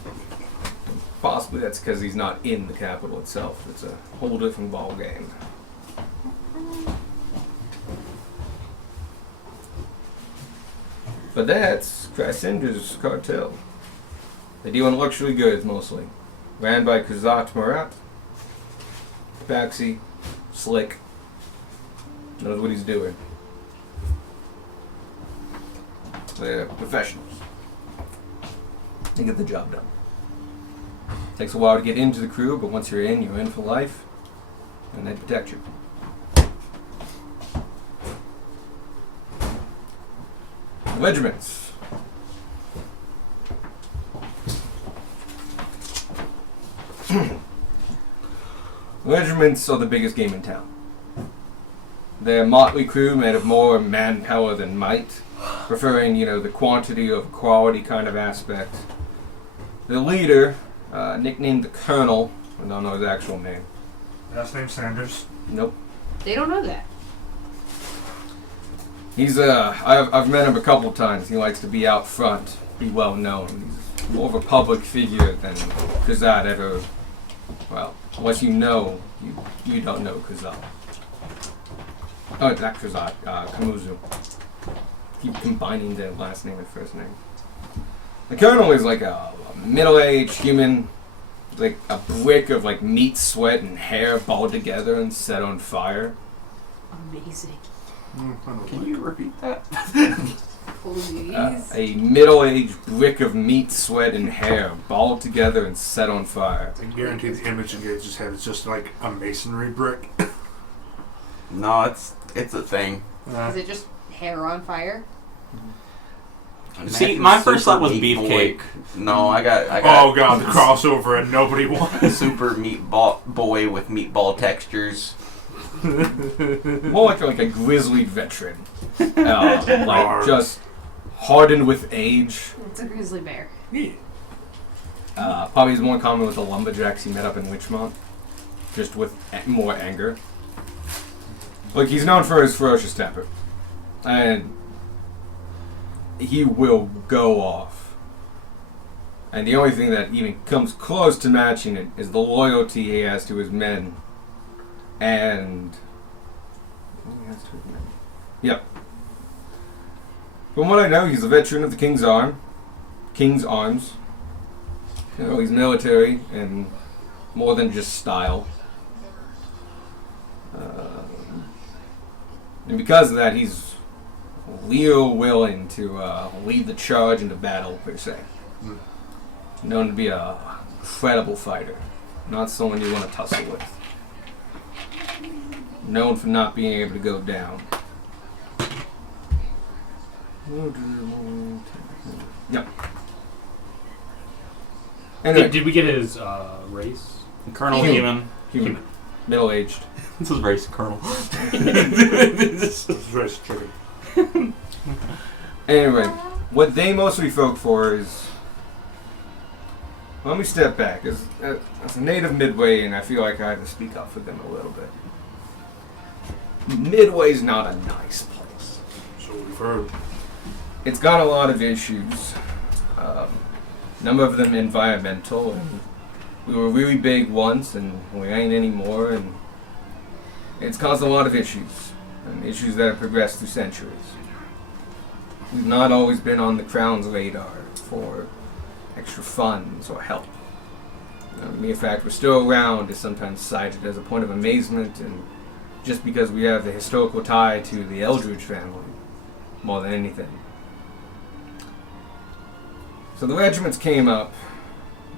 Possibly that's because he's not in the capital itself. It's a whole different ball game. But that's Crasinder's cartel. They deal in luxury goods mostly. Ran by Kazat Marat. Baxi, slick. Knows what he's doing. They're professionals. They get the job done. Takes a while to get into the crew, but once you're in for life, and they protect you. Regiments. Regiments are the biggest game in town. They're a motley crew made of more manpower than might, preferring, the quantity of quality kind of aspect. The leader, nicknamed the Colonel, I don't know his actual name. Last name Sanders. Nope. They don't know that. He's I've met him a couple times. He likes to be out front, be well known. He's more of a public figure than Kazat ever. Well, unless you know, you don't know Kazat. Oh, it's not Kazat. Kamuzu. Keep combining their last name and first name. The Colonel is like a middle-aged human, like a brick of like meat, sweat, and hair balled together and set on fire. Amazing. Can you repeat that? Please. A middle-aged brick of meat, sweat, and hair balled together and set on fire. I guarantee the image in Gage's head is just like a masonry brick. No, it's a thing. Is it just hair on fire? See, my first thought was beefcake. No, I got. Oh god, the crossover and nobody won. Super meatball boy with meatball textures. More like a grizzly veteran, like just hardened with age. It's a grizzly bear. Yeah. Probably is more common with the lumberjacks he met up in Witchmont, just with more anger. Look, he's known for his ferocious temper, and he will go off. And the only thing that even comes close to matching it is the loyalty he has to his men. And yep. From what I know, he's a veteran of the King's Arms. He's military and more than just style. And because of that, he's real willing to lead the charge into battle, per se. Known to be a incredible fighter, not someone you want to tussle with. Known for not being able to go down. Yep. Anyway, Did we get his race? Colonel Human. Human. human, middle-aged. This is race, Colonel. This is rice chicken. Anyway, what they mostly vote for is. Let me step back. As a native Midway, and I feel like I have to speak up for them a little bit. Midway's not a nice place. So we've heard. It's got a lot of issues. Number of them environmental, and we were really big once, and we ain't anymore, and it's caused a lot of issues, and issues that have progressed through centuries. We've not always been on the Crown's radar for extra funds or help. The mere fact we're still around is sometimes cited as a point of amazement, and just because we have the historical tie to the Eldridge family more than anything. So the regiments came up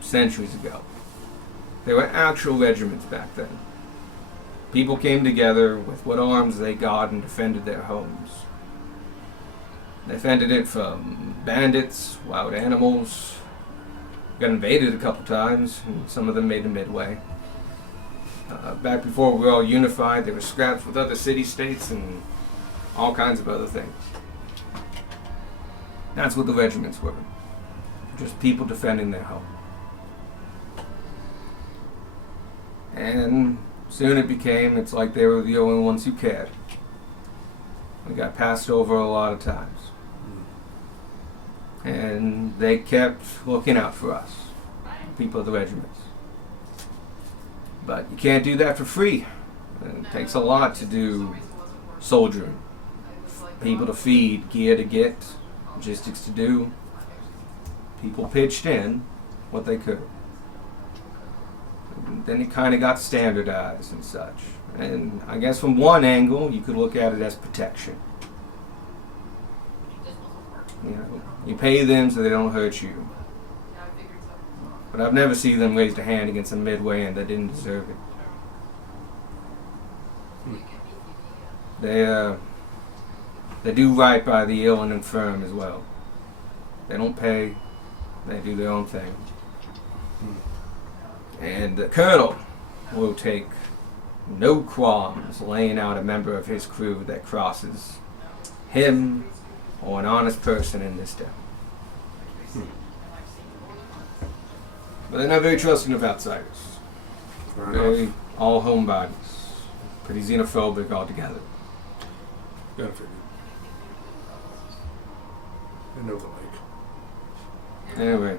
centuries ago. They were actual regiments back then. People came together with what arms they got and defended their homes. They defended it from bandits, wild animals. Got invaded a couple times, and some of them made it midway. Back before we were all unified, there were scraps with other city-states and all kinds of other things. That's what the regiments were. Just people defending their home. And soon it became, it's like they were the only ones who cared. We got passed over a lot of times. And they kept looking out for us, people of the regiments. But you can't do that for free. It takes a lot to do soldiering. People to feed, gear to get, logistics to do. People pitched in what they could. And then it kind of got standardized and such. And I guess from one angle, you could look at it as protection. You know, you pay them so they don't hurt you. But I've never seen them raise a hand against a midway and that didn't deserve it. They do right by the ill and infirm as well. They don't pay. They do their own thing. And the colonel will take no qualms laying out a member of his crew that crosses him or an honest person in this town. But they're not very trusting of outsiders. Fair enough. Very all homebodies. Pretty xenophobic altogether. Gotta figure. I know the lake. Anyway,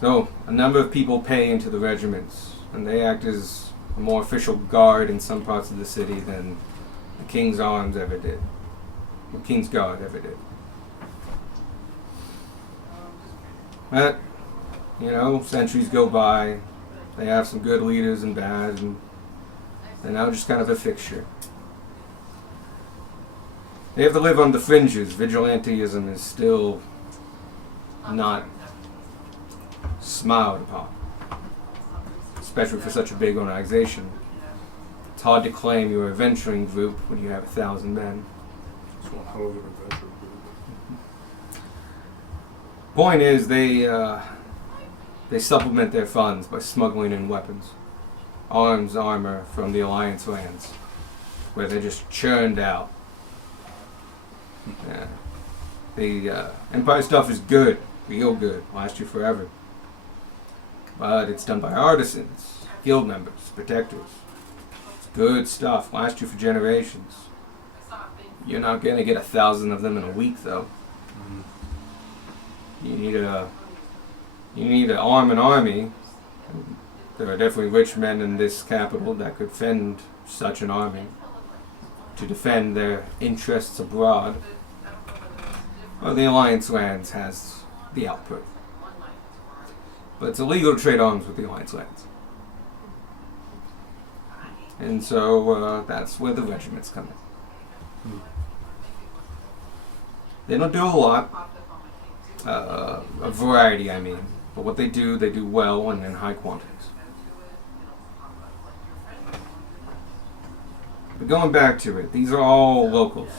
so a number of people pay into the regiments, and they act as a more official guard in some parts of the city than the King's Arms ever did, the King's Guard ever did. But, you know, centuries go by, they have some good leaders and bad, and they're now just kind of a fixture. They have to live on the fringes. Vigilantism is still not smiled upon, especially for such a big organization. It's hard to claim you're a venturing group when you have 1,000 men. It's one hell of an adventure. Point is, they supplement their funds by smuggling in weapons, arms, armor from the Alliance lands, where they're just churned out. Yeah. The Empire stuff is good, real good, last you forever. But it's done by artisans, guild members, protectors. It's good stuff, last you for generations. You're not gonna get 1,000 of them in a week, though. You need to arm an army. There are definitely rich men in this capital that could fend such an army to defend their interests abroad. Well, the Alliance lands has the output. But it's illegal to trade arms with the Alliance lands. And so that's where the regiments come in. They don't do a lot. A variety, I mean. But what they do well and in high quantities. But going back to it, these are all locals.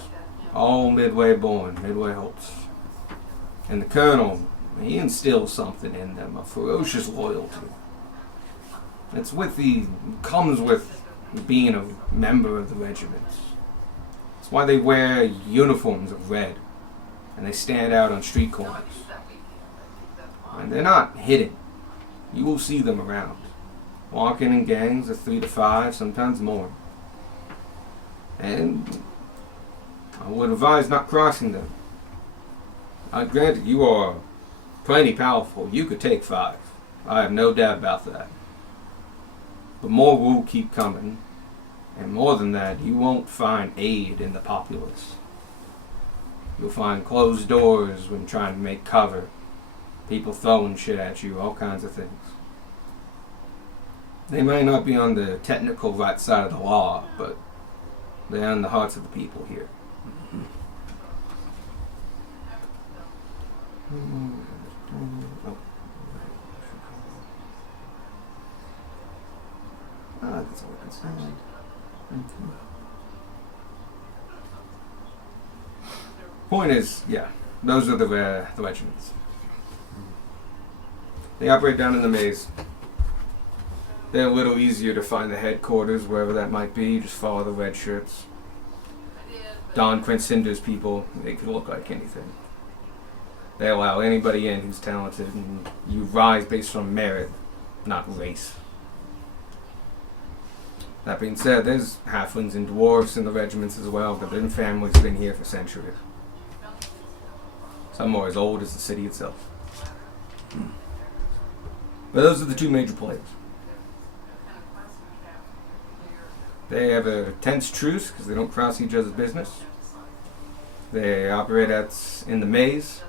All Midway born, Midway Holtz. And the Colonel, he instills something in them, a ferocious loyalty. Comes with being a member of the regiments. It's why they wear uniforms of red, and they stand out on street corners. And they're not hidden. You will see them around, walking in gangs of 3 to 5, sometimes more. And I would advise not crossing them. Granted, you are plenty powerful. You could take 5. I have no doubt about that. But more will keep coming. And more than that, you won't find aid in the populace. You'll find closed doors when trying to make cover. People throwing shit at you, all kinds of things. They may not be on the technical right side of the law, but they're in the hearts of the people here. That's all I can say. Point is, yeah, those are the regiments. They operate down in the maze. They're a little easier to find the headquarters, wherever that might be. You just follow the red shirts. Don Quincinder's people, they could look like anything. They allow anybody in who's talented, and you rise based on merit, not race. That being said, there's halflings and dwarves in the regiments as well, but their families have been here for centuries. Some are as old as the city itself. But those are the 2 major players. They have a tense truce because they don't cross each other's business. They operate in the maze.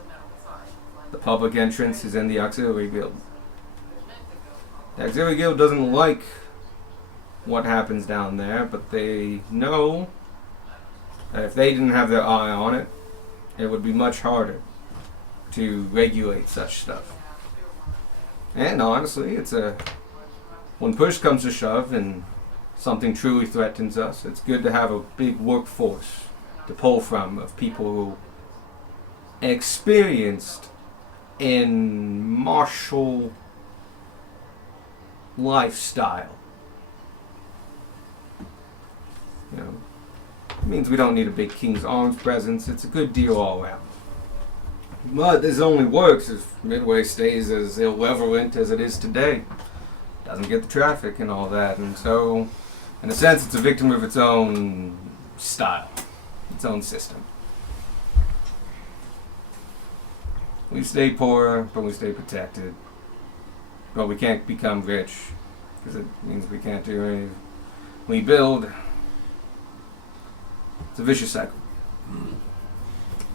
The public entrance is in the Auxiliary Guild. The Auxiliary Guild doesn't like what happens down there, but they know that if they didn't have their eye on it, it would be much harder to regulate such stuff. And honestly, when push comes to shove and something truly threatens us, it's good to have a big workforce to pull from of people who are experienced in martial lifestyle. You know, it means we don't need a big King's Arms presence. It's a good deal all around. But this only works if Midway stays as irreverent as it is today. Doesn't get the traffic and all that. And so, in a sense, it's a victim of its own style, its own system. We stay poor, but we stay protected. But we can't become rich, because it means we can't do anything. We build. It's a vicious cycle.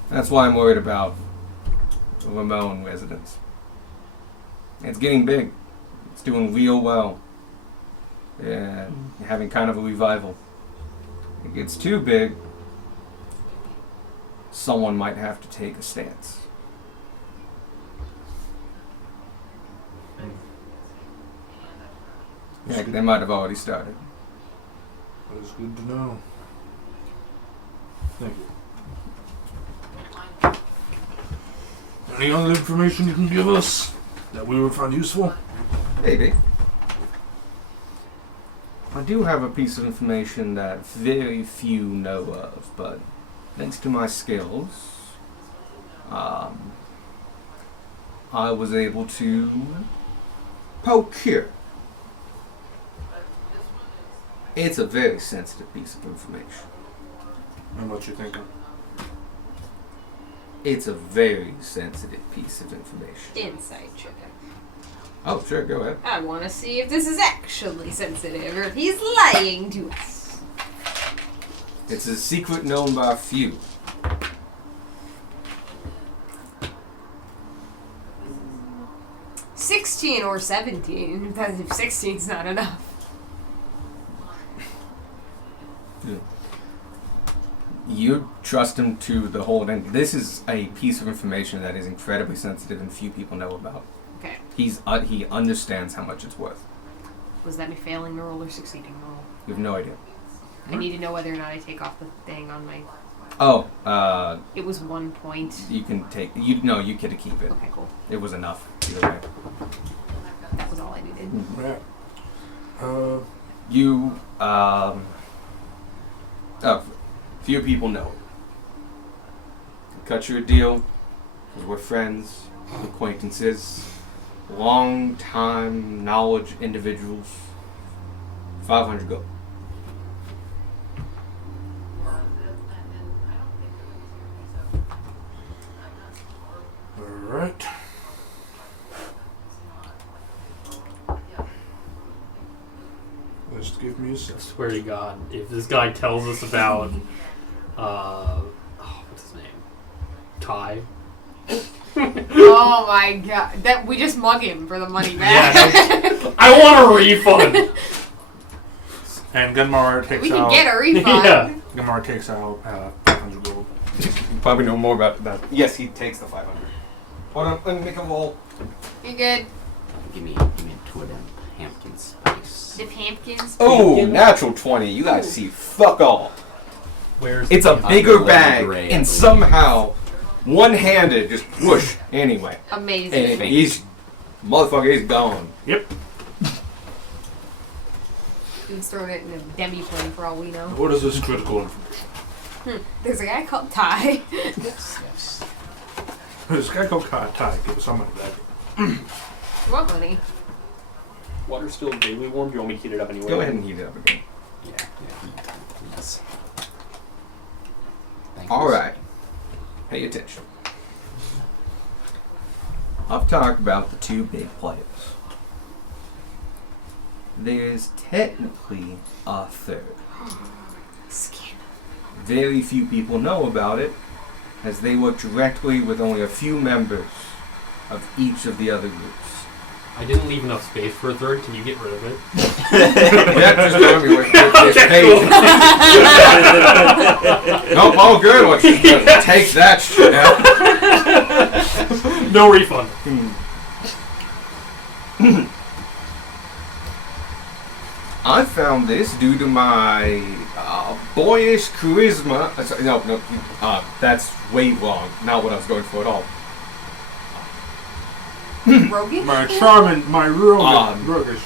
That's why I'm worried about Ramon residence. It's getting big. It's doing real well. And having kind of a revival. It gets too big, someone might have to take a stance. Heck, they might have already started. That is good to know. Thank you. Any other information you can give us that we would find useful? Maybe. I do have a piece of information that very few know of, but thanks to my skills, I was able to procure. It's a very sensitive piece of information. And what you thinking? It's a very sensitive piece of information. Inside check. Oh, sure, go ahead. I want to see if this is actually sensitive or if he's lying to us. It's a secret known by few. $16 or $17. If 16's not enough. You trust him to the whole end. This is a piece of information that is incredibly sensitive and few people know about. Okay. He understands how much it's worth. Was that me failing the roll or succeeding the roll? You have no idea. I need to know whether or not I take off the thing on my... Oh, It was 1 point. you can take. You no, you get to keep it. Okay, cool. It was enough either way. That was all I needed. Yeah. You few people know. Cut you a deal because we're friends, acquaintances, long time knowledge individuals. 500 gold. Alright. Just give me a I second. swear to God, if this guy tells us about, what's his name? Ty. Oh my god. That we just mug him for the money back. I want a refund. And Gunmar takes we can out. get a refund. Yeah. Gunmar takes out 500 gold. You probably know more about that. Yes, he takes the 500. Hold on, let me make a roll. You good? Give me 2 of them pumpkin spice. The pumpkins. Oh, natural 20. You guys see fuck all. Where's It's a I'm bigger the bag, gray, I and believe. somehow, one-handed, just whoosh. Anyway, Amazing. and he's motherfucker is gone. Yep. He's throwing it in a demi plane for all we know. What is this critical information? There's a guy called Ty. Yes. This guy called Ty. Give us some money back. What money? water still vaguely warm? Do you want me to heat it up anyway? Go ahead and heat it up again. Yeah, please. Thank All you. right. Pay attention. I've talked about the two big players. There's technically a third. Skin. Very few people know about it, as they work directly with only a few members of each of the other groups. I didn't leave enough space for a third. Can you get rid of it? That just told me what this page. Nope, all good. What you take that shit out. No refund. I found this due to my boyish charisma. Sorry, no, that's way wrong. Not what I was going for at all. Rogan? My charming, my Um, roguish.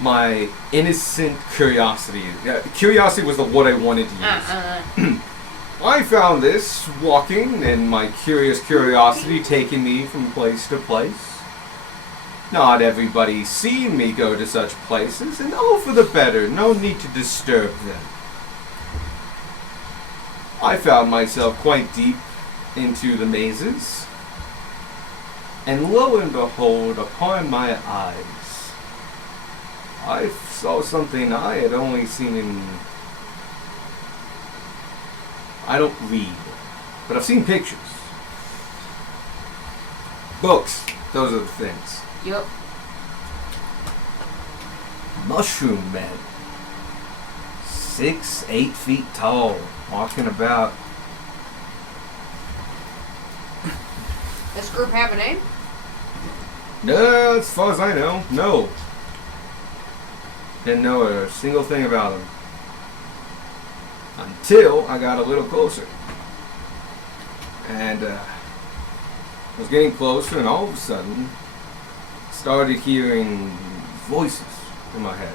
My innocent curiosity. Curiosity was the word I wanted to use. I found this walking, and my curious curiosity taking me from place to place. Not everybody's seen me go to such places, and all for the better. No need to disturb them. I found myself quite deep into the mazes, and lo and behold, upon my eyes, I saw something I had only seen in... I don't read, but I've seen pictures. Books, those are the things. Yep. Mushroom men. 6, 8 feet tall, walking about. This group have a name? No, as far as I know, no. Didn't know a single thing about them. Until I got a little closer. And I was getting closer, and all of a sudden, started hearing voices in my head.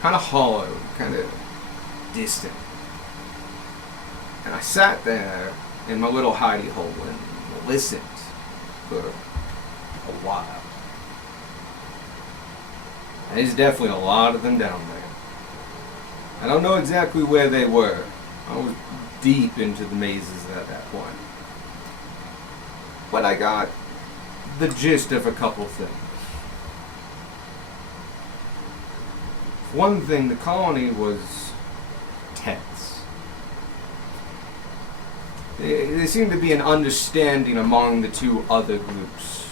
Kind of hollow, kind of distant. And I sat there in my little hidey hole and listened for a while. And there's definitely a lot of them down there. I don't know exactly where they were. I was deep into the mazes at that point. But I got the gist of a couple things. One thing, the colony was tense. There seemed to be an understanding among the two other groups.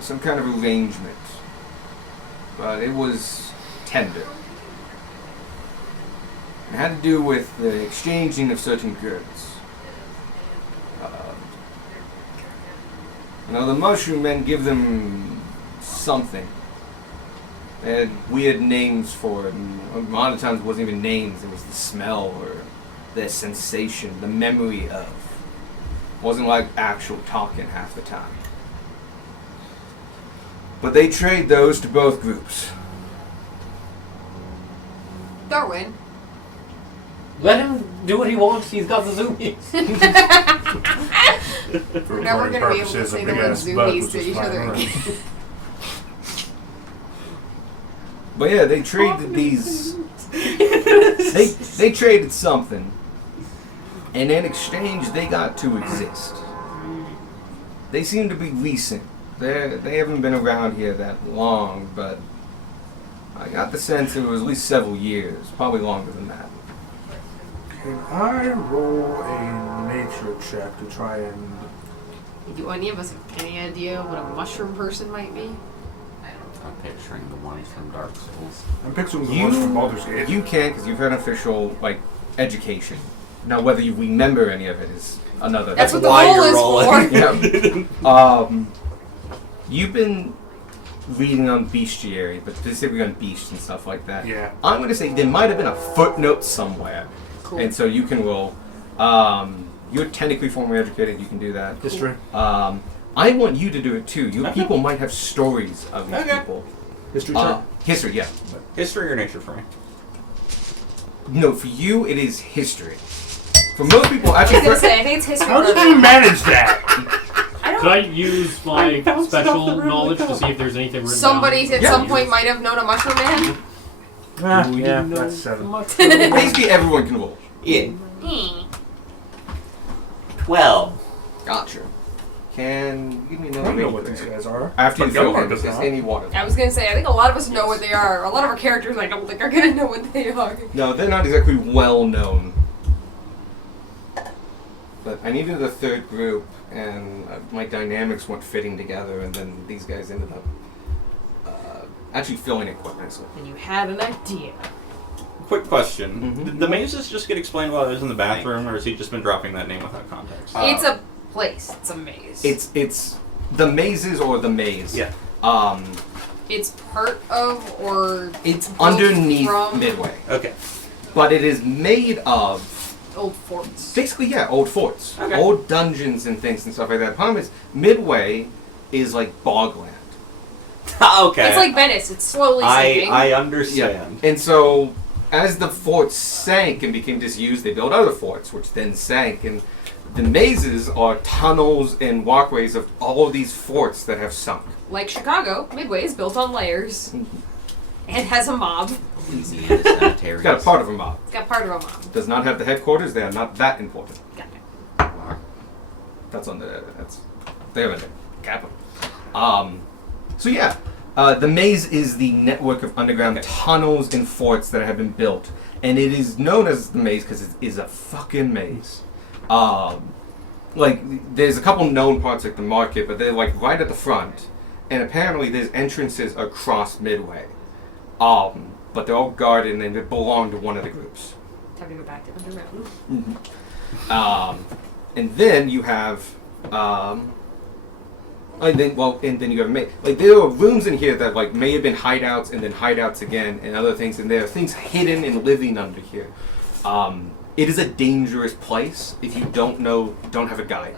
Some kind of arrangement. But it was tender. It had to do with the exchanging of certain goods. The mushroom men give them something. They had weird names for it, and a lot of times it wasn't even names, it was the smell or their sensation, the memory of. Wasn't like actual talking half the time. But they trade those to both groups. Darwin. Let him do what he wants. He's got the zoomies. For We're never recording going to be able to purposes, say a the big word ass bug zoomies was to just each flying other around. again. But yeah, they traded these. They traded something, and in exchange, they got to exist. They seem to be recent. They haven't been around here that long, but I got the sense it was at least several years, probably longer than that. Can I roll a nature check to try and... Do any of us have any idea what a mushroom person might be? I'm picturing the ones from Dark Souls. I'm picturing the ones from Baldur's Gate. You can, because you've had official education. Now, whether you remember any of it is another. That's what the why roll you're is rolling. for. Yeah. You've been reading on bestiary, but specifically on beasts and stuff like that. Yeah. I'm going to say there might have been a footnote somewhere. Cool. And so you can roll. You're technically formally educated, you can do that. History. I want you to do it too. You people might have stories of these Okay. people. History check. History, yeah. History or nature for me? No, for you it is history. For most people, I was actually, going to say, I think it's history. How did for you manage that? Could I use my I bounced off special the room knowledge like to that. see if there's anything written Somebody down? at Yeah. some point might have known a mushroom man. Yeah, that's 7. basically everyone can roll. Yeah. 12. Gotcha. Can you give me I another don't know rating what these grade? guys are. After you But fill Gilmore in, does is not. any water. I was going to say, I think a lot of us know what they are. A lot of our characters I don't think are going to know what they are. No, they're not exactly well known. But I needed a third group, and my dynamics weren't fitting together, and then these guys ended up actually filling it quite nicely. And you had an idea. Quick question. Mhm. Did the mazes just get explained while I was in the bathroom, or has he just been dropping that name without context? It's a place. It's a maze. It's the mazes or the maze. Yeah. It's part of or It's built underneath from Midway, Okay. but it is made of old forts. basically old forts, Okay. old dungeons and things and stuff like that. The problem is Midway is like bogland. Okay. It's like Venice. It's slowly sinking. I understand. And so, as the forts sank and became disused, they built other forts, which then sank. And the mazes are tunnels and walkways of all of these forts that have sunk. Like Chicago, Midway is built on layers and has a mob. Louisiana cemeteries. It's got a part of a mob. It's got part of a mob. Does not have the headquarters. They are not that important. Got it. That's on the. That's they have a capital. So yeah, the maze is the network of underground tunnels and forts that have been built, and it is known as the maze because it is a fucking maze. Like there's a couple known parts like the market, but they're like right at the front, and apparently there's entrances across Midway. But they're all guarded and they belong to one of the groups. Time to go back to underground. And then you have, and then you have like there are rooms in here that like may have been hideouts and then hideouts again and other things, and there are things hidden and living under here. It is a dangerous place if you don't have a guide.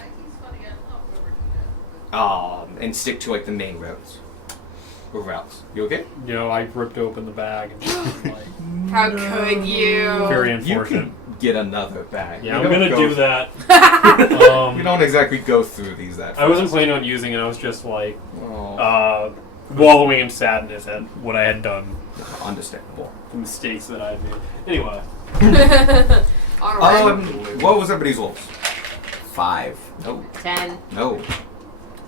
And stick to like the main roads or routes. You okay? You know, I ripped open the bag and like, How could you? very You unfortunate. can get another bag. Yeah, We I'm don't gonna go- do that. We don't exactly go through these that. I wasn't fast. planning on using it. I was just like Oh, wallowing in sadness at what I had done, understandable. the mistakes that I had made. Anyway, Onward. What was everybody's rolls? 5. No, 10. no,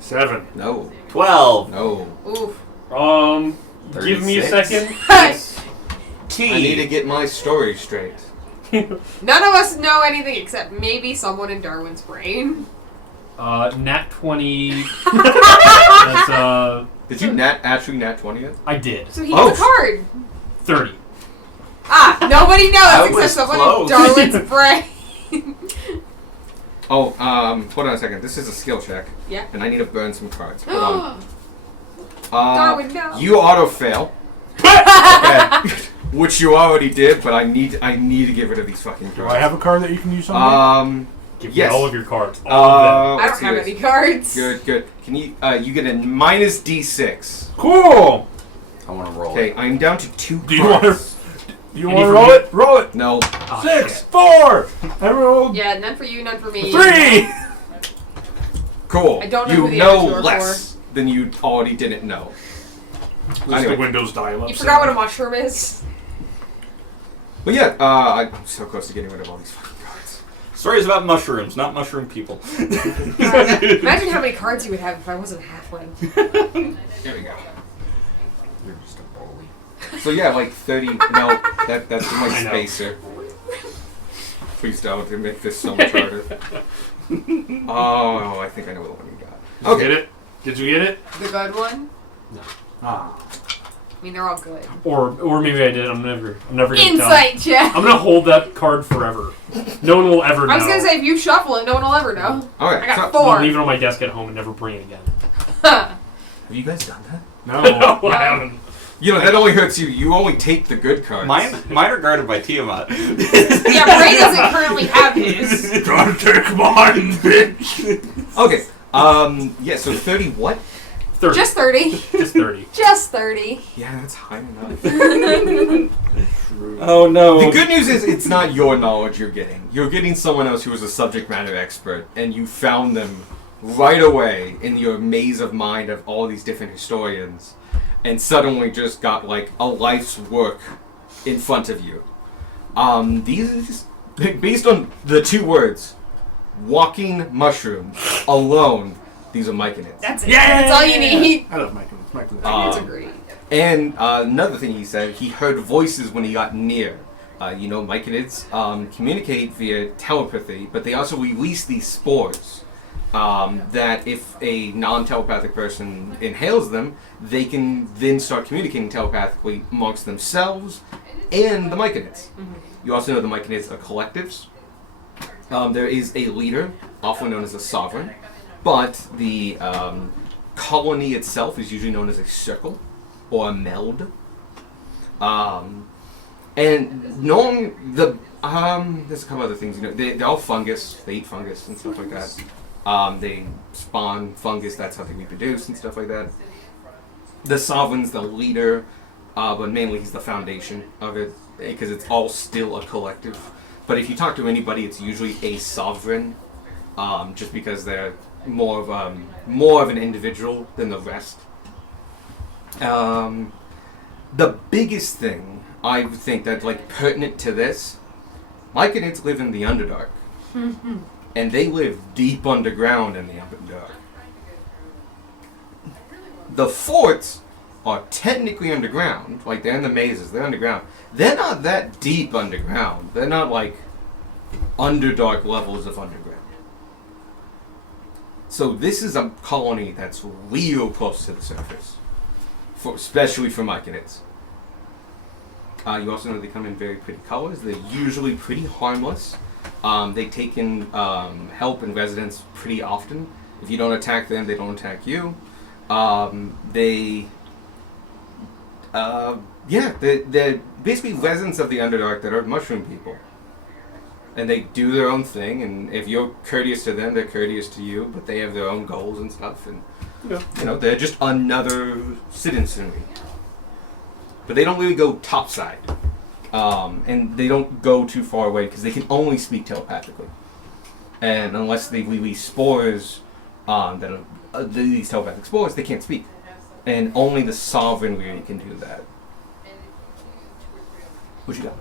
7. no, 12. no. Oof. give me a 36. second. T. I need to get my story straight. None of us know anything except maybe someone in Darwin's brain. Nat 20. That's Did you actually nat 20 it? I did. So he Oh. has a card. 30. Nobody knows I except was someone close. in Darwin's brain. Oh, hold on a second. This is a skill check. Yeah. And I need to burn some cards. Hold on. Darwin, no. You auto fail. Okay. which you already did, but I need to get rid of these fucking Do cards. I have a card that you can use on me? Give Yes. me all of your cards. All of them. I don't have any cards. Good. Can you? You get a minus D6. Cool. I want to roll. Okay, I'm down to 2 Do you want to? cards. Do you Any want to for roll me? it? Roll it. No. Oh, 6, shit. 4. I rolled Yeah, none for you, none for me. 3. I Cool. don't know you who the know other two are less than you already didn't know. This is Anyway. the Windows dial-up. You forgot what a mushroom is? But yeah, I'm so close to getting rid of all these fucking cards. Stories about mushrooms, not mushroom people. Imagine how many cards you would have if I wasn't a halfling. There we go. You're just a bully. So yeah, like 30. No, that's my I know. spacer. Please don't make this so much harder. Oh, I think I know what one you got. Did you get it? Did you get it? The good one? Ah. I mean, they're all good. Or maybe I did. I'm never gonna tell. Insight check! I'm gonna hold that card forever. No one will ever know. I was gonna say, if you shuffle it, no one will ever know. Okay, I got so, I'll 4. leave it on my desk at home and never bring it again. have you guys done that? No. No, I haven't. You know, that only hurts you. You only take the good cards. Mine are guarded by Tiamat. Yeah, Bray doesn't currently have his. Trying to take mine, bitch. Okay. Yeah, so 30 what? 30. Just 30. Just 30. Just 30. Yeah, that's high enough. Oh no. The good news is it's not your knowledge you're getting. You're getting someone else who is a subject matter expert, and you found them right away in your maze of mind of all these different historians, and suddenly just got like a life's work in front of you. These are just based on the 2 words, walking mushrooms alone. These are myconids. That's it. That's all you need. I love Michael. Michael. That's agreed. And another thing he said, he heard voices when he got near. Myconids communicate via telepathy, but they also release these spores that if a non-telepathic person inhales them, they can then start communicating telepathically amongst themselves and the myconids. You also know the myconids are collectives. There is a leader, often known as a sovereign, but the colony itself is usually known as a circle or a meld. And knowing the there's a couple other things. They're all fungus. They eat fungus and stuff like that. They spawn fungus. That's how they reproduce and stuff like that. The sovereign's the leader, but mainly he's the foundation of it because it's all still a collective. But if you talk to anybody, it's usually a sovereign, just because they're more of an individual than the rest. The biggest thing I would think that's like pertinent to this, myconids live in the Underdark, and they live deep underground in the Underdark. The forts are technically underground, like they're in the mazes, they're underground. They're not that deep underground. They're not like Underdark levels of underground. So this is a colony that's real close to the surface, especially for myconids. You also know they come in very pretty colors. They're usually pretty harmless. They take in help and residents pretty often. If you don't attack them, they don't attack you. They're basically residents of the Underdark that are mushroom people. And they do their own thing, and if you're courteous to them, they're courteous to you, but they have their own goals and stuff, and they're just another citizenry. But they don't really go topside. And they don't go too far away because they can only speak telepathically. And unless they release spores, these telepathic spores, they can't speak. And only the sovereign really can do that. What you got?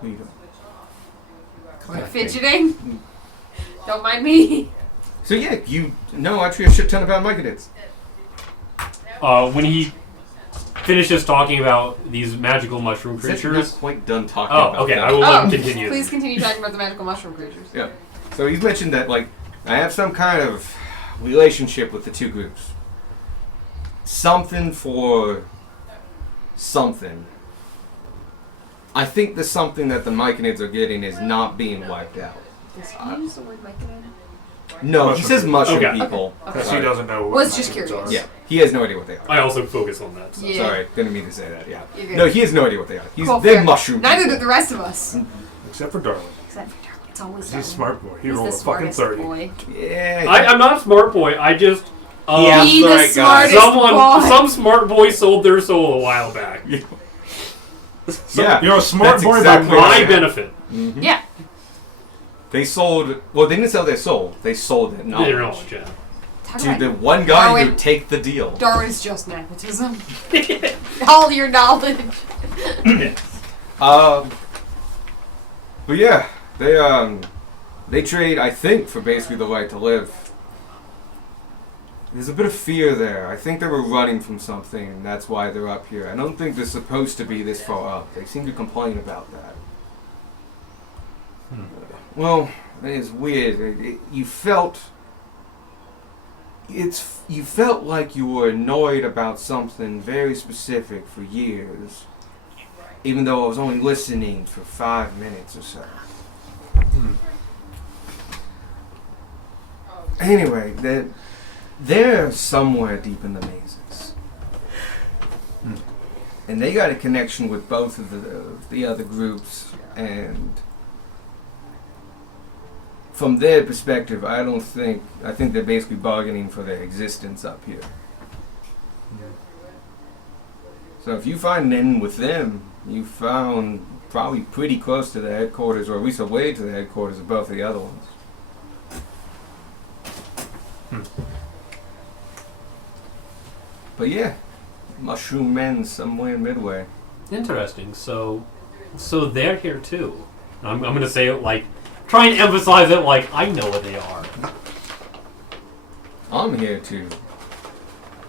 What you doing? Fidgeting. Don't mind me. So yeah, you know actually a shit ton about myconids. When he finishes talking about these magical mushroom He's actually creatures. not quite done talking Oh, about okay. them. I will let him continue. Please continue talking about the magical mushroom creatures. Yeah. So he's mentioned that like I have some kind of relationship with the 2 groups. Something for something. I think the something that the myconids are getting is not being wiped out. Can you use the word myconid? No, he Mushroom says people. mushroom Okay. people. Because he doesn't know what Was just mushrooms curious. are. Yeah, he has no idea what they are. I also focus on that. So. Yeah. Sorry, didn't mean to say that. Yeah. You're good. No, he has no idea what they are. Cool, They're fair. mushroom. Neither people. did the rest of us. Except for Darwin. Except for Darwin. It's always He's Darwin. a smart boy. He He's rolled the a fucking smartest 30. boy. Yeah. I'm not a smart boy. I just. Yeah. Be the the right guy. smartest boy. Some smart boy sold their soul a while back. Yeah. You're a smart That's boy exactly by right. My my benefit. Yeah. They sold. Well, they didn't sell their soul. They sold their knowledge. Their knowledge, yeah. Talk To about the one guy who Darwin. take the deal. Darwin's just nepotism. All your knowledge. But yeah, they trade, I think, for basically the right to live. There's a bit of fear there. I think they were running from something, and that's why they're up here. I don't think they're supposed to be this far up. They seem to complain about that. Well, it's weird. You felt like you were annoyed about something very specific for years, even though I was only listening for 5 minutes or so. Anyway, they're somewhere deep in the mazes. And they got a connection with both of the other groups, and from their perspective, I think they're basically bargaining for their existence up here. So if you find an end with them, you found probably pretty close to the headquarters, or at least away to the headquarters of both of the other ones. But yeah, mushroom men somewhere midway. Interesting. So they're here too. I'm gonna say it like, try and emphasize it like I know what they are. I'm here too.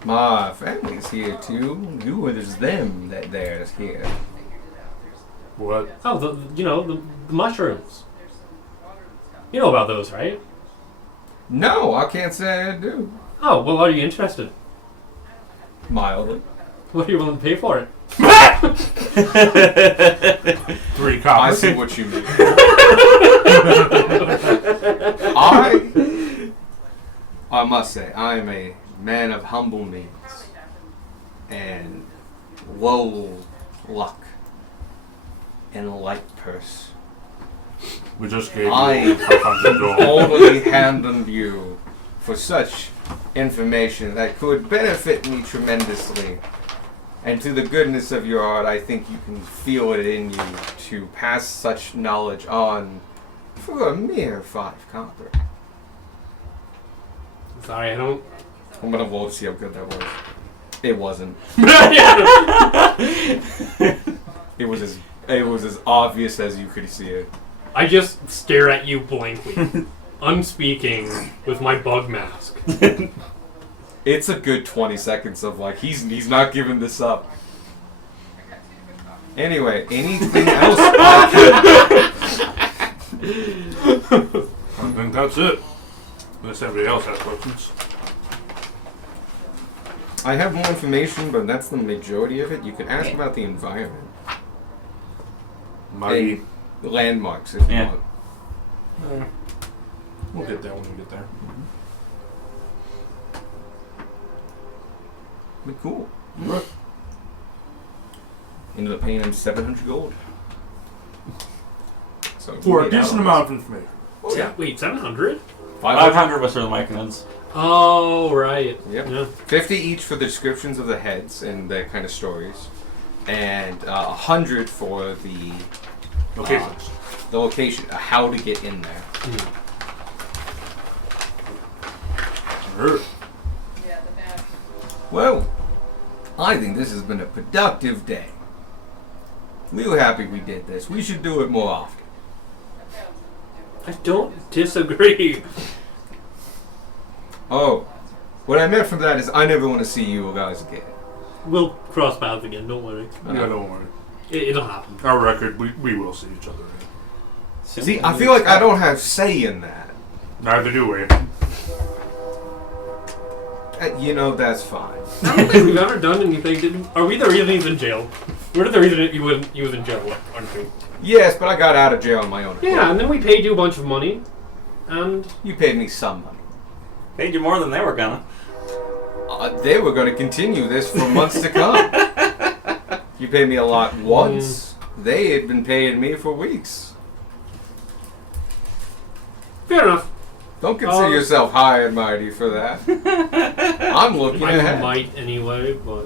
My family's here too. Who is them that there's here? What? Oh, the mushrooms. You know about those, right? No, I can't say I do. Oh, well, are you interested? Mildly. What are you willing to pay for it? 3 I copies. see what you mean. I must say, I am a man of humble means and low luck and light purse. We just gave I you 500 gold. only handed you for such information that could benefit me tremendously. And to the goodness of your heart, I think you can feel it in you to pass such knowledge on for a mere 5 copper. Sorry, I don't. I'm gonna roll to see how good that was. It wasn't. It was as obvious as you could see it. I just stare at you blankly, unspeaking, with my bug mask. It's a good 20 seconds of like he's not giving this up. Anyway, anything else? I think that's it. Unless everybody else has questions. I have more information, but that's the majority of it. You can ask about the environment. Mighty. And landmarks if you Yeah. want. We'll get there when we get there. But cool. Right. Ended up paying him 700 gold. So he For a made out decent on amount of information. this. Oh, yeah. Wait, 700? 500 was for the Myconans. Oh, right. Yep. Yeah. 50 each for the descriptions of the heads and their kind of stories, and 100 for the Locations. location, how to get in there. Heard. Well, I think this has been a productive day. Real happy we did this. We should do it more often. I don't disagree. Oh, what I meant from that is I never want to see you guys again. We'll cross paths again, don't worry. Yeah, don't worry. It'll happen. Our record, we will see each other again. See, I feel like I don't have say in that. Neither do we. You know, that's fine. I don't think we've ever done anything. Are we the reason he's in jail? We're the reason he was in jail, aren't we? Yes, but I got out of jail on my own. Yeah, and then we paid you a bunch of money. And You paid me some money. Paid you more than they were gonna. They were going to continue this for months to come. You paid me a lot once. They had been paying me for weeks. fair enough. Don't consider yourself high and mighty for that. I'm looking I ahead. might anyway, but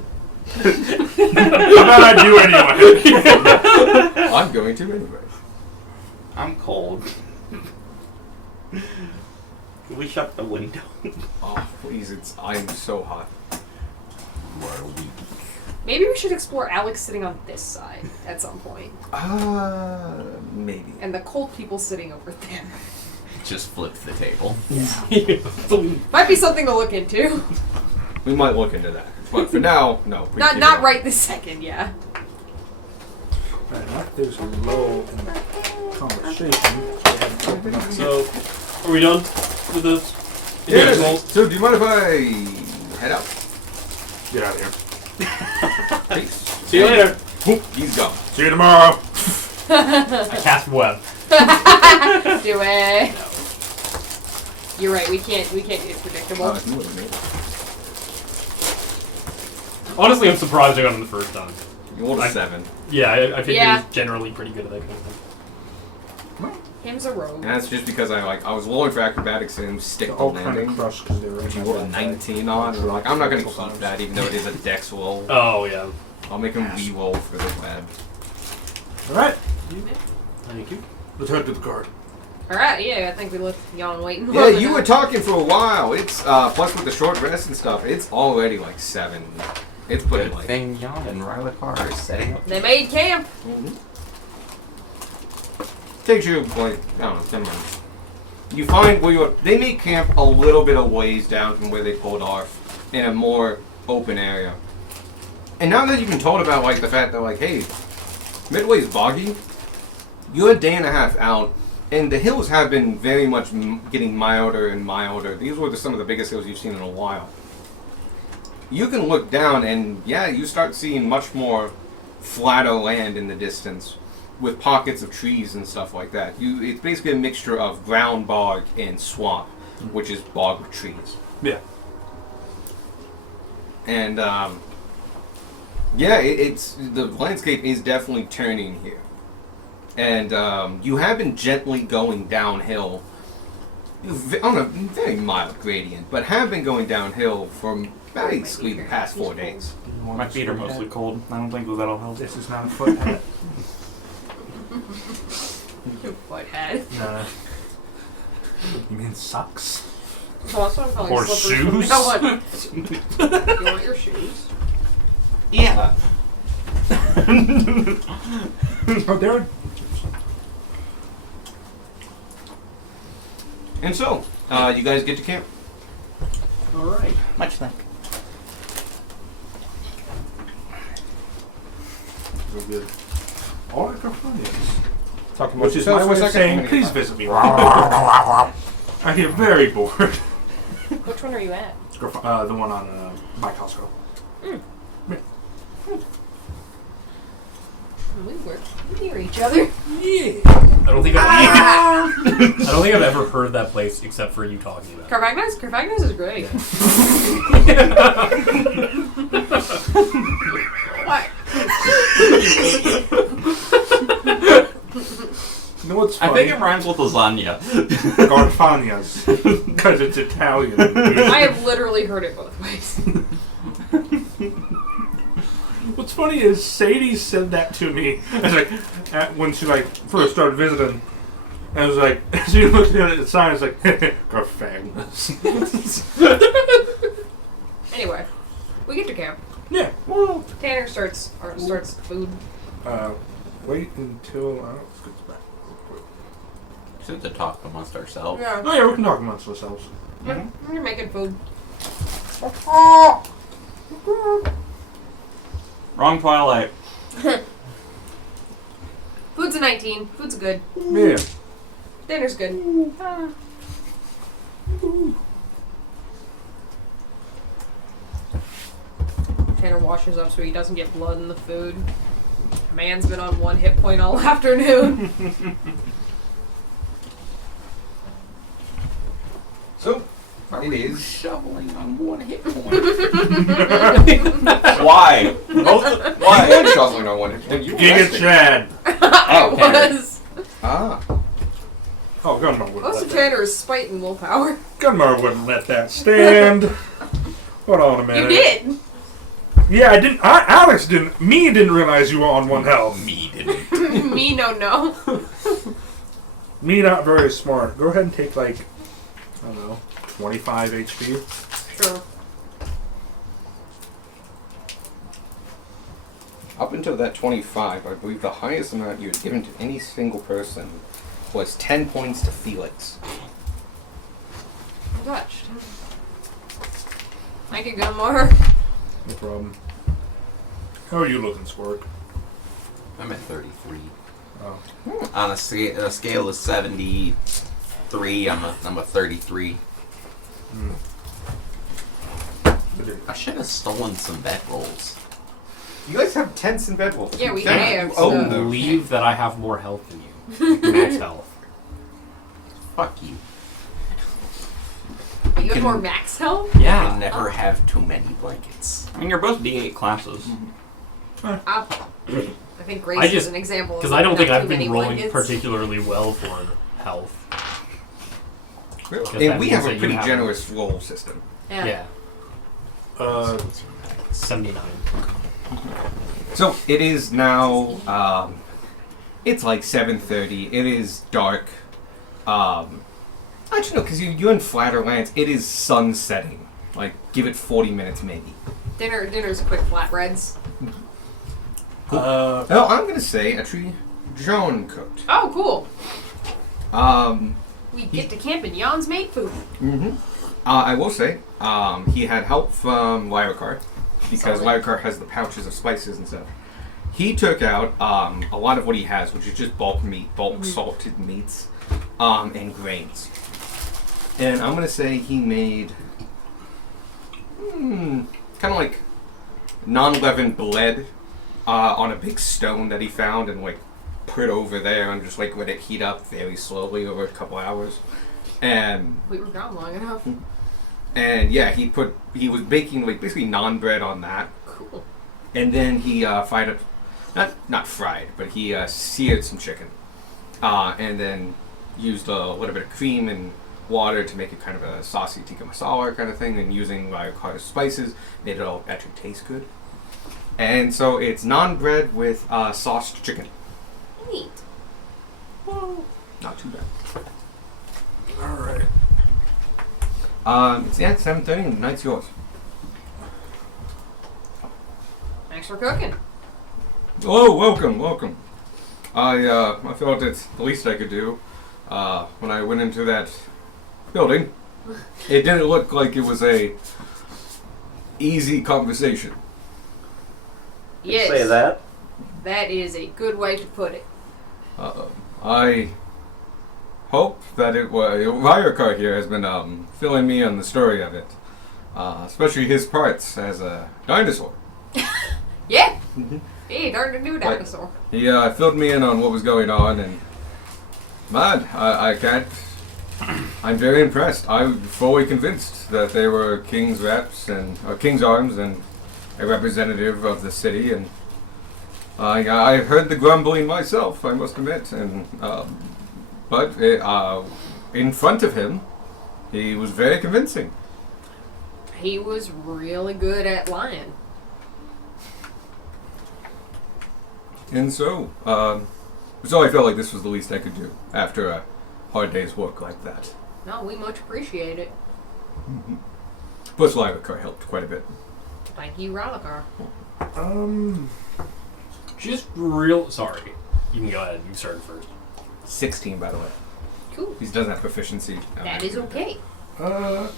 How about I do anyway? I'm going to anyway. I'm cold. Can we shut the window? Oh, please, I'm so hot. Maybe we should explore Alex sitting on this side at some point, Maybe. and the cold people sitting over there. Just flip the table. Might be something to look into. We might look into that. But for now, no. we keep it Not on. right this second. Yeah. Alright, there's a lull in the conversation. So I have to open up. so are we done with this? Yeah, Yeah. so do you mind if I head out? Get out of here. Peace. See you later. Boop, he's gone. See you tomorrow. I cast web. Do it. You're right. We can't. It's predictable. You would've made it. Honestly, I'm surprised I got him the first time. You rolled a I- 7. Yeah, I think Yeah. he was generally pretty good at that kind of thing. Him's a rogue. And that's just because I was rolling for acrobatics and stick They're the all kind of landing. crushed because they were in Which you my rolled a backpack. 19 on. And I'm not going to keep that even though it is a dex roll. Oh yeah. I'll make him re-roll for this bad. Alright, Thank you. let's head to the card. All right. Yeah. I think we left Jan waiting. Yeah, you were talking for a while. It's, plus with the short rest and stuff, it's already like 7. It's putting Good like... thing Jan and Rylikar are setting up. They made camp. Takes you, like, I don't know, 10 minutes. You find where you're... They make camp a little bit of ways down from where they pulled off in a more open area. And now that you've been told about, like, the fact that, like, hey, Midway's boggy, you're a day and a half out, and the hills have been very much getting milder and milder. These were some of the biggest hills you've seen in a while. You can look down, and, yeah, you start seeing much more flatter land in the distance, with pockets of trees and stuff like that. It's basically a mixture of ground bog and swamp, which is bog with trees. Yeah. And yeah, it's the landscape is definitely turning here. And you have been gently going downhill on a very mild gradient, but have been going downhill for basically the past 4 days. My feet are mostly cold. I don't think that'll help. This is not a foot hat. What head? Nah. You mean socks? So that's what I'm calling Or slippers. shoes? No, what? You want your shoes? Yeah. Oh, there. And so, you guys get to camp. All right. Much like. Real good. All right, Carponians. Talking Which is my way of saying, please visit me. I get very bored. Which one are you at? The one on by Costco. We work near each other. Yeah. I don't think I don't think I've ever heard of that place except for you talking about it. Carvagnas is great. What? You know what's I funny? think it rhymes with lasagna. Garfanias. Because it's Italian. I have literally heard it both ways. What's funny is Sadie said that to me. It's like when she first started visiting. And I was like, she looked at the sign. It's like Garfagnas. Anyway, we get to camp. Yeah. Well, Tanner starts food. wait until let's get this back. We have to talk amongst ourselves. Yeah, Oh yeah, we can talk amongst ourselves. we're making food. Wrong Twilight. Food's a 19. Food's good. Yeah. Dinner's good. Tanner washes up so he doesn't get blood in the food. Man's been on 1 hit point all afternoon. So it is. Shoveling on one hit point. Why? Why? One shoveling on one. Then you Giga rested. Chad. I was. Ah. Oh, Gunmar wouldn't Most let of that. Tanner's spite and willpower. Gunmar wouldn't let that stand. Hold on a You minute. did. Yeah, I didn't. Alex didn't. Me didn't realize you were on 1 health. Me didn't. Me no. Me not very smart. Go ahead and take like, I don't know, 25 HP. Sure. Up until that 25, I believe the highest amount you had given to any single person was 10 points to Felix. I'm touched. Thank you, Gunmar. No problem. How are you looking, Squirk? I'm at 33. Oh. On a scale of 73, I'm a 33. I should have stolen some bedrolls. You guys have tents and bedrolls. Yeah, we Damn, have, you so- own I them. believe that I have more health than you. Max health. Fuck you. You have Can- more max health? I Yeah. never have too many blankets. I mean, you're both D8 classes. I think Grace I just- is an example. Because I don't think not I've too many been rolling blankets. particularly well for health. Really? And we means have a that you pretty have- generous roll system. Yeah. Uh, 79. So it is now. It's like 7:30. It is dark. Actually, no, because you're in flatter lands. It is sun setting. Like, give it 40 minutes maybe. Dinner's quick flatbreads. No, I'm gonna say actually, Joan cooked. Oh, cool. We He- get to camp and Jan's made food. I will say, he had help from Lyricar, because Solid. Lyricar has the pouches of spices and stuff. He took out a lot of what he has, which is just bulk meat, bulk salted meats, and grains. And I'm gonna say he made kind of like non-leavened bread on a big stone that he found and like put over there and just like let it heat up very slowly over a couple hours. And We were gone long enough. and yeah, he was baking like basically naan bread on that, Cool. and then he fried up, not fried, but he seared some chicken, and then used a little bit of cream and water to make it kind of a saucy tikka masala kind of thing, and using like spices made it all actually taste good. And so it's naan bread with sauced chicken. Neat. Not too bad. alright. It's 7:30 and the night's yours. Thanks for cooking. Oh, welcome. I felt it's the least I could do. When I went into that building, it didn't look like it was a easy conversation. Yes. Say that. That is a good way to put it. I hope that it was Ryercar here has been filling me on the story of it, especially his parts as a dinosaur. Yeah. Hey, darn to do dinosaur. He filled me in on what was going on, and man, I can't. I'm very impressed. I'm fully convinced that they were King's reps and King's Arms and a representative of the city, and I heard the grumbling myself, I must admit, and but in front of him, he was very convincing. He was really good at lying. And so I felt like this was the least I could do after a hard day's work like that. No, we much appreciate it. Plus, Lyricar helped quite a bit. Thank you, Rollicar. Just real. Sorry. You can go ahead. You started first. 16, by the way. Cool. He doesn't have proficiency. That is okay. I'm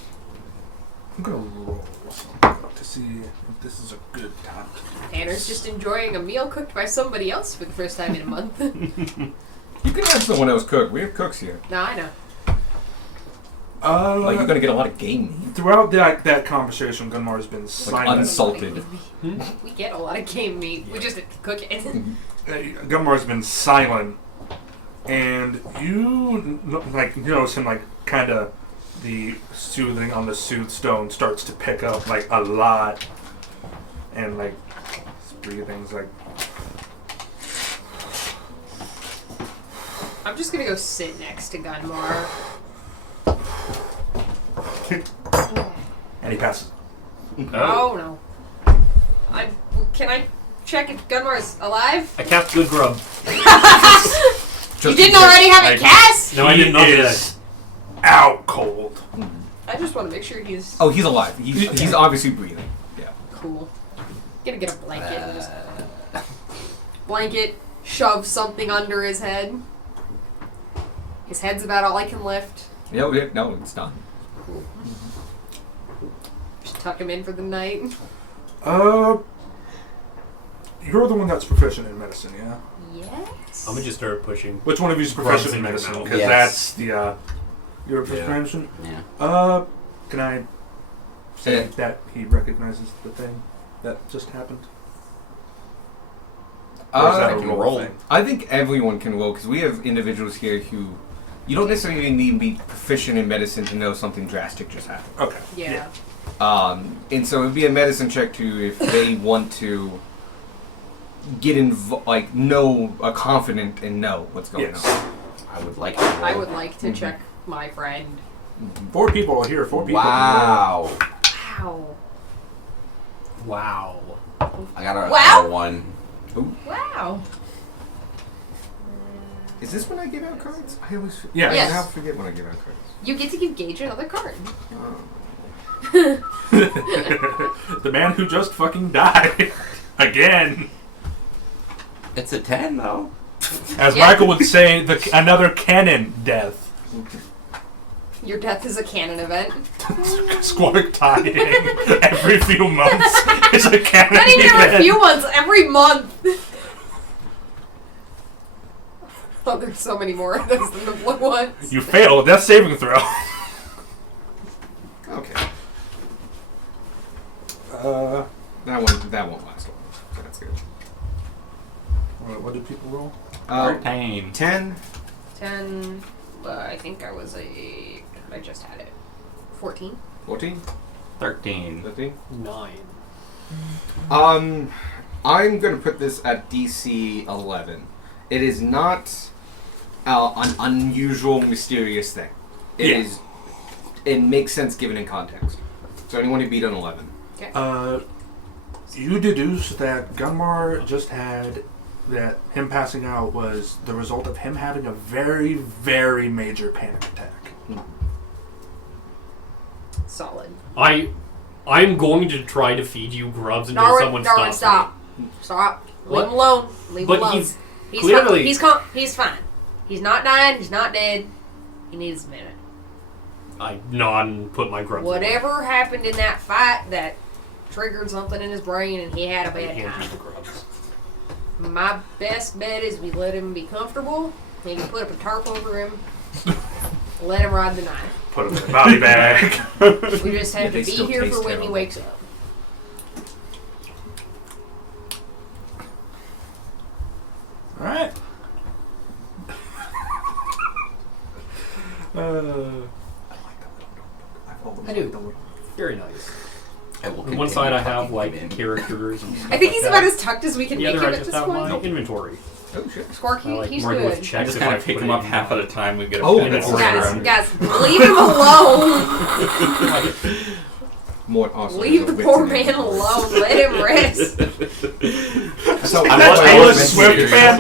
gonna roll something to see if this is a good time. Tanner's just enjoying a meal cooked by somebody else for the first time in a month. You can have someone else cook. We have cooks here. No, I know. Like, you're gonna get a lot of game meat. Throughout that conversation, Gunmar's been silent. unsalted. We get a lot of game meat. We just didn't cook it. Gunmar's been silent, and you notice him like kind of the soothing on the soothe stone starts to pick up like a lot, and like his breathing's like. I'm just gonna go sit next to Gunmar. And he passes. Oh no. Can I check if Gunmar's alive? I cast good grub. You didn't already have it cast? No, I didn't know He that. is out cold. I just want to make sure he's Oh, he's alive. He's obviously breathing. Yeah. cool. Gonna get a blanket and just blanket, shove something under his head. His head's about all I can lift. No, it's done. Cool. Just tuck him in for the night. You're the one that's proficient in medicine, yeah? Yes. I'm gonna just start pushing. Which one of you is Grubs proficient in in your medicine? mouth. Because Yes. that's the, you're proficient in Yeah. medicine? Yeah. Can I say Yeah. that he recognizes the thing that just happened? Or is that a I can roll roll. thing? I think everyone can roll because we have individuals here who you don't necessarily need to be proficient in medicine to know something drastic just happened. Okay. Yeah. And so it'd be a medicine check too if they want to get are confident and know what's going Yes. on. I would like to roll. I would like to check my friend. 4 people are here. 4 people. Wow. Wow. Wow. I got a, Wow. I got a 1. Wow. Is this when I give out cards? I always Yes. Yes. I now forget when I give out cards. You get to give Gage another card. The man who just fucking died. Again. It's a 10, though. As Yeah. Michael would say, another canon death. Your death is a canon event. Squatting dying every few months is a canon Not even every event. few months, every month. Oh, there's so many more of those than the blue ones. You fail a death saving throw. Okay. Uh, That won't last long. So that's good. what did people roll? 13. 10. 10, I think I just had it. 14? 14. 13. 13. 9. I'm gonna put this at DC 11. It is not an unusual, mysterious thing. It Yeah. is. It makes sense given in context. So anyone who beat an 11. You deduce that Gunmar just had that him passing out was the result of him having a very, very major panic attack. Solid. I'm going to try to feed you grubs until someone Darwin, stops stop. me. Stop. What? Leave him alone. Leave But him alone. he's clearly- He's fine. He's not dying. He's not dead. He needs a minute. I nod and put my grubs away. Whatever happened in that fight that triggered something in his brain and he had a I bad hand time. you the grubs. My best bet is we let him be comfortable. Maybe put up a tarp over him. Let him ride the night. Put him in a body bag. We just have They to be still here taste for when he terrible. wakes up. Alright. I do. Very nice. I will On one continue side I have fucking like him in. characters and stuff I think like he's that. about as tucked as we can The make other him I at just this have my point. inventory. Oh shit. Squark, I like he's mark with good. checks I just if kind I of pick put him it up in. half at a time and get a Oh, pen and that's order Guys, around. guys, leave him alone. More awesome. Leave the poor man alone. Let him rest. So I'm that's not why I Taylor was Swift mentioning fan.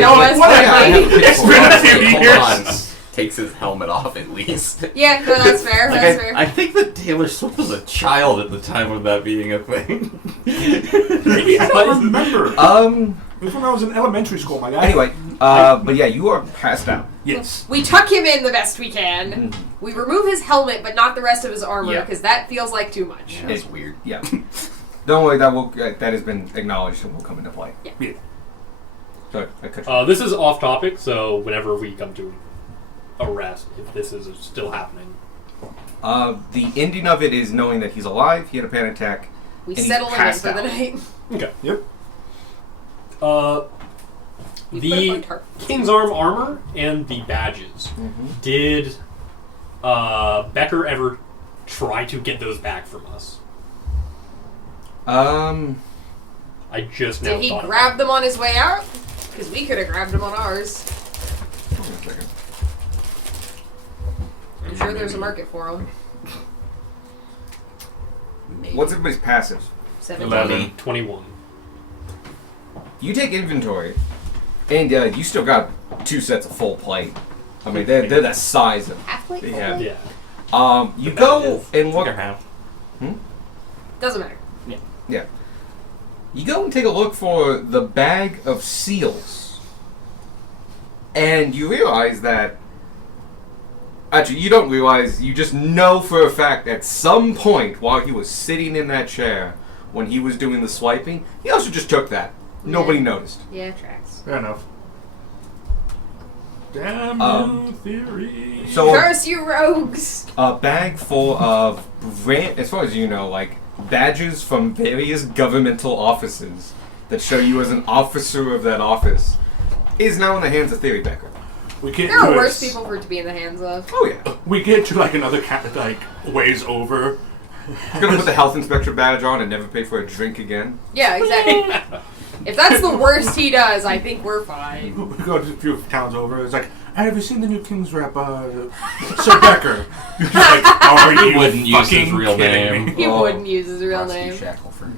No, that's funny. It's been a few Hold years. on. Takes his helmet off at least. Yeah, no, that's fair. Like, That's fair. I think that Taylor Swift was a child at the time of that being a thing. Maybe I don't remember. It was when I was in elementary school, my guy. Anyway, but yeah, you are passed out. Yes. We tuck him in the best we can. We remove his helmet, but not the rest of his armor, Yeah. because that feels like too much. That's weird. Yeah. Don't worry, that has been acknowledged and will come into play. Yeah. Sorry, I cut you. This is off topic, so whenever we come to arrest, if this is still happening. The ending of it is knowing that he's alive. He had a panic attack. We And he's settle him in passed for the out. night. Okay. Yep. You The put up on King's Arm armor and the badges. Did Becker ever try to get those back from us? I just now Did he thought of grab them on his way out? Because we could have grabbed them on ours. Hold on a second. I'm sure there's a market for them. Maybe. What's everybody's passive? 17. 11. 21. You take inventory, and you still got 2 sets of full plate. I mean, they're the size of. Half plate? Yeah. Yeah. You go and look. Doesn't matter. Yeah. You go and take a look for the bag of seals, and you realize that. Actually, you don't realize. You just know for a fact at some point while he was sitting in that chair when he was doing the swiping, he also just took that. Nobody noticed. Yeah, tracks. Fair enough. Damn Um, you, theory. So Curse you rogues! a bag full of, as far as you know, like badges from various governmental offices that show you as an officer of that office is now in the hands of Theory Becker. We can't There are do worse it. people for it to be in the hands of. Oh yeah. We get to like another like ways over. He's gonna put the health inspector badge on and never pay for a drink again. Yeah, exactly. If that's the worst he does, I think we're fine. We go to a few towns over. It's like, have you seen the new King's Rep, Sir Becker? He's like, are you wouldn't use his fucking real kidding name. me? He Oh. wouldn't use his real Rusty name. Shackleford.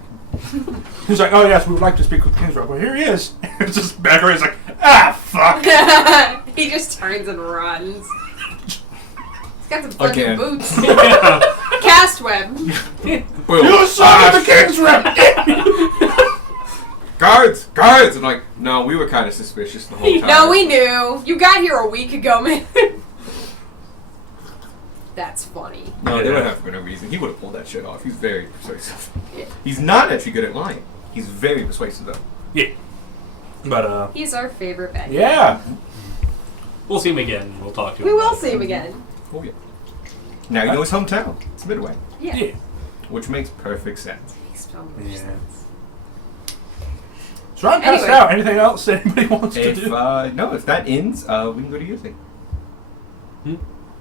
He's like, oh yes, we would like to speak with King's Rep. Well, here he is. It's just Becker is like, ah, fuck. He just turns and runs. He's got some fucking Again. boots. Cast web. Boom. You son of a King's Rep! Guards! Guards! I'm like, no, we were kind of suspicious the whole time. No, we knew. You got here a week ago, man. That's funny. No, they would have for no reason. He would have pulled that shit off. He's very persuasive. Yeah. He's not actually good at lying. He's very persuasive though. Yeah. But, He's our favorite bad guy. yeah. We'll see him again. We'll talk to him. We will about it. see him again. Oh yeah. Now you know his hometown. It's Midway, Yeah. Yeah. which makes perfect sense. Makes so much Yeah. sense. So I'm passed Anyway. out. Anything else anybody wants to If do? no, if that ends, we can go to your thing. Hmm?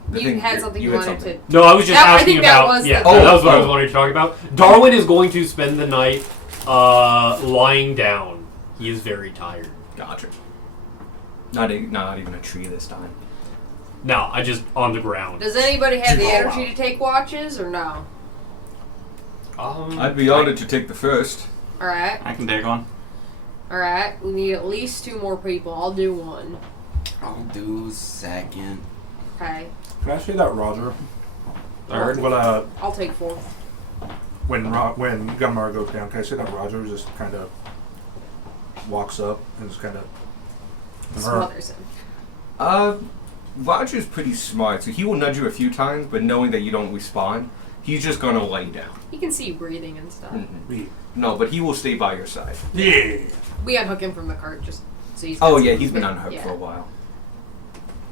The You thing- had something you had wanted something. No, I was just I asking think that about. was Yeah, the- that was what I was Oh. wanting to talk about. Darwin is going to spend the night lying down. He is very tired. Gotcha. Not even a tree this time. No, I just on the ground. Does anybody have the Oh, energy wow. to take watches or no? I'd be honored to take the first. Alright. I can take one. Alright. We need at least 2 more people. I'll do 1. I'll do second. Okay. Can I say that Roger? Third. Well, I'll take 4th. when Gunmar goes down, can I say that Roger just kind of walks up and just kind of Smothers him. Roger's pretty smart, so he will nudge you a few times, but knowing that you don't respond, he's just gonna lay down. He can see you breathing and stuff. No, but he will stay by your side. Yeah. We unhook him from the cart just so he's. Oh got yeah, some he's been movement. unhooked Yeah. for a while.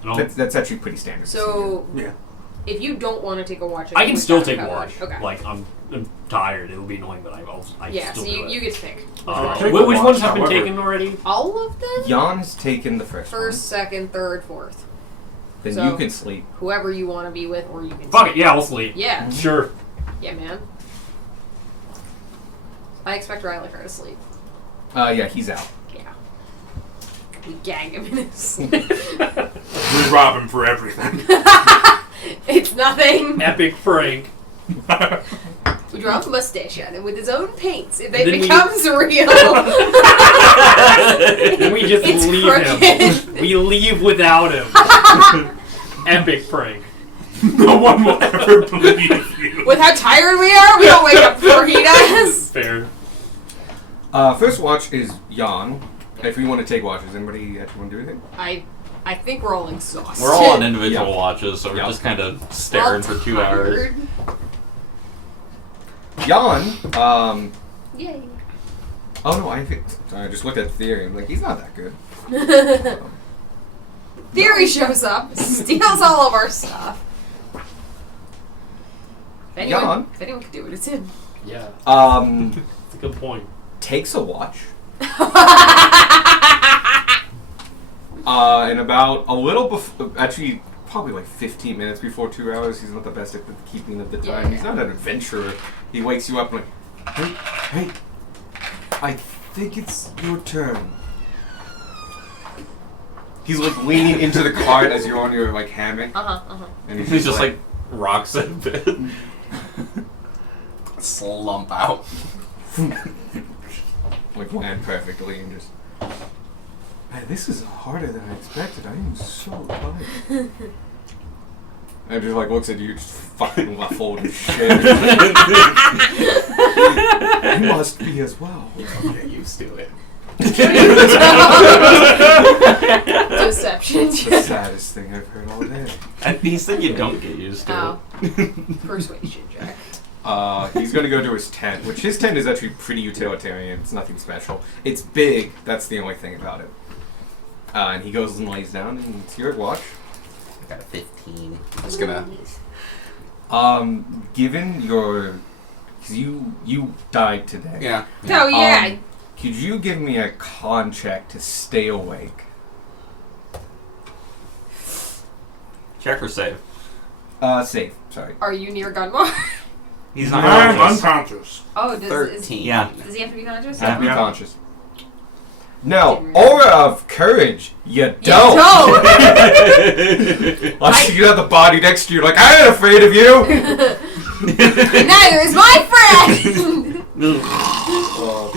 No, That's actually pretty standard. So Yeah. if you don't want to take a watch, I can we've still got it take covered. watch. Okay. Like I'm tired. It'll be annoying, but I Yeah. still So do you, it. you get to pick. Take which a watch, ones have been however. taken already? All of them. Jan has taken the first, First, second, third, fourth. one. Then so- you can sleep. Whoever you want to be with, or you can. Fuck sleep. it. Yeah, I'll sleep. Yeah. Sure. Yeah, man. I expect Riley to sleep. Yeah, he's out. Yeah. We gag him in his sleep. We rob him for everything. It's nothing. Epic prank. We draw a mustache on him with his own paints. If Then it we- becomes real, Then we just It's leave crooked. him. We leave without him. Epic prank. No one will ever believe you. with how tired we are, we don't wake up before he does. Fair. First watch is Jan. If we want to take watches, anybody actually want to do anything? I think we're all exhausted. We're all on individual Yeah. watches, so we're Yeah. just kind of We're all staring for 2 hours. tired. Jan, Yay. oh no, I just looked at Theory. I'm like, he's not that good. Theory shows up, steals all of our stuff. If anyone could do it, it's him. Yeah. Um, That's a good point. takes a watch. In about a little before, actually, probably like 15 minutes before 2 hours, he's not the best at the keeping of the time. Yeah. He's not an adventurer. He wakes you up like, hey, I think it's your turn. He's like leaning into the cart as you're on your like hammock, and He's just like rocks in a bit. Slump out. like land perfectly and just. Man, this is harder than I expected. I am so tired. And just like looks at you, just fucking muffled and shit. You must be as well. Get used to it. Deception. It's the saddest thing I've heard all day. And he said you don't get used to Oh. Persuasion check. He's gonna go to his tent, which his tent is actually pretty utilitarian. It's nothing special. It's big. That's the only thing about it. And he goes and lays down, and it's your watch. I got a 15. I'm just gonna. Given your, cause you died today. Yeah. Oh yeah. Could you give me a con check to stay awake? it. Check or save. Save. Sorry. Are you near Gunmar? He's not I'm conscious. unconscious. Oh, does 13. Yeah. does he have to be conscious? Have to be Yeah. conscious. No, aura of courage. You don't. don't. I'll see you have the body next to you, like I ain't afraid of you. Neither is my friend.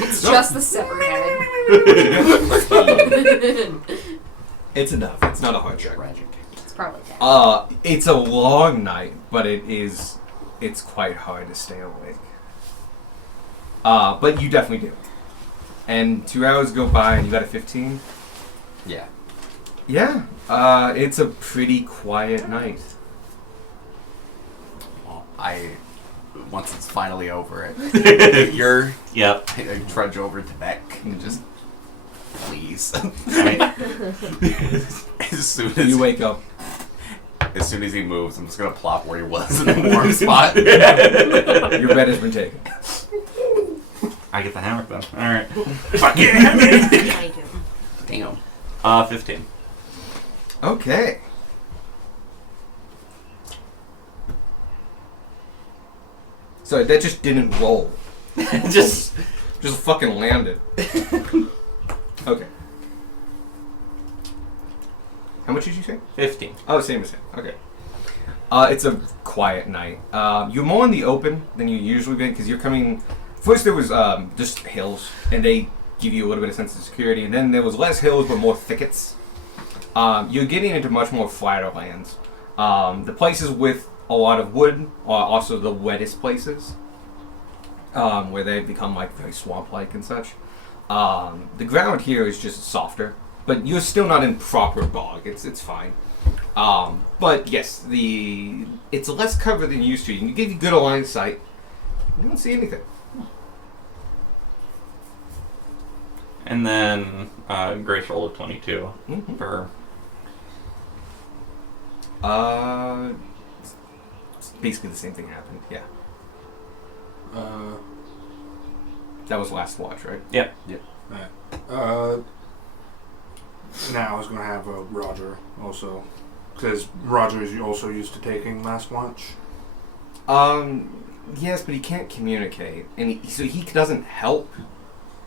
It's just the severed head. It's enough. It's not a hard check. Tragic. It's probably that. It's a long night, but it's quite hard to stay awake. But you definitely do. And 2 hours go by and you got a 15? Yeah. Yeah. It's a pretty quiet night. Well, once it's finally over, you're. Yep. I trudge over to Beck and just. Please. as soon as You wake up. As soon as he moves, I'm just gonna plop where he was in the warm spot. Your bed has been taken. I get the hammock then. Alright. I do. Damn. 15. Okay. Sorry, that just didn't roll. Just Just fucking landed. Okay. How much did you say? 15. Oh, same as him. Okay. It's a quiet night. You're more in the open than you usually been because you're coming. First, there was just hills, and they give you a little bit of sense of security, and then there was less hills but more thickets. You're getting into much more flatter lands. The places with a lot of wood are also the wettest places, where they become like very swamp-like and such. The ground here is just softer, but you're still not in proper bog. It's fine. But yes, it's less cover than you used to. You can give you good line of sight. You don't see anything. And then Grace rolled a 22 Mhm. for. It's basically the same thing happened. Yeah, Uh, that was last watch, right? Yep. now I was gonna have Roger also, because Roger is also used to taking last watch. Yes, but he can't communicate, and so he doesn't help.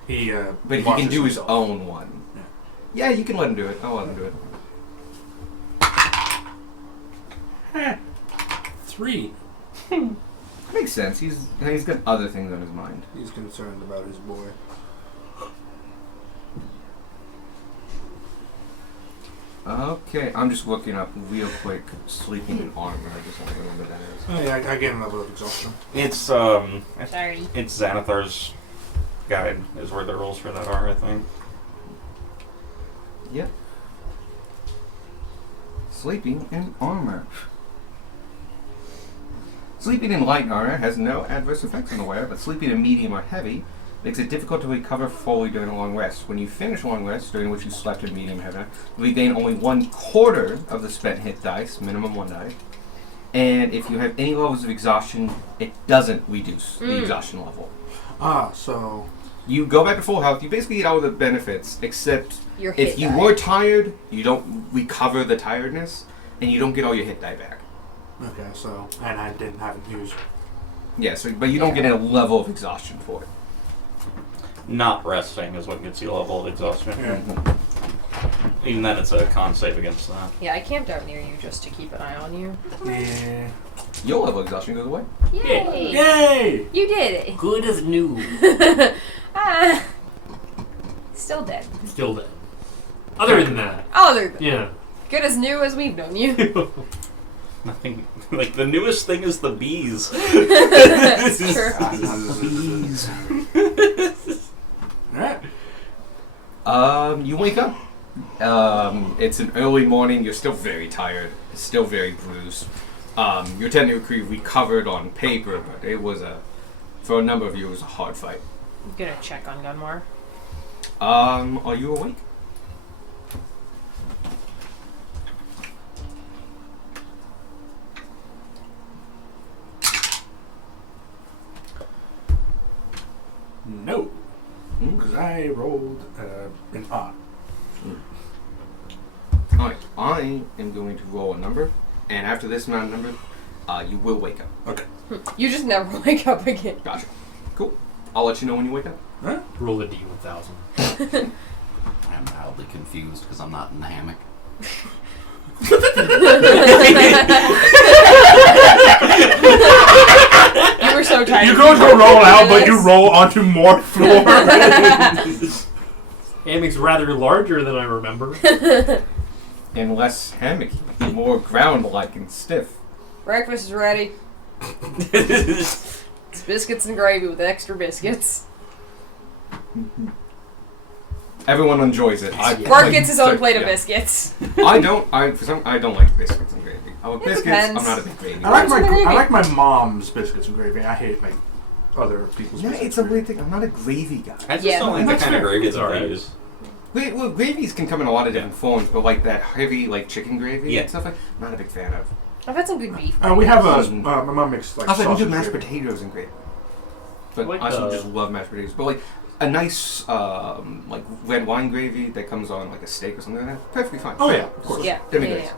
He But he can watches do his himself. own one. Yeah, you can let him do it. I'll let him do it. 3. Makes sense. He's got other things on his mind. He's concerned about his boy. Okay, I'm just looking up real quick. Sleeping in armor. I just want to remember that is. Oh, yeah, I gained a level of exhaustion. It's Sorry. it's Xanathar's guide is where the rules for that are, I think. Yep. Sleeping in armor. Sleeping in light armor has no adverse effects on the wearer, but sleeping in medium or heavy makes it difficult to recover fully during a long rest. When you finish a long rest, during which you slept in medium heavy, you regain only 1/4 of the spent hit dice, minimum 1 die. And if you have any levels of exhaustion, it doesn't reduce the exhaustion level. So You go back to full health. You basically get all the benefits, except Your hit if you die. were tired, you don't recover the tiredness, and you don't get all your hit die back. Okay, so and I haven't used. Yeah, so but you don't get a level of exhaustion for it. Not resting is what gets you level of exhaustion. Yeah. Even then, it's a con save against that. Yeah, I camped out near you just to keep an eye on you. Yeah. Your level of exhaustion goes away. Yay! Yay! You did it. Good as new. Ah, still dead. Still dead. Other than that, Other than yeah. good as new as we've known you. Nothing. Like, the newest thing is the bees. That's true. Alright. You wake up. It's an early morning. You're still very tired. Still very bruised. You're technically recovered on paper, but it was for a number of you, it was a hard fight. I'm gonna check on Gunmar. Are you awake? No. Because I rolled an odd. Alright, I am going to roll a number, and after this amount of number, you will wake up. Okay. You just never wake up again. Gotcha. Cool. I'll let you know when you wake up. Huh? Roll a D1000. I'm mildly confused because I'm not in the hammock. You were so tired. You go to roll out, but you roll onto more floor. Hammock's rather larger than I remember. And less hammocky, more ground-like and stiff. Breakfast is ready. It's biscuits and gravy with extra biscuits. Everyone enjoys it. Mark gets his own so- plate of yeah. biscuits. I don't. I don't like biscuits and gravy. I like It biscuits. depends. I'm not a big gravy. I like What's in the gravy? I like my mom's biscuits and gravy. I hate like other people's Yeah, biscuits. it's a weird thing. I'm not a gravy guy. I just Yeah. don't like the That's kind of fair. gravy It's that alright. they use. Wait, well, gravies can come in a lot of different forms, but like that heavy, like chicken gravy Yeah. and stuff like, I'm not a big fan of. I've had some good beef. We have Mm. my mom makes like I also do sausage mashed gravy. potatoes and gravy. But Like I also the- just love mashed potatoes. But like a nice like red wine gravy that comes on like a steak or something like that, perfectly fine. Oh yeah, of course. Yeah. That'd be yeah, nice.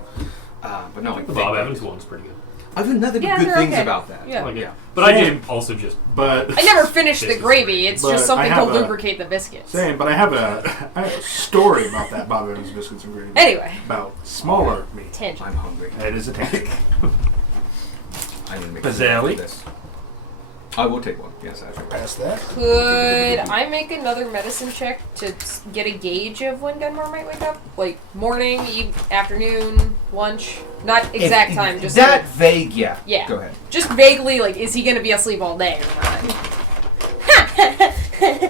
yeah. But no, like The thick Bob gravies. Evans one's pretty good. I've heard nothing but Yeah, good they're things okay. about that. Yeah. I like it. Yeah. But I did also just. But I never finished the Biscuits. gravy. It's But just something I have to a- lubricate the biscuits. same. But I have a story about that Bob Evans biscuits and gravy. Anyway, About smaller meat. tangent. I'm hungry. It is a tank. I didn't make Bizarrely. this. I will take one. Yes, actually. Pass that. Could I make another medicine check to get a gauge of when Gunmar might wake up? Like morning, afternoon, lunch? Not exact If- time, just that vague. Yeah. Yeah. Go ahead. just vaguely, like, is he going to be asleep all day or not?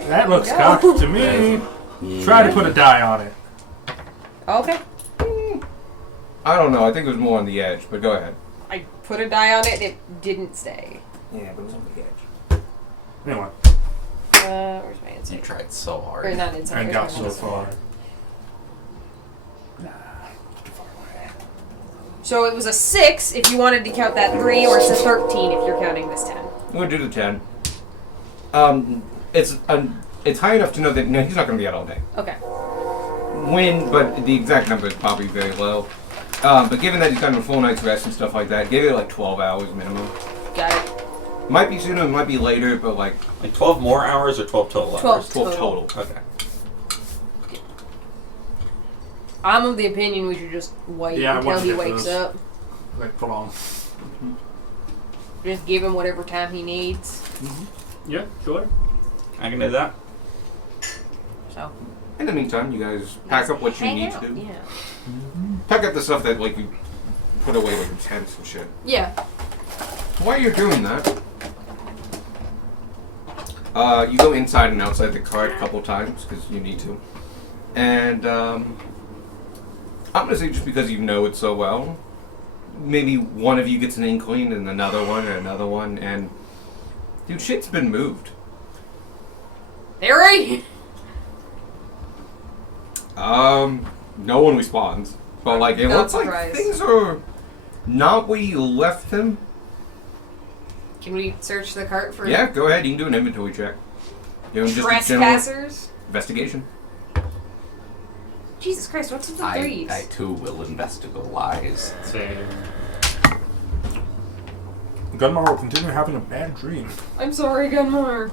That looks No. cocked to me. Try to put a die on it. Okay. I don't know. I think it was more on the edge, but go ahead. I put a die on it and it didn't stay. Yeah, but it was on the edge. Anyway, Where's my You insight? tried so hard. Or not insight. and where's got my so insight? far. So it was a 6 if you wanted to count that 3, or it's a 13 if you're counting this 10. We'll do the 10. It's high enough to know that no, he's not going to be out all day. Okay. But the exact number is probably very low. But given that he's gotten a full night's rest and stuff like that, give it like 12 hours minimum. Got it. Might be sooner, might be later, but like Like 12 more hours or 12 total 12. hours? 12 total. Okay. I'm of the opinion we should just wait Yeah, I until want to he get wakes those. up. Like full on. Just give him whatever time he needs. Yeah, sure. I can do that. So In the meantime, you guys pack up what you hang need out. to do. Yeah. Pack up the stuff that like you put away like in tents and shit. Yeah. While you're doing that, you go inside and outside the cart a couple times because you need to. And I'm gonna say just because you know it so well, maybe one of you gets an inkling and another one, and dude, shit's been moved. Harry. No one responds, but like it Not looks like surprised. things are not where you left them. Can we search the cart for? Yeah, go ahead. You can do an inventory check. You know, just a general Trespassers. investigation. Jesus Christ, what's with the I threes? too will investigate. Same. Gunmar will continue having a bad dream. I'm sorry, Gunmar.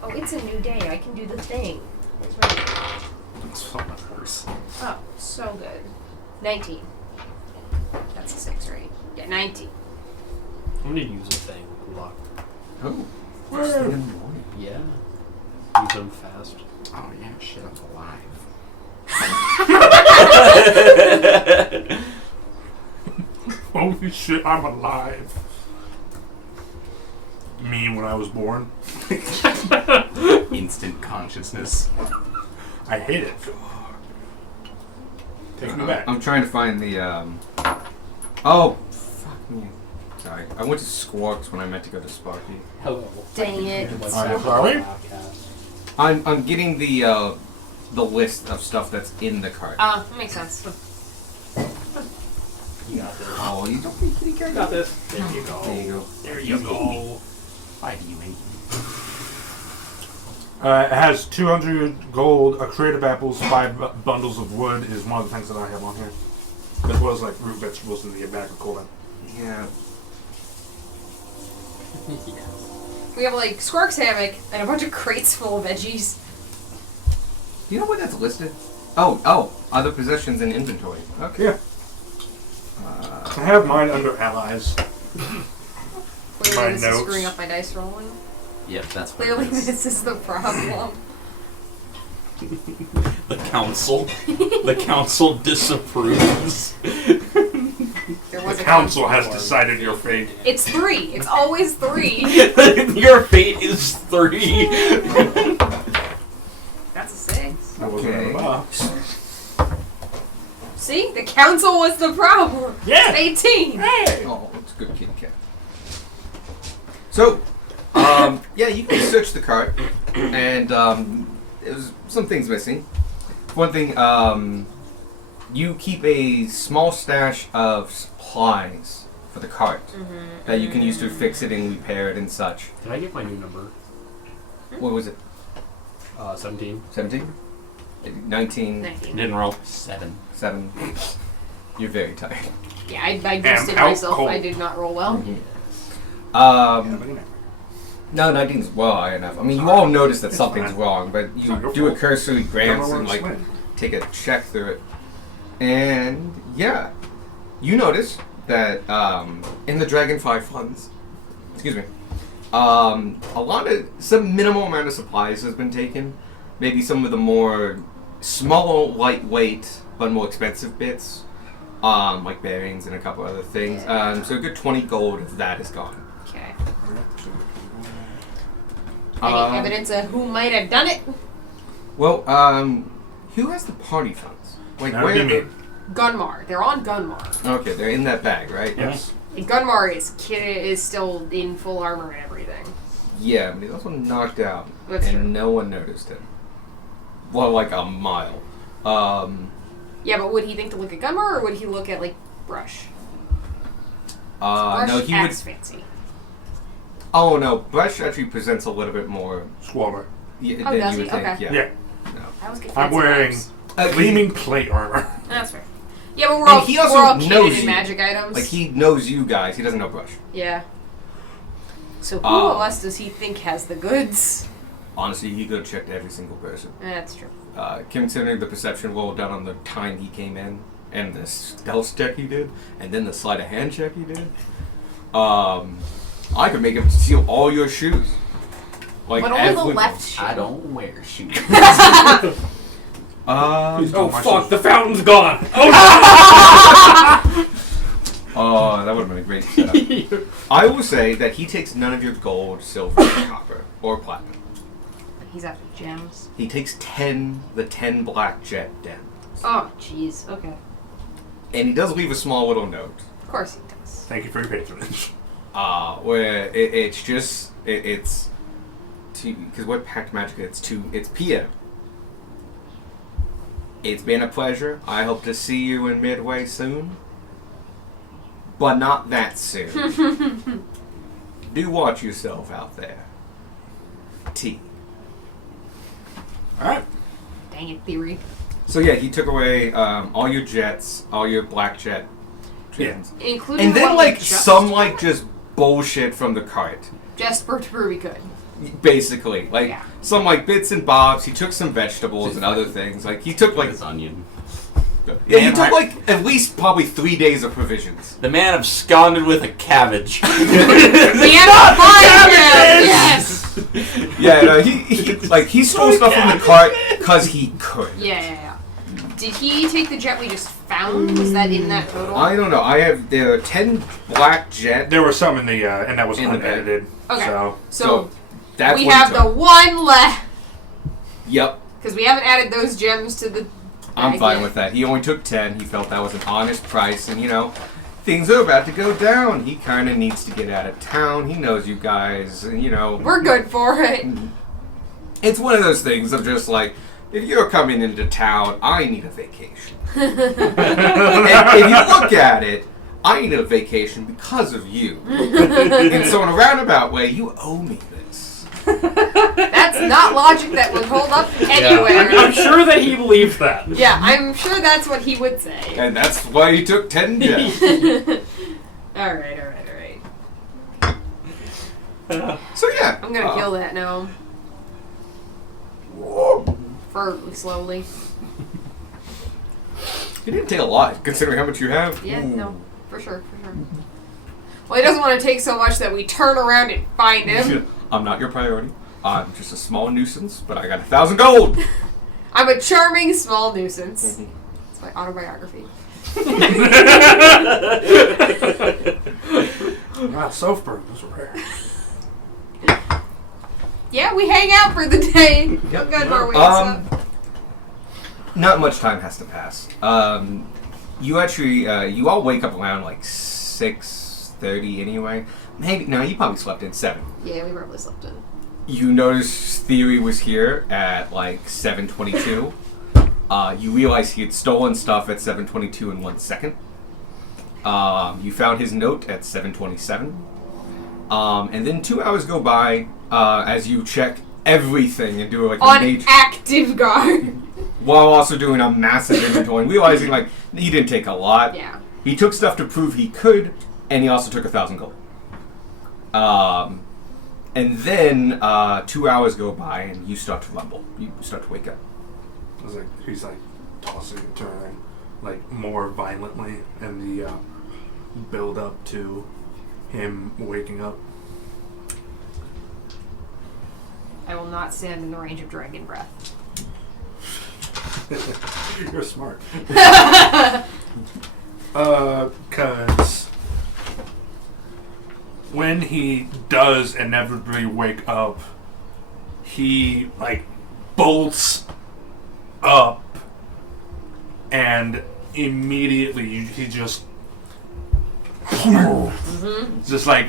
Oh, it's a new day. I can do the thing. That's right. It's something worse. Oh, so good. 19. That's a 6, right? Yeah, 19. I'm gonna use a thing. Luck. Oh. First thing in the morning. Yeah. Use them fast. Oh yeah, shit, I'm alive. Holy shit, I'm alive. Me when I was born. Instant consciousness. I hate it. Take me back. I'm trying to find the. Oh, fuck me. Sorry, I went to Squawks when I meant to go to Sparky. Hello. Dang it. I'm sorry? I'm getting the list of stuff that's in the cart. That makes sense. You got this. Oh, you don't think you You got this. There you go. There you go. There you go. Why do you hate me? It has 200 gold, a crate of apples, 5 bundles of wood is one of the things that I have on here. As well as like root vegetables in the bag of cold. Yeah. We have like Squark's hammock and a bunch of crates full of veggies. You know what that's listed? Oh, other possessions in inventory. Okay. Yeah. I have mine under allies. Clearly My this is notes. screwing up my dice rolling. Yep, that's what Clearly it is. this is the problem. The council. The council disapproves. There was The a council has decided your fate. It's 3. It's always 3. Your fate is 3. That's a 6. That wasn't in Okay. the box. See? The council was the problem. Yeah. 18. Oh, it's a good kitty cat. So, yeah, you can search the cart, and there's some things missing. One thing, you keep a small stash of supplies for the cart that you can use to fix it and repair it and such. Did I get my new number? What was it? 17. 17? 19? 19. Didn't roll. 7. 7? You're very tired. Yeah, I Am boosted out myself. cold. I did not roll well. No, 19's well high enough. I mean, you all notice that It's something's fine. wrong, but It's not you your do a fault. cursory glance Don't know and, where like, it's take a check through it. And, yeah, you notice that in the Dragonfly funds, excuse me, some minimal amount of supplies has been taken. Maybe some of the more small, lightweight, but more expensive bits, like bearings and a couple other things. So a good 20 gold of that is gone. Okay. Any evidence of who might have done it? Well, who has the party funds? Like, That would where? be me. Gunmar. They're on Gunmar. Okay, they're in that bag, right? Yes. And Gunmar is still in full armor and everything. Yeah, but he's also knocked out, That's and true. no one noticed him. Well, like a mile. Yeah, but would he think to look at Gunmar or would he look at like Brush? Brush No, he would. acts fancy. Oh no, Brush actually presents a little bit more. Squalor. Yeah, Oh, than does you he? would think. Okay. Yeah. Yeah. No. I was getting I'm fancy wearing vibes. gleaming plate armor. That's fair. Yeah, but we're And all, he also we're all knows canon in you. magic items. Like he knows you guys. He doesn't know Brush. Yeah. So who Um, of us does he think has the goods? Honestly, he could have checked every single person. That's true. Considering the perception roll done on the time he came in, and the stealth check he did, and then the sleight of hand check he did, I could make him steal all your shoes. Like But only the every- left shoe. I don't wear shoes. Oh fuck! The fountain's gone. Oh Oh, that would have been a great setup. I will say that he takes none of your gold, silver, copper, or platinum. He's after gems. He takes the 10 black jet gems. Oh, jeez. Okay. And he does leave a small little note. Of course he does. Thank you for your patronage. Where it's just, it's, because what Pact Magic, it's PM. It's been a pleasure. I hope to see you in Midway soon. But not that soon. Do watch yourself out there. T. All right. Dang it, Theory. So yeah, he took away all your jets, all your black jet, Yeah. gens. Including And then what like we just some like just bullshit from the cart. Jasper to prove he could. Basically, like Yeah. some like bits and bobs. He took some vegetables and other things. Like he took like This onion. yeah, he Man, took right. like at least probably 3 days of provisions. The man absconded with a cabbage. We have to find him! Yes! Yeah, no, he stole stuff from the cart because he could. Yeah. Did he take the jet we just found? Was that in that total? I don't know. There are 10 black jet. There were some in the and that was In the bag. unedited. Okay. So So, That's we what he have the took. one left. Yep, Because we haven't added those gems to the I'm bag fine yet. with that. He only took 10. He felt that was an honest price, and things are about to go down. He kind of needs to get out of town. He knows you guys, and We're good for it. it's one of those things of just like, if you're coming into town, I need a vacation. And if you look at it, I need a vacation because of you. And so in a roundabout way, you owe me this. That's not logic that would hold up anywhere. I'm sure that he believes that. Yeah, I'm sure that's what he would say. And that's why he took 10 gems. Alright. So yeah. I'm gonna kill that gnome. Fervently, slowly. It didn't take a lot, considering how much you have. Yeah, Ooh. no, for sure. Well, he doesn't want to take so much that we turn around and find him. I'm not your priority. I'm just a small nuisance, but I got 1,000 gold. I'm a charming small nuisance. Mhm. It's my autobiography. wow, Softburn was rare. Yeah, we hang out for the day. Yep. Good, Norway. What's up? Not much time has to pass. You actually, you all wake up around like 6:30 anyway. Maybe no, you probably slept in 7. Yeah, we probably slept in. You notice Theory was here at like 7:22. You realize he had stolen stuff at 7:22 in 1 second. You found his note at 7:27. And then 2 hours go by as you check everything and do like a On major, active guard. while also doing a massive inventory and realizing like he didn't take a lot. Yeah. He took stuff to prove he could, and he also took 1,000 gold. And then 2 hours go by, and you start to rumble. You start to wake up. I was like, he's like tossing and turning, like more violently, and the build up to him waking up. I will not stand in the range of dragon breath. You're smart. Cause when he does inevitably wake up, he like bolts up, and immediately he just just like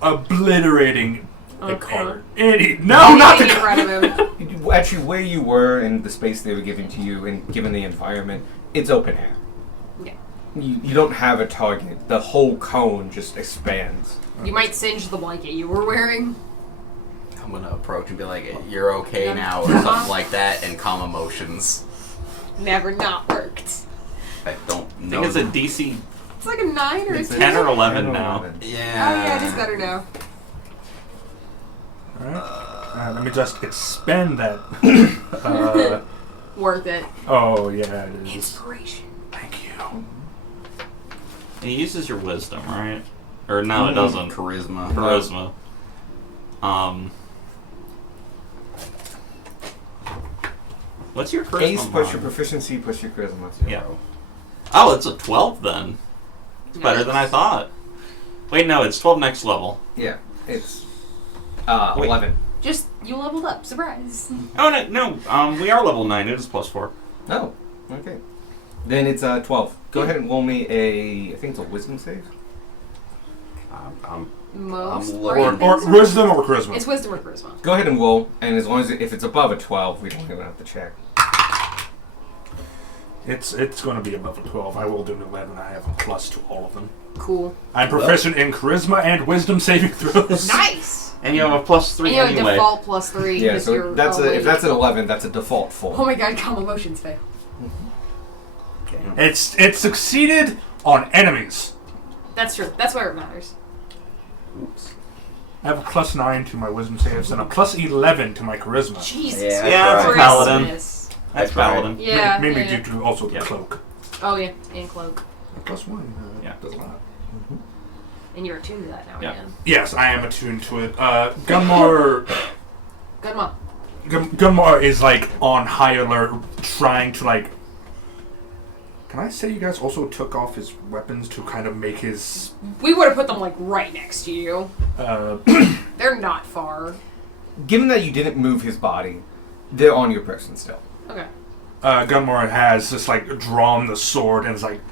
obliterating the cart. No, not the in cart. front of him. Actually, where you were and the space they were giving to you, and given the environment, it's open air. Yeah. You don't have a target. The whole cone just expands. You might singe the blanket you were wearing. I'm gonna approach and be like, "You're okay Yeah. now," or something like that, and calm emotions. Never not worked. I don't I know. think it's a DC It's like a 9 or a 10. 10 or 11 now. Yeah. Oh yeah, it is better now. Alright. Let me just expend that. Worth it. Oh yeah, it is. Inspiration. Thank you. He uses your wisdom, right? Or no, it doesn't. Charisma. Charisma. What's your charisma? Ace plus your mod? proficiency plus your charisma. Yeah. Oh, it's a 12 then. It's better than I thought. Wait, no, it's 12 next level. Yeah, it's Wait. 11. Just you leveled up. Surprise. Oh no, we are level 9. It is plus 4. Oh, okay. Then it's 12. Go ahead and roll me I think it's a wisdom save. Most I'm brain looking- Or things are- wisdom or charisma. It's wisdom or charisma. Go ahead and roll, and as long as if it's above a 12, we don't even have to check. It's going to be above a 12. I will do an 11. I have a plus to all of them. Cool. I'm proficient in charisma and wisdom saving throws. Nice. And you have a +3 And you have a anyway. default +3. Yeah, because so you're that's elite. if that's an 11, that's a default full. Oh my god, calm emotions fail. It succeeded on enemies. That's true. That's where it matters. I have a +9 to my wisdom saves and a +11 to my charisma. Jesus. Yeah, Yeah, that's it's right. paladin. Christmas. That's tried. paladin. Yeah. Mainly yeah. due to also the Yeah. cloak. Oh yeah, and cloak. A +1. Yeah. Does a lot. And you're attuned to that now Yeah. again. Yes, I am attuned to it. Gunmar. Good mom. Gunmar is like on high alert, trying to like. Can I say you guys also took off his weapons to kind of make his? We would have put them like right next to you. They're not far. Given that you didn't move his body, they're on your person still. Okay. Gunmar has just like drawn the sword and is like,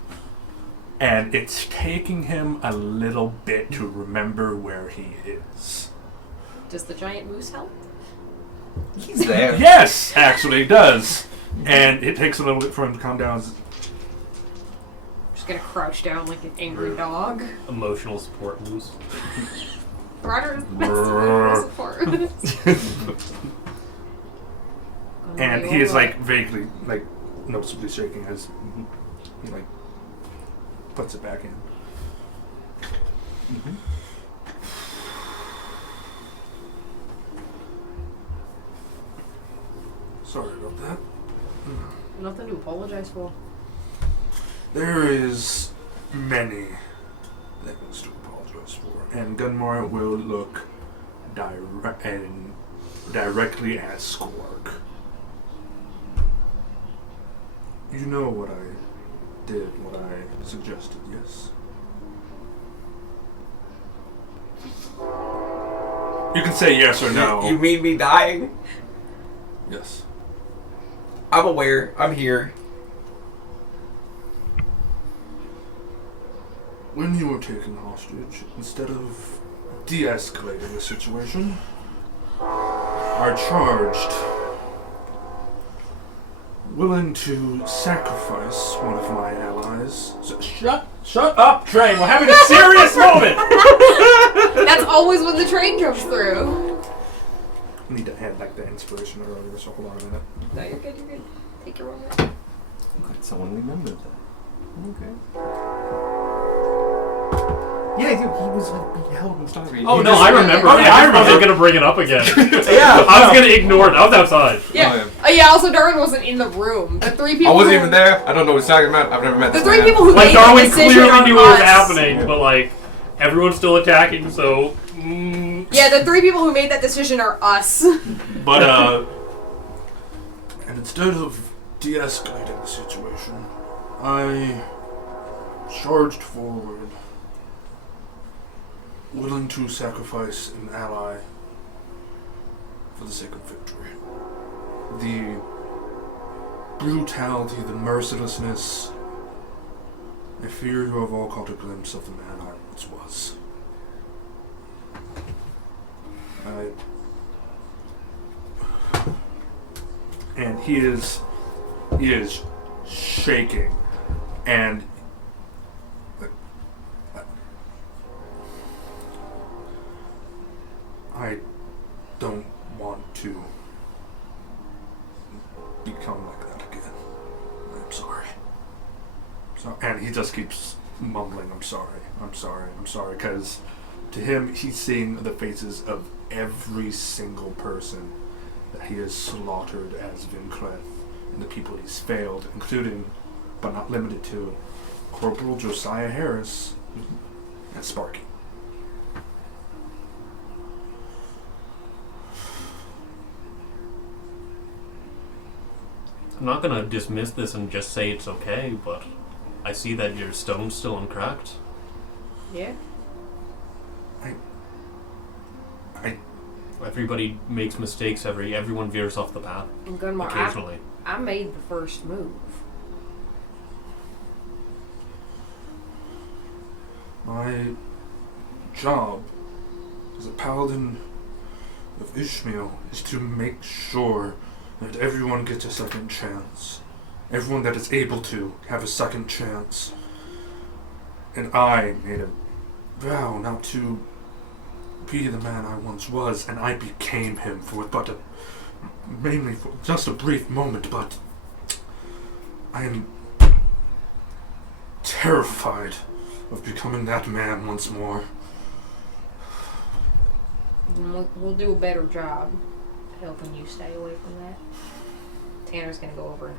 and it's taking him a little bit to remember where he is. Does the giant moose help? He's there. Yes, actually it does, and it takes a little bit for him to calm down. Just gonna crouch down like an angry dog. Emotional support moves. Ryder is the best emotional support. And he is like vaguely, like noticeably shaking as he like puts it back in. Sorry about that. Nothing to apologize for. There is many things to apologize for, and Gunmar will look directly at Skorg. You know what I did, what I suggested, yes? You can say yes or no. You mean me dying? Yes. I'm aware. I'm here. When you were taken hostage, instead of de-escalating the situation, are charged willing to sacrifice one of my allies. Shut up, train. We're having a serious moment. That's always when the train comes through. I need to add like the inspiration earlier, so hold on a minute. No, you're good. You're good. Take your moment. Glad someone remembered that. Okay. Yeah, he was like beheld and stuff. Oh no, I remember. Oh, yeah, I I wasn't remember. gonna bring it up again. Yeah. I was gonna ignore it. I was outside. Yeah. Oh, yeah. Yeah. Also, Darwin wasn't in the room. The three people. I wasn't who- even there. I don't know what he's talking about. I've never met The this three man. people who Like made Darwin the decision clearly on knew what was us. happening, but like everyone's still attacking. So Yeah, the three people who made that decision are us. But, and instead of de-escalating the situation, I charged forward, willing to sacrifice an ally for the sake of victory. The brutality, the mercilessness, I fear you have all caught a glimpse of the man I once was. And he is shaking, and I don't want to become like that again. I'm sorry. So, and he just keeps mumbling, I'm sorry, because to him, he's seeing the faces of every single person that he has slaughtered as Vincleth and the people he's failed, including, but not limited to, Corporal Josiah Harris and Sparky. I'm not gonna dismiss this and just say it's okay, but I see that your stone's still uncracked. Yeah. Everybody makes mistakes. Everyone veers off the path And Gunmar, occasionally. I made the first move. My job as a paladin of Ishmael is to make sure that everyone gets a second chance. Everyone that is able to have a second chance. And I made a vow not to be the man I once was, and I became him mainly for just a brief moment, but I am terrified of becoming that man once more. And we'll do a better job helping you stay away from that. Tanner's gonna go over and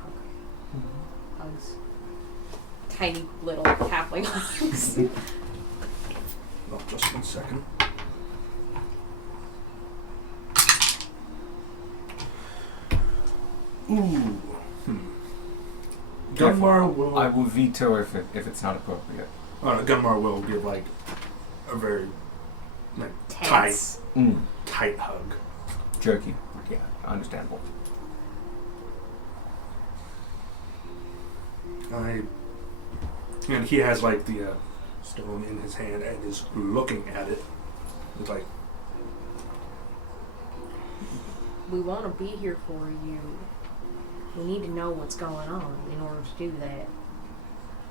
hugs. Tiny little halfling hugs. Oh, just 1 second. Ooh. Gunmar will. I will veto if it's not appropriate. Gunmar will give like a very tight Tense. tight hug. Jerky. Yeah, understandable. And he has like the stone in his hand and is looking at it. It's like, We want to be here for you. We need to know what's going on in order to do that.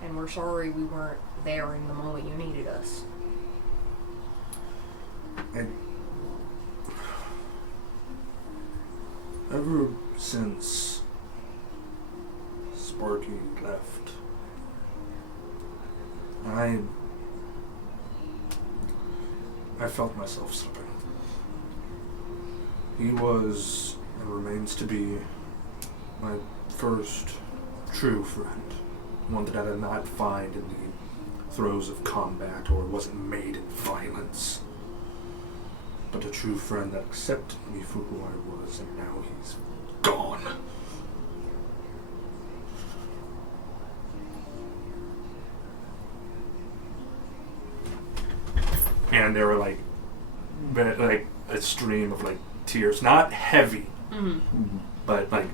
And we're sorry we weren't there in the moment you needed us. ever since Sparky left, I felt myself slipping. He was and remains to be my first true friend, one that I did not find in the throes of combat or wasn't made in violence, but a true friend that accepted me for who I was, and now he's gone. And there were like a stream of like tears, not heavy, but like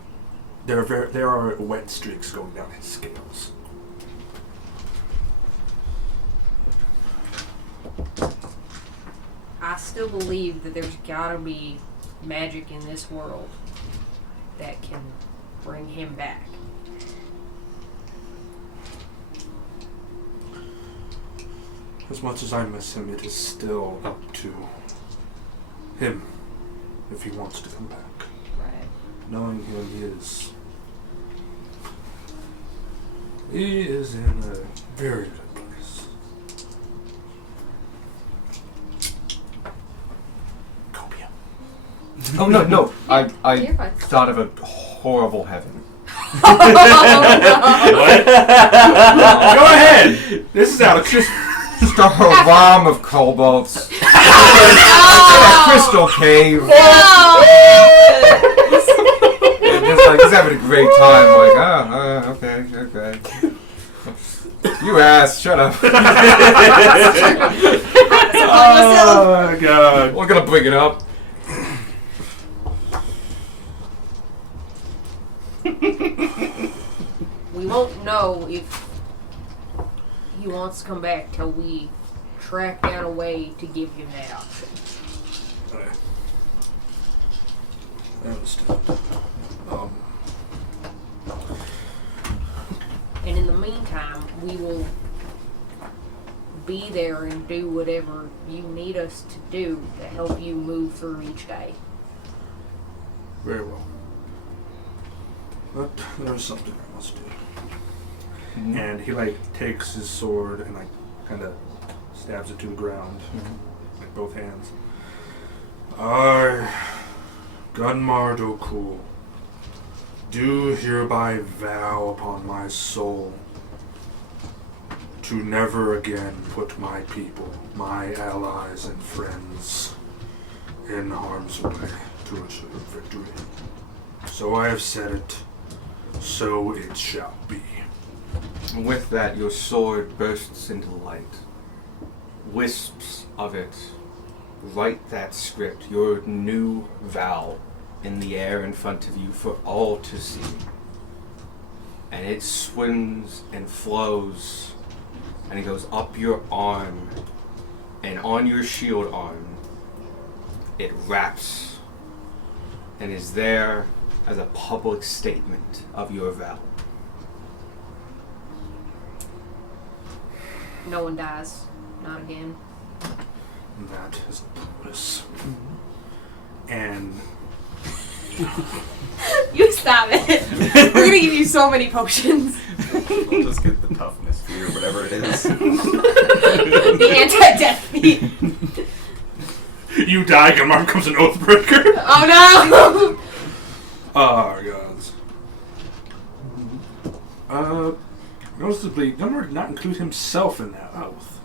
there are wet streaks going down his scales. I still believe that there's gotta be magic in this world that can bring him back. As much as I miss him, it is still up to him if he wants to come back. Right. Knowing him, he is in a very good place. Copia. Oh no! I You're fine. thought of a horrible heaven. Go ahead. This is out of Just a haram of kobolds. In a crystal cave. And just having a great time. Like, okay. You asked. Shut up. Oh my god. We're gonna bring it up. We won't know if he wants to come back till we track down a way to give him that option. I understand. And in the meantime, we will be there and do whatever you need us to do to help you move through each day. Very well. But there's something I must do. And he takes his sword and kind of stabs it to the ground with both hands. I, Gunmar Dokul, do hereby vow upon my soul to never again put my people, my allies and friends, in harm's way to achieve victory. So I have said it, so it shall be. And with that, your sword bursts into light. Wisps of it write that script, your new vow, in the air in front of you for all to see. And it swims and flows, and it goes up your arm, and on your shield arm, it wraps, and is there as a public statement of your vow. No one dies. Not again. That is the purpose. And You stop it. We're gonna give you so many potions. We'll just get the toughness fear, whatever it is. The anti-death feat. you die, Gumar becomes an Oathbreaker. Oh no! Oh, gods. Noticeably, Gumar did not include himself in that oath.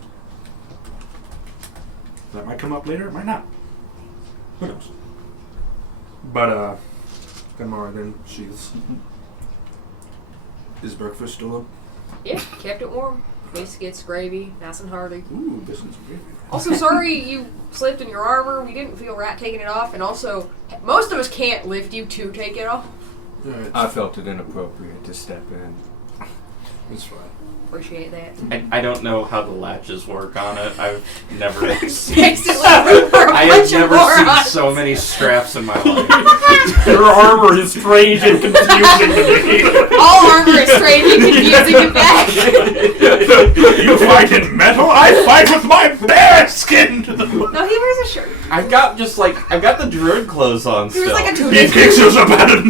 That might come up later, it might not. Who knows? But, Gumar then sheaths. Is breakfast still up? Yeah, kept it warm. Biscuits, gravy, nice and hearty. Ooh, biscuits and gravy. Also, sorry you slipped in your armor. We didn't feel right taking it off, and also, most of us can't lift you to take it off. I felt it inappropriate to step in. It's fine. Appreciate that. I don't know how the latches work on it. I've never seen. Basically, for a I bunch have of never seen morons. so many straps in my life. Your armor is strange and confusing to me. All armor is strange and confusing and bad. You fight in metal? I fight with my bare skin to the No, he wears a shirt. I've got the druid clothes on He wears still. like a He tunic. kicks us about it.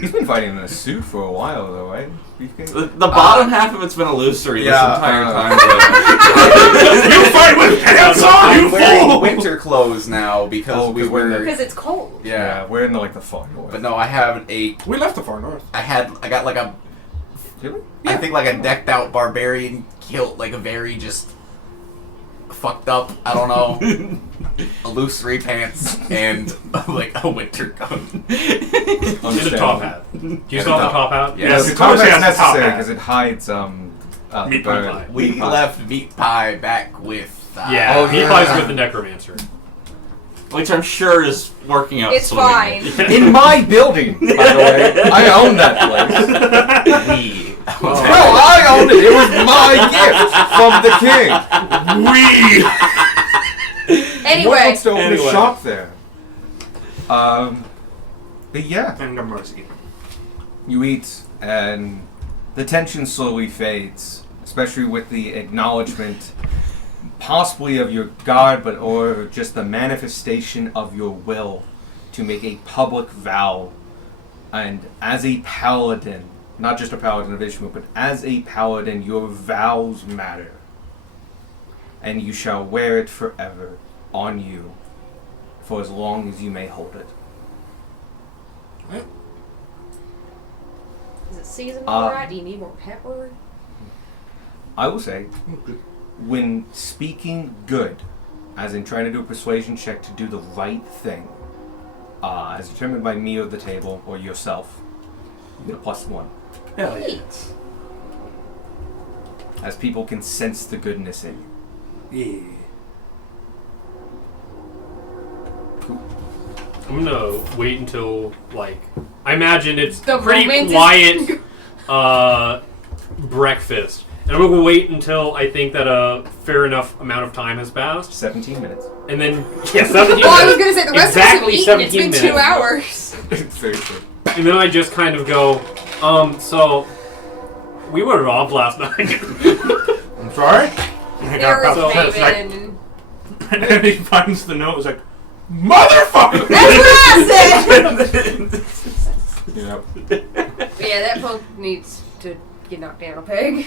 He's been fighting in a suit for a while, though, right? The bottom half of it's been illusory this entire time. You fight with pants on, you I'm wearing fool! winter clothes now because we were. Because it's cold. Yeah, we're in like the far north. but no, I have a. We left the far north. I got like a. Did we? I think like a decked out barbarian kilt, like a very just fucked up. I don't know. Illusory pants and like a winter coat. And a top hat. Do you still have the top hat? Yeah. Yes, The of top course he hat's has the top necessary hat. because it hides the Meat bird. pie. We Meat pie. left meat pie back with. Yeah, Oh, he yeah. plays with the necromancer. Which I'm sure is working out. It's fine. swimmingly. In my building, by the way. I own that place. We. No, I owned it. It was my gift from the king. We! Anyway, What wants to open Anyway. a shop there? But yeah, And Gumar's eating. you eat, and the tension slowly fades, especially with the acknowledgement, possibly of your god, but or just the manifestation of your will to make a public vow. And as a paladin, not just a paladin of Ishmael, but as a paladin, your vows matter. And you shall wear it forever on you for as long as you may hold it. is it seasoned Uh, right? Do you need more pepper? I will say, when speaking good, as in trying to do a persuasion check to do the right thing, as determined by me or the table or yourself, you get a +1. Hell yeah. Eat. As people can sense the goodness in you. Yeah. I'm gonna wait until, like, I imagine it's The pretty moment is- quiet breakfast. And I'm gonna wait until I think that a fair enough amount of time has passed. 17 minutes. And then, yeah, 17 Well, I was minutes. gonna say the rest Exactly of us have eaten. It's 17 been 2 minutes. hours. It's very true. And then I just kind of go, so, we were robbed last night. I'm sorry? There was So- Maven. And he finds the note, it's like, motherfucker! That's what I said! Yep. But yeah, that punk needs to get knocked down a peg.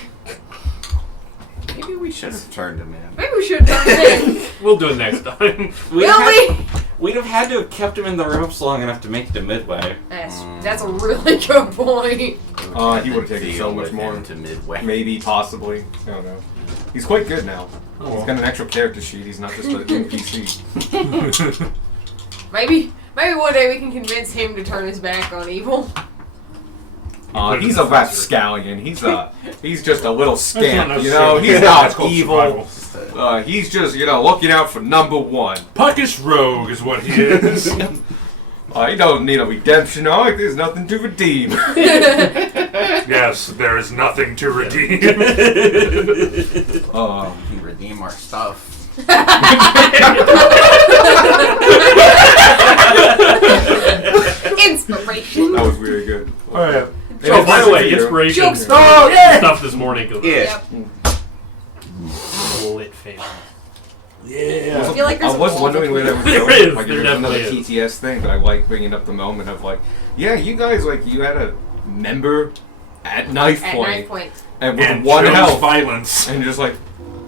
Maybe we should have turned him in. Maybe we should turn it in. We'll do it next time. We'd Will have, we? we'd have had to have kept him in the ropes long enough to make it to midway. That's a really good point. He would have taken so much more. to midway. Maybe, possibly. I don't know. He's quite good now. He's got an actual character sheet. He's not just an NPC. Maybe one day we can convince him to turn his back on evil. He's a rapscallion. He's just a little scamp, not you know? necessarily- He's That's not called evil. survival. He's just, looking out for number one. Puckish rogue is what he is. He don't need a redemption arc. There's nothing to redeem. Yes, there is nothing to redeem. We redeem our stuff. Inspiration. That was really good. Oh, yeah. Oh, by the way, Inspiration. inspiration Jokes. stuff this morning. 'Cause Yeah. lit ramifications. Yeah. I feel like there's I was a wall wondering where that was There going. is, Like, there it was another definitely TTS thing, but I like bringing up the moment of like, yeah, you guys like you had a member at knife at point, knife point. and with And one chose health, violence. and just like,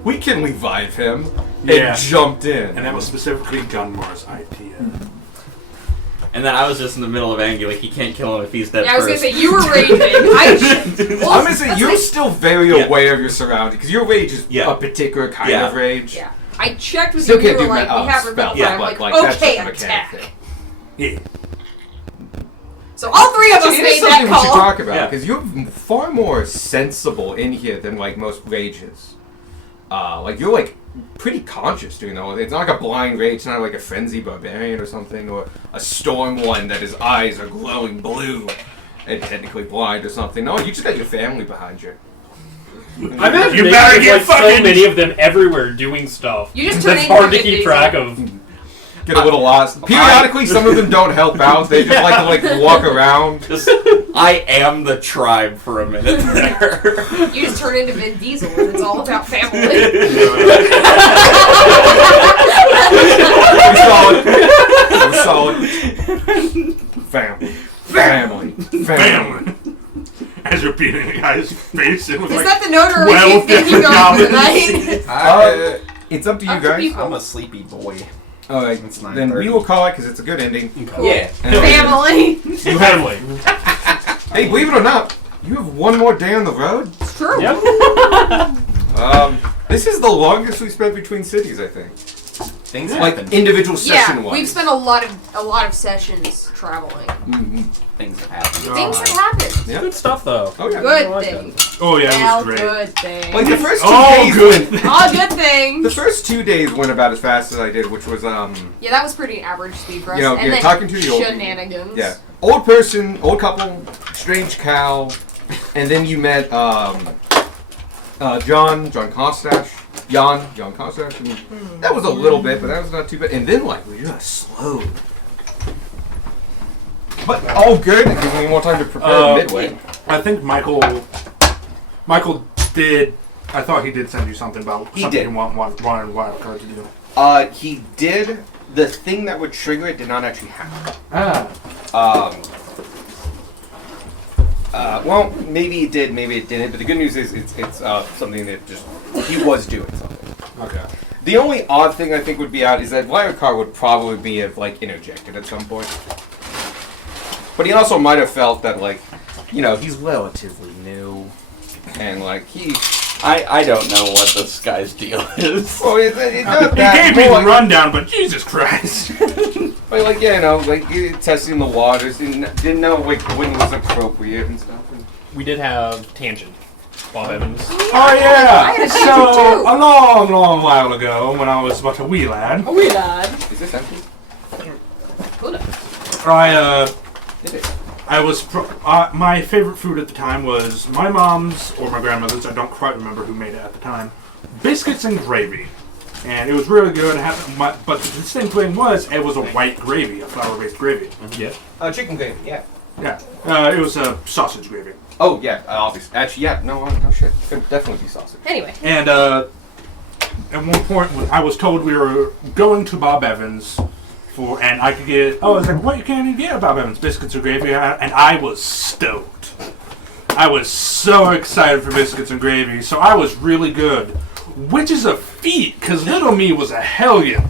we can revive him, Yeah. and jumped in. And that was specifically Gunmar's idea. And then I was just in the middle of anger, like he can't kill him if he's dead Yeah, I was first. gonna say you were raging. Well, I'm gonna say let's you're say- still very Yeah. aware of your surroundings because your rage is Yeah. a particular kind Yeah. of rage. Yeah. I checked with Still you. You can't were do like, ma- we have spell, Rebecca. yeah, I'm but like, that's okay, just a mechanic attack. thing. Yeah. So all three of us It is made something that we should call. talk about Yeah. because you're far more sensible in here than like most rages. Like you're like pretty conscious doing that. It's not like a blind rage. It's not like a frenzy barbarian or something, or a storm one that his eyes are glowing blue and technically blind or something. No, you just got your family behind you. I imagine You maybe better there's, get like so fucking- many of them everywhere doing stuff. You just turn That's into hard to Vin keep Diesel. track of. Get a little lost. Periodically, some of them don't help out. They just like to walk around. Just, I am the tribe for a minute there. You just turn into Vin Diesel, and it's all about family. We're solid. Family. Family. Family. Family. As you're beating the guy's face in with Is like that the note, or 12 we think you different going for the goblins. night? It's up to you Up to guys. people. I'm a sleepy boy. Alright, It's then 9:30. we will call it because it's a good ending. Yeah. And- Family. You family. Hey, believe it or not, you have one more day on the road. It's true. Yep. This is the longest we spent between cities, I think. Things Like happen. individual session Yeah, wise. we've spent a lot of sessions traveling. Mhm. Things have happened. Things have happened. Yeah. Good stuff though. Oh yeah. Good like things. Oh yeah, it Well, was great. good things. Like the first 2 Oh, days good. went. All good The things. first 2 days went about as fast as I did, which was Yeah, that was pretty average speed for us. You know, and you're then talking to the old people. shenanigans. yeah, old person, old couple, strange cow, and then you met John Kostash, Jan Kostash, and that was a little bit, but that was not too bad. And then like we just slowed. But all good. It gives me more time to prepare midway. I think Michael did. I thought he did send you something about He something did. you wanted Wildcard to do. He did. The thing that would trigger it did not actually happen. Ah. Well, maybe it did, maybe it didn't. But the good news is it's something that just he was doing something. Okay. The only odd thing I think would be out is that Wildcard would probably be like interjected at some point. But he also might have felt that like, you know, he's relatively new, and like he. I don't know what this guy's deal is. Well, it's not He that. gave me more the like, rundown, but Jesus Christ. but like yeah, you know, like testing the waters, didn't know like when was appropriate and stuff. And, We did have Tangent. Bob Evans. Oh I yeah. had a So tangent, too. a long while ago, when I was but a wee lad, Oh, we died. is this empty? Who knows? I was my favorite food at the time was my mom's or my grandmother's. I don't quite remember who made it at the time. Biscuits and gravy, and it was really good. But the distinct thing was it was a white gravy, a flour-based gravy. Yeah. Chicken gravy. Yeah. Yeah, it was a sausage gravy. Oh yeah, obviously. Actually, yeah. No shit. Could definitely be sausage. Anyway. And at one point, I was told we were going to Bob Evans and I could get. Oh, I was like, what can you get at Bob Evans? Biscuits or gravy? And I was stoked. I was so excited for biscuits and gravy. So I was really good, which is a feat because little me was a hellion.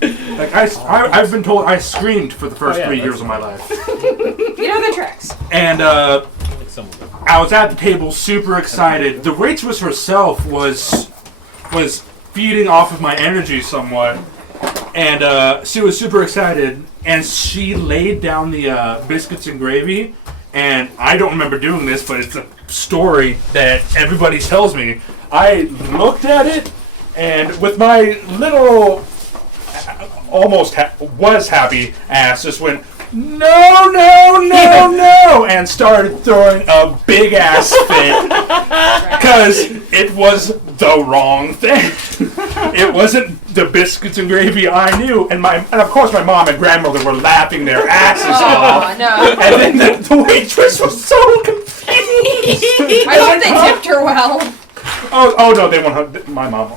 Like I've been told I screamed for the first 3 years of my life. You know the tracks. And I was at the table, super excited. The waitress herself was feeding off of my energy somewhat, and she was super excited. And she laid down the biscuits and gravy. And I don't remember doing this, but it's a story that everybody tells me. I looked at it, and with my little was happy ass just went, no, and started throwing a big ass fit because it was the wrong thing. It wasn't the biscuits and gravy I knew, and of course my mom and grandmother were laughing their asses off. Oh, no. And then the waitress was so confused. I hope they tipped her well. Oh no, they want her. My mom.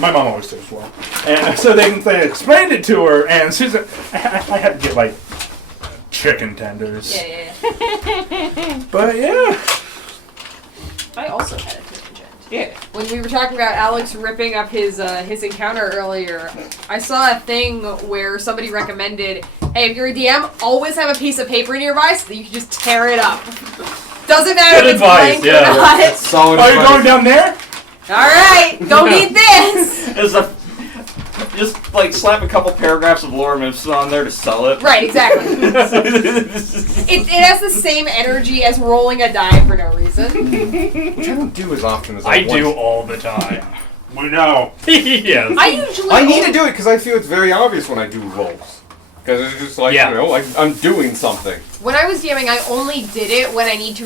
My mom always did as well. And so they explained it to her, and she's. I had to get like chicken tenders. Yeah. But yeah. I also had a tangent. Yeah. When we were talking about Alex ripping up his encounter earlier, I saw a thing where somebody recommended, hey, if you're a DM, always have a piece of paper nearby so that you can just tear it up. Doesn't matter Good if it's advice, blank yeah. or not. Solid Are you advice. going down there? Alright, don't need this! It's a, just like slap a couple paragraphs of lore myths on there to sell it. Right, exactly. It has the same energy as rolling a die for no reason. Which I don't do as often as I I want. do all the time. We know. Yes. I usually I need to do it because I feel it's very obvious when I do rolls. Because it's just like, Yeah. you know, like I'm doing something. When I was DMing, I only did it when I needed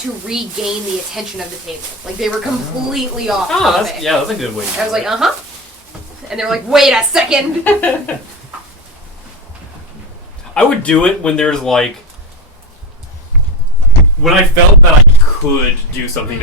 to regain the attention of the table. Like they were completely off Oh, topic. that's a good way. To I was do like, it. and they were like, wait a second. I would do it when there's like, when I felt that I could do something to